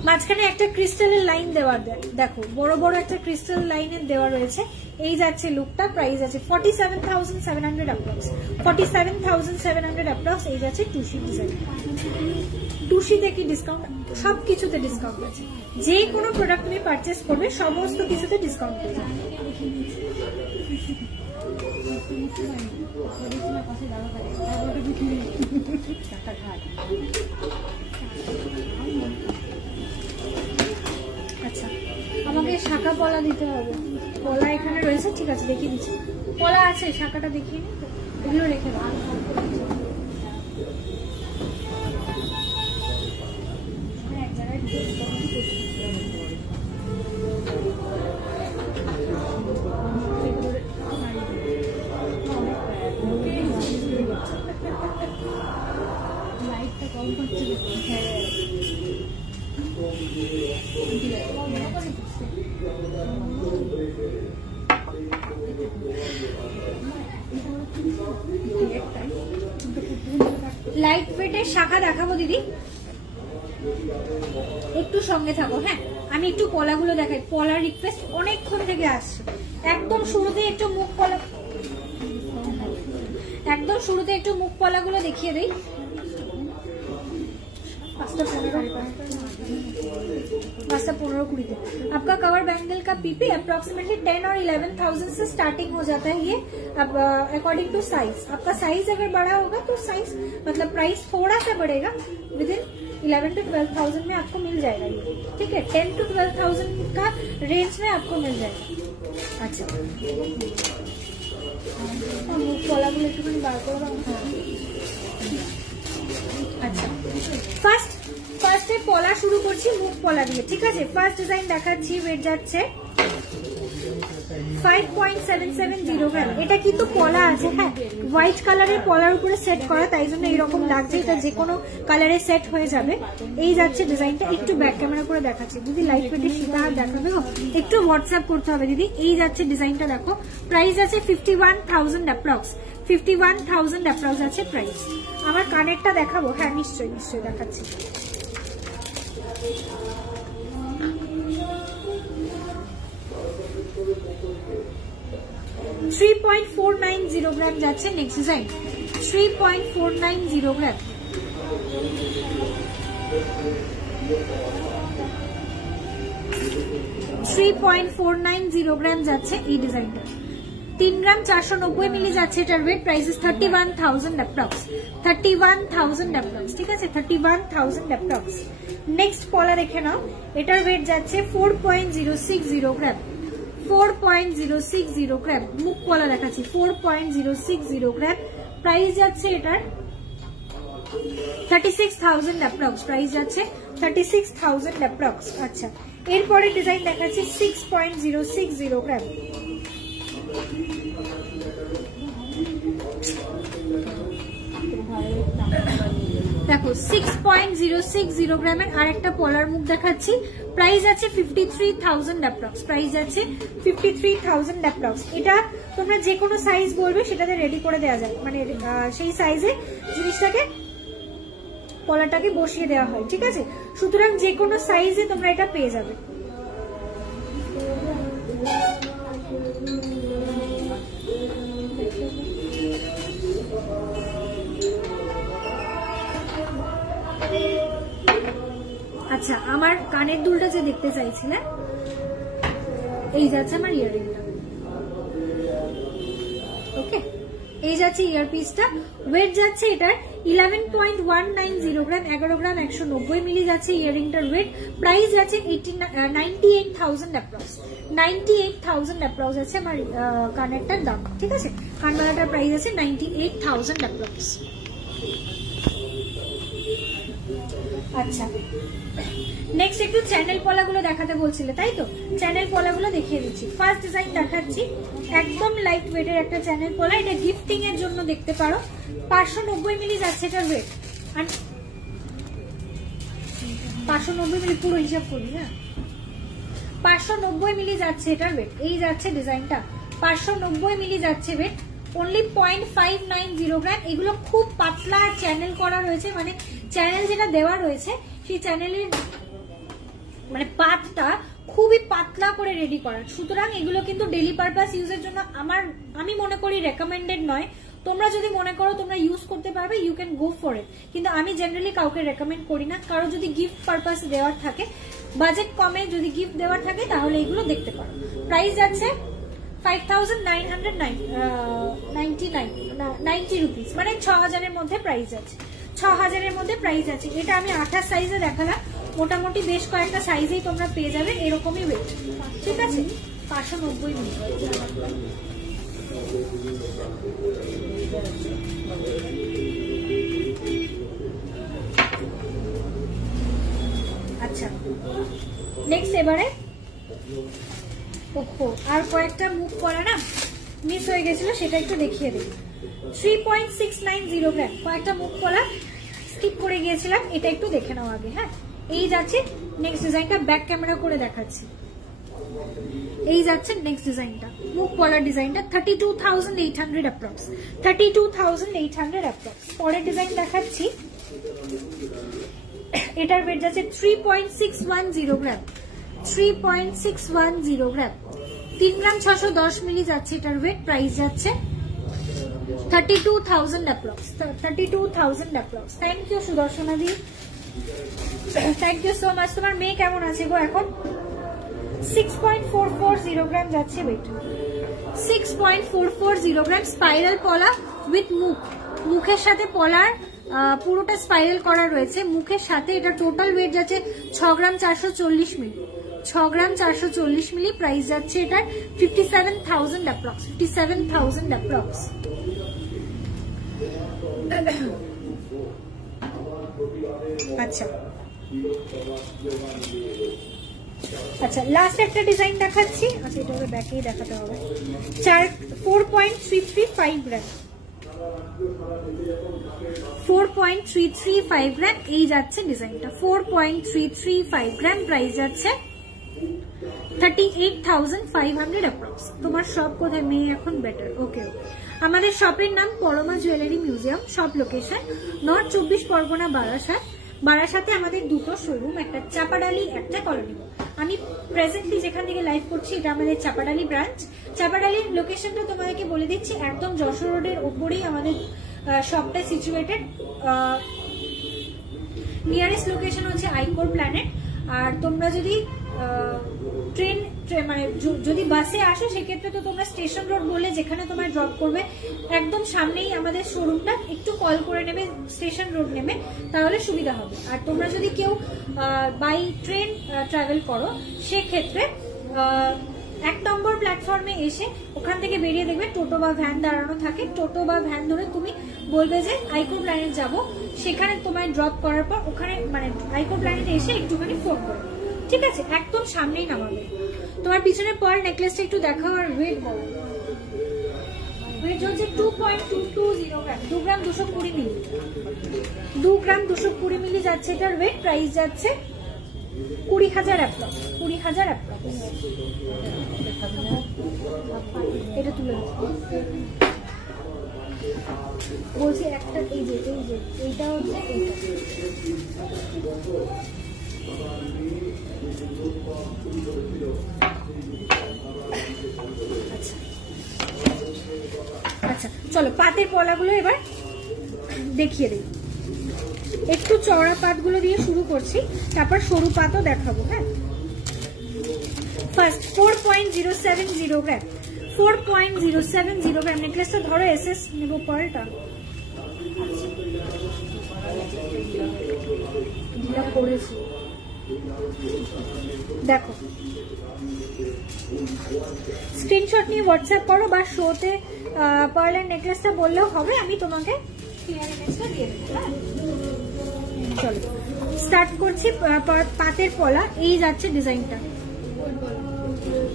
মাঝখানে একটা ক্রিস্টালের লাইন দেওয়া, দেখো বড় বড় একটা ক্রিস্টাল লাইনের দেওয়া রয়েছে। এই যাচ্ছে লুকটা। প্রাইস আছে 47,700 অ্যাপ্রক্স, 47,700 অ্যাপ্রক্স। এই যাচ্ছে টুসি ডিজাইন। টুসিতে কি ডিসকাউন্ট? সব কিছুতে ডিসকাউন্ট আছে। যে কোনো প্রোডাক্ট তুমি পারচেস করবে সমস্ত কিছুতে ডিসকাউন্ট আছে। আচ্ছা, আমাকে শাখা পলা দিতে হবে। পলা এখানে রয়েছে, ঠিক আছে দেখিয়ে দিচ্ছি। পলা আছে, শাখাটা দেখিয়ে নি, এগুলো রেখে দাও। এক জায়গায় লাইটটা কম করছে। লাইট ওয়েটের শাখা দেখাবো দিদি, একটু সঙ্গে থাকো। হ্যাঁ, আমি একটু পলাগুলো দেখাই। পলার রিকোয়েস্ট অনেকক্ষণ থেকে আসছে। একদম শুরুতে একটু মুখ পলা, একদম শুরুতে একটু মুখ পলাগুলো দেখিয়ে দেই। 5:15-20 आपका कवर बैंगल का पीपी अप्रोक्सीमेटली 10 और 11,000 से स्टार्टिंग हो जाता है ये। अब अकॉर्डिंग टू साइज, आपका साइज अगर बड़ा होगा तो साइज मतलब प्राइस थोड़ा सा बढ़ेगा। विद इन 11 to 12,000 में आपको मिल जाएगा ये, ठीक है? 10 to 12,000 का रेंज में आपको मिल जाएगा। अच्छा, मुख पला गुलो একটুখানি বার করে দাও। আচ্ছা, ফার্স্টে পলা শুরু করছি মুখ পলা দিয়ে, ঠিক আছে? ফার্স্ট ডিজাইন দেখাচ্ছি। ওয়েট যাচ্ছে 5.770 গ্রাম। এটা কিন্তু পলা আছে, হ্যাঁ, হোয়াইট কালারের পলার উপরে সেট করা, তাই জন্য এইরকম লাগছে। এটা যে কোনো কালারে সেট হয়ে যাবে। এই যাচ্ছে ডিজাইনটা। একটু ব্যাক ক্যামেরা করে দেখাচ্ছি দিদি, লাইট ওয়েটে সীতা হাত দেখাবে, একটু হোয়াটসঅ্যাপ করতে হবে দিদি। এই যাচ্ছে ডিজাইনটা, দেখো প্রাইস আছে 51,000 অ্যাপ্রক্স, 51,000 অ্যাপ্রক্স আছে প্রাইস। আমার কানেরটা দেখাবো? হ্যাঁ, নিশ্চয়ই নিশ্চয়ই দেখাচ্ছি। $3.490 গ্রাম যাচ্ছে নেক্সট ডিজাইন। 3.490 গ্রাম। 3.490 গ্রাম যাচ্ছে এই ডিজাইনটা। 3 গ্রাম 490 মিলি যাচ্ছে এটার weight. Price is 31,000 approx, 31,000 approx, ঠিক আছে, 31,000 অ্যাপ্রক্স। নেক্সট পলা দেখে নাও, এটার ওয়েট যাচ্ছে 4.060 গ্রাম, 4.060 গ্রাম। মুখ পলা দেখাচ্ছি, 4.060 গ্রাম। প্রাইস যাচ্ছে এটার 36,000 অ্যাপ্রক্স, প্রাইস যাচ্ছে 36,000 অ্যাপ্রক্স। আচ্ছা, এরপরে ডিজাইন দেখাচ্ছি 6.060 গ্রাম। দেখো 6.060 গ্রামের আরেকটা পলার মুখ দেখাচ্ছি। প্রাইস আছে 53,000 অ্যাপ্রক্স, প্রাইস আছে 53,000 অ্যাপ্রক্স। এটা তোমরা যে কোনো সাইজ বলবে সেটাতে রেডি করে দেওয়া যায়, মানে সেই সাইজে জিনিসটাকে পলাটাকে বসিয়ে দেওয়া হয়, ঠিক আছে। সুতরাং যে কোনো সাইজে তোমরা এটা পেয়ে যাবে। আচ্ছা, আমার কানের দুলটা যে দেখতে চাইছিলেন, এই যাচ্ছে আমার ইয়াররিংটা। ওকে, এই যাচ্ছে ইয়ারপিসটা। ওয়েট যাচ্ছে এটার 11.190 গ্রাম, 11 গ্রাম 190 মিলি যাচ্ছে ইয়াররিংটার ওয়েট। প্রাইস যাচ্ছে 98,000 অ্যাপ্রক্স, 98,000 অ্যাপ্রক্স আছে আমার কানেরটার দাম, ঠিক আছে। কানবালাটার প্রাইস আছে 98,000 অ্যাপ্রক্স। আচ্ছা, নেক্সট একটু চ্যানেল পলাগুলো দেখাতে বলছিলে, তাই তো? চ্যানেল পলাগুলো দেখিয়ে দিচ্ছি। ফার্স্ট ডিজাইন দেখাচ্ছি, একদম লাইট ওয়েটের একটা চ্যানেল পলা। এটা গিফটিং এর জন্য দেখতে পারো। 590 মিলি যাচ্ছে এটার ওয়েট। 590 মিলি পুরো হিসাব করি, হ্যাঁ, 590 মিলি যাচ্ছে এটার ওয়েট। এই যাচ্ছে ডিজাইনটা, 590 মিলি যাচ্ছে ওয়েট। অনলি 0.590 গ্রাম। এগুলো খুব পাতলা চ্যানেল করা রয়েছে, মানে চ্যানেল যেটা দেওয়া রয়েছে সেই চ্যানেলের মানে পাতটা খুবই পাতলা করে রেডি করা। সুতরাং এগুলো কিন্তু ডেইলি পারপাস ইউজের জন্য আমি মনে করি রেকমেন্ডেড নয়। তোমরা যদি মনে করো তোমরা ইউজ করতে পারবে, you can go for it, কিন্তু আমি জেনারেলি কাউকে রেকমেন্ড করি না। কারো যদি গিফট পারপাস দেওয়ার থাকে, বাজেট কমে যদি গিফট দেওয়ার থাকে, তাহলে এগুলো দেখতে পারো। প্রাইস আছে 5,990 রুপিস, মানে 6,000-এর মধ্যে প্রাইস আছে, 6,000-এর মধ্যে প্রাইস আছে। এটা আমি 28 সাইজে দেখালাম, মোটামুটি বেশ কয়েকটা সাইজেই তোমরা পেয়ে যাবে এরকমই ওয়েট, ঠিক আছে। 590 মিলি। আচ্ছা, নেক্সট এবারে ওহো আর কয়েকটা মুখ পলা না মিস হয়ে গেছিল, সেটা একটু দেখিয়ে দিই। 3.690 গ্রাম, কয়েকটা মুখ পলা স্কিপ করে গিয়েছিলাম, এটা একটু দেখে নাও আগে, হ্যাঁ। এই যাচ্ছে নেক্সট ডিজাইনটা, ব্যাক ক্যামেরা করে দেখাচ্ছি। এই যাচ্ছে নেক্সট ডিজাইনটা, মুখ পলার ডিজাইনটা। 32,800 অ্যাপ্রক্স, 32,800 অ্যাপ্রক্স। পরের ডিজাইন দেখাচ্ছি, এটার ওয়েট যাচ্ছে 3.610 গ্রাম, 3.610 গ্রাম। 3 গ্রাম 610 মিলি যাচ্ছে এটার ওয়েট। প্রাইস যাচ্ছে 32,000 approx, 32,000 approx. Thank you Sudarshana di, thank you so much. তোমার মেয়ে কেমন আছে গো এখন? 6.440 গ্রাম যাচ্ছে ওয়েট, 6.440 গ্রাম। স্পাইরাল পলা উইথ মুখ, মুখের সাথে পলার পুরোটা স্পাইরাল করা রয়েছে মুখের সাথে। এটা টোটাল ওয়েট যাচ্ছে 6 গ্রাম 440 মিলি, 6 গ্রাম 440 মিলি। প্রাইস যাচ্ছে এটার 57,000 অ্যাপ্রক্স, 57,000 অ্যাপ্রক্স। আচ্ছা আচ্ছা, লাস্ট একটা ডিজাইন দেখাচ্ছি। আচ্ছা, এটা ওকে ব্যাকেই দেখাতে হবে। 4.335 গ্রাম, 4.335 গ্রাম। এই যাচ্ছে ডিজাইনটা, 4.335 গ্রাম। প্রাইস যাচ্ছে 38,500 অ্যাপ্রক্স। তোমার শপ কোথায়? মেয়ে এখন বেটার। ওকে, আমাদের শপের নাম Parama jewellery museum. Shop location north 24 Pargana, Barasat. বারাসাতে আমাদের দুটো শোরুম, একটা চাপাডালি, একটা কলোনি। আমি প্রেজেন্টলি যেখান থেকে লাইভ করছি এটা আমাদের চাপাডালি ব্রাঞ্চ। চাপাডালির লোকেশনটা তোমাদেরকে বলে দিচ্ছি, একদম যশোর রোডের ওপরেই আমাদের শপটা সিচুয়েটেড। নিয়ারেস্ট লোকেশন হচ্ছে আইকোর প্ল্যানেট। আর তোমরা যদি ট্রেন মানে যদি বাসে আসো সেক্ষেত্রে তো তোমরা স্টেশন রোড বলে যেখানে তোমার ড্রপ করবে একদম সামনেই আমাদের শোরুমটা, একটু কল করে নেবে স্টেশন রোড নেমে, তাহলে সুবিধা হবে। আর তোমরা যদি কেউ বাই ট্রেন ট্রাভেল করো সেক্ষেত্রে 1 নম্বর প্ল্যাটফর্মে এসে ওখান থেকে বেরিয়ে দেখবে টোটো বা ভ্যান দাঁড়ানো থাকে, টোটো বা ভ্যান ধরে তুমি বলবে যে আইকো প্ল্যানেট যাব, সেখানে তোমায় ড্রপ করার পর ওখানে মানে আইকো প্ল্যানেটে এসে একটুখানি ফোন করো, ঠিক আছে? একদম সামনেই নামাবে। তোমার পিছনে পার্ল নেকলেসটা একটু দেখাও আর ওয়েট বলো। ওয়েট হচ্ছে 2.220 গ্রাম, 2 গ্রাম 220 মিলি, 2 গ্রাম 220 মিলি যাচ্ছে এটার ওয়েট। প্রাইস যাচ্ছে 20,000 অ্যাপ্রক্স, 20,000 অ্যাপ্রক্স। এটা তুলে বলছি একটা, এই যে এইটা হচ্ছে এইটা। আচ্ছা চলো পাতের পলাগুলো এবার দেখিয়ে দিই। একটু চওড়া পাতগুলো দিয়ে শুরু করছি, তারপর সরু পাতও দেখাবো। হ্যাঁ, ফার্স্ট 4.070 গ্রাম, 4.070 গ্রাম নেকলেসটা ধরো। এসএস নেব পার্লটা, করেছি দেখো। স্ক্রিনশট নিয়ে হোয়াটসঅ্যাপ করো বা শোতে পার্লের নেকলেসটা বললেও হবে, আমি তোমাকে ক্লিয়ার ইমেজটা দিয়ে দেবো। চলো স্টার্ট করছি। পাতের পলা, এই যাচ্ছে ডিজাইনটা,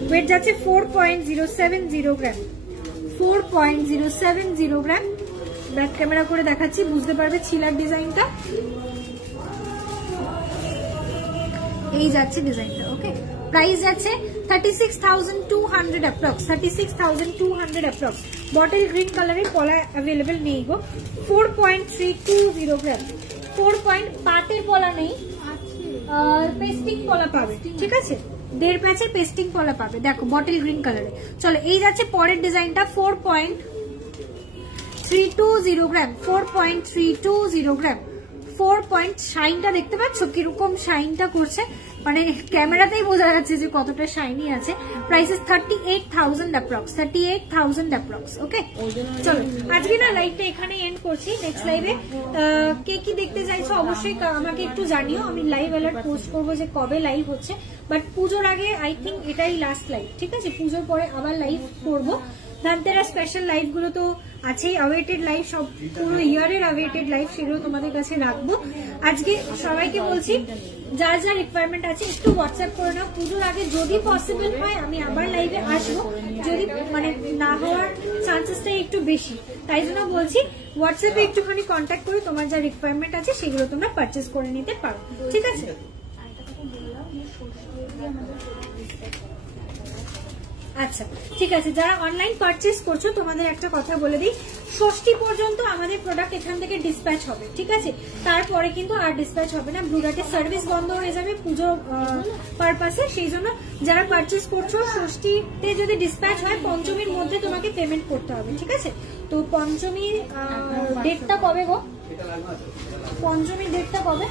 ওয়েট যাচ্ছে 4.070 গ্রাম, 4.070 গ্রাম। ব্যাক ক্যামেরা করে দেখাচ্ছি, বুঝতে পারবে ছিলার ডিজাইনটা। এই যাচ্ছে ডিজাইনটা। ওকে, প্রাইস যাচ্ছে 36,200 অ্যাপ্রক্স, 36,200 অ্যাপ্রক্স। বটল গ্রিন কালারের পলা অ্যাভেলেবেল নেই গো। 4.320 গ্রাম, 4 পাতের পলা নেই, পেস্টিং পলা পাবে, ঠিক আছে? 1.5 প্যাচে পেস্টিং পলা পাবে। দেখো বটল গ্রিন কালারে। চলো এই যাচ্ছে পরের ডিজাইনটা 4.320 গ্রাম, 4.320 গ্রাম। 4 শাইনটা দেখতে পাচ্ছ কিরকম শাইনটা করছে, মানে ক্যামেরাতেই বোঝা যাচ্ছে যে কতটা শাইনি আছে। Prices 38,000 approx, 38,000 approx. ওকে চলো আজকে না লাইভটা এখানে এন্ড করছি। নেক্সট লাইভে কে কি দেখতে চাইছো অবশ্যই আমাকে একটু জানিও, আমি লাইভ অ্যালার্ট পোস্ট করবো যে কবে লাইভ হচ্ছে। বাট পুজোর আগে আই থিঙ্ক এটাই লাস্ট লাইভ, ঠিক আছে? পুজোর পরে আবার লাইভ করবো। ধনতেরাস স্পেশাল লাইভ গুলো তো আছেই, অ্যাওয়েটেড লাইভ, সব পুরো ইয়ারের অ্যাওয়েটেড লাইভ, সেগুলো তোমাদের কাছে রাখবো। আজকে সবাইকে বলছি যার যা রিকোয়ারমেন্ট আছে একটু হোয়াটসঅ্যাপ করে নাও। পুজোর আগে যদি পসিবল হয় আমি আবার লাইভে আসবো, যদি মানে না হওয়ার চান্সেসটাই একটু বেশি, তাই জন্য বলছি হোয়াটসঅ্যাপে একটুখানি কন্ট্যাক্ট করে তোমার যা রিকোয়ারমেন্ট আছে সেগুলো তোমরা পারচেস করে নিতে পারো, ঠিক আছে? আচ্ছা ঠিক আছে, যারা অনলাইন পারচেস করছো তোমাদের একটা কথা বলে দিই, ষষ্ঠী পর্যন্ত আমাদের প্রোডাক্ট এখান থেকে ডিসপ্যাচ হবে, ঠিক আছে? তারপরে কিন্তু আর ডিসপ্যাচ হবে না, ব্লুডার্টের সার্ভিস বন্ধ হয়ে যাবে পুজো পারপাসে। সেই জন্য যারা পারচেস করছো ষষ্ঠীতে যদি ডিসপ্যাচ হয় পঞ্চমীর মধ্যে তোমাকে পেমেন্ট করতে হবে, ঠিক আছে? তো পঞ্চমীর ডেটটা কবে গো? পঞ্চমীর ডেটটা কবে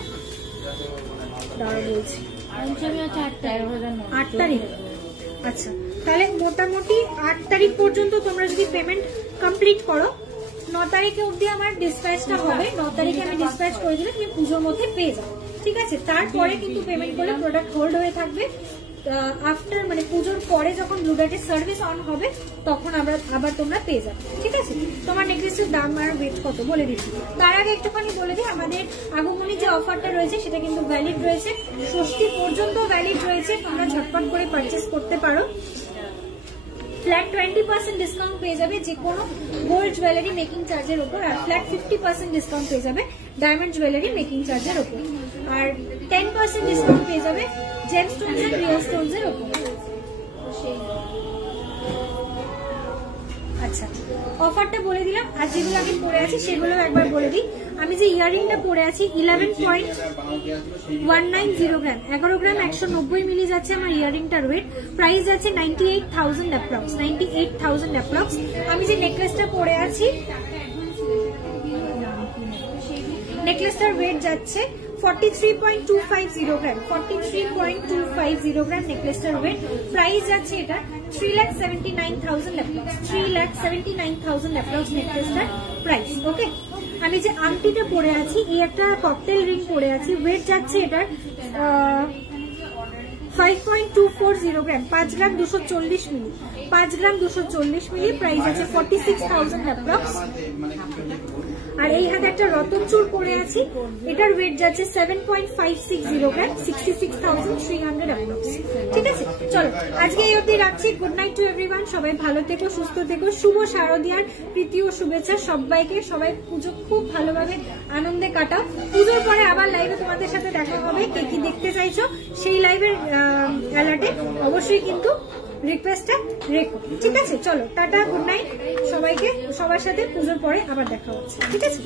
দাঁড়া বলছি, পঞ্চমী হচ্ছে 8 তারিখ। আচ্ছা তাহলে মোটামুটি 8 তারিখ পর্যন্ত তোমরা যদি পেমেন্ট কমপ্লিট করো, 9 তারিখে অবধি আমার ডিসপ্যাচটা হবে। 9 তারিখে আমি ডিসপ্যাচ করে দিলে তুমি পুজোর মধ্যে পেয়ে যাবে, ঠিক আছে? তারপরে কিন্তু পেমেন্ট করলে প্রোডাক্ট হোল্ড হয়ে থাকবে। আফটার মানে পুজোর পরে যখন ব্লুডার্টের সার্ভিস অন হবে তখন আবার তোমরা পেয়ে যাবে, ঠিক আছে? তোমার নেকলেসের দাম আর ওয়েট কত বলে দিচ্ছি। তার আগে একটুখানি বলে দিই, আমাদের আগমনী যে অফারটা রয়েছে সেটা কিন্তু ভ্যালিড রয়েছে, ষষ্ঠী পর্যন্ত ভ্যালিড রয়েছে। তোমরা ঝটপট করে পারচেস করতে পারো। ফ্ল্যাট 20% ডিসকাউন্ট পেয়ে যাবে যে কোনো গোল্ড জুয়েলারি মেকিং চার্জের উপর, আর ফ্ল্যাট 50% ডিসকাউন্ট পেয়ে যাবে ডায়মন্ড জুয়েলারি মেকিং চার্জের উপর, আর 10% ডিসকাউন্ট পেয়ে যাবে জেমস্টোনস এন্ড রিয়েল স্টোনস এর উপর। আচ্ছা অফারটা বলে দিলাম, আর যেগুলো আমি পরে আছি সেগুলো একবার বলে দিই। আমি যে ইয়ারিংটা পরে আছি 11.190 গ্রাম, 11 গ্রাম 190 মিলি যাচ্ছে আমার ইয়ারিংটার ওয়েট। প্রাইস যাচ্ছে 98,000 অ্যাপ্রক্স, 98,000 অ্যাপ্রক্স। আমি যে নেকলেসটা পরে আছি নেকলেসটার ওয়েট যাচ্ছে 43.250 গ্রাম, 43.250 গ্রাম নেকলেসটার ওয়েট। প্রাইস যাচ্ছে এটা 3,79,000 অ্যাপ্রক্স, 3,79,000 অ্যাপ্রক্স নেকলেসটার প্রাইস। ওকে, আমি যে আংটিটা পরে আছি, এই একটা ককটেল রিং পরে আছি, ওয়েট যাচ্ছে এটার 5.240 গ্রাম, 5 গ্রাম 240 মিলি, 5 গ্রাম 240 মিলি। প্রাইস আছে 46,000 অ্যাপ্রক্স। আর এই হাতে একটা রতন চূড় পরে আছি, এটার ওয়েট যাচ্ছে 7.560 গ্রাম, 66,300 অ্যাপ্রক্স। ঠিক আছে, চলো আজকে এই অবধি রাখছি। গুড নাইট টু এভরিওয়ান, সবাই ভালো থেকো, সুস্থ থেকো। শুভ শারদীয়ার প্রীতি ও শুভেচ্ছা সবাইকে। সবাই পুজো খুব ভালোভাবে আনন্দে কাটাও। পুজোর পরে আবার লাইভে তোমাদের সাথে দেখা হবে। কে কি দেখতে চাইছো সেই লাইভের অ্যালার্টে অবশ্যই কিন্তু রিকোয়েস্টটা রেখো। ঠিক আছে, চলো টাটা, গুড নাইট সবাইকে। সবার সাথে পুজোর পরে আবার দেখা হচ্ছে। ঠিক আছে।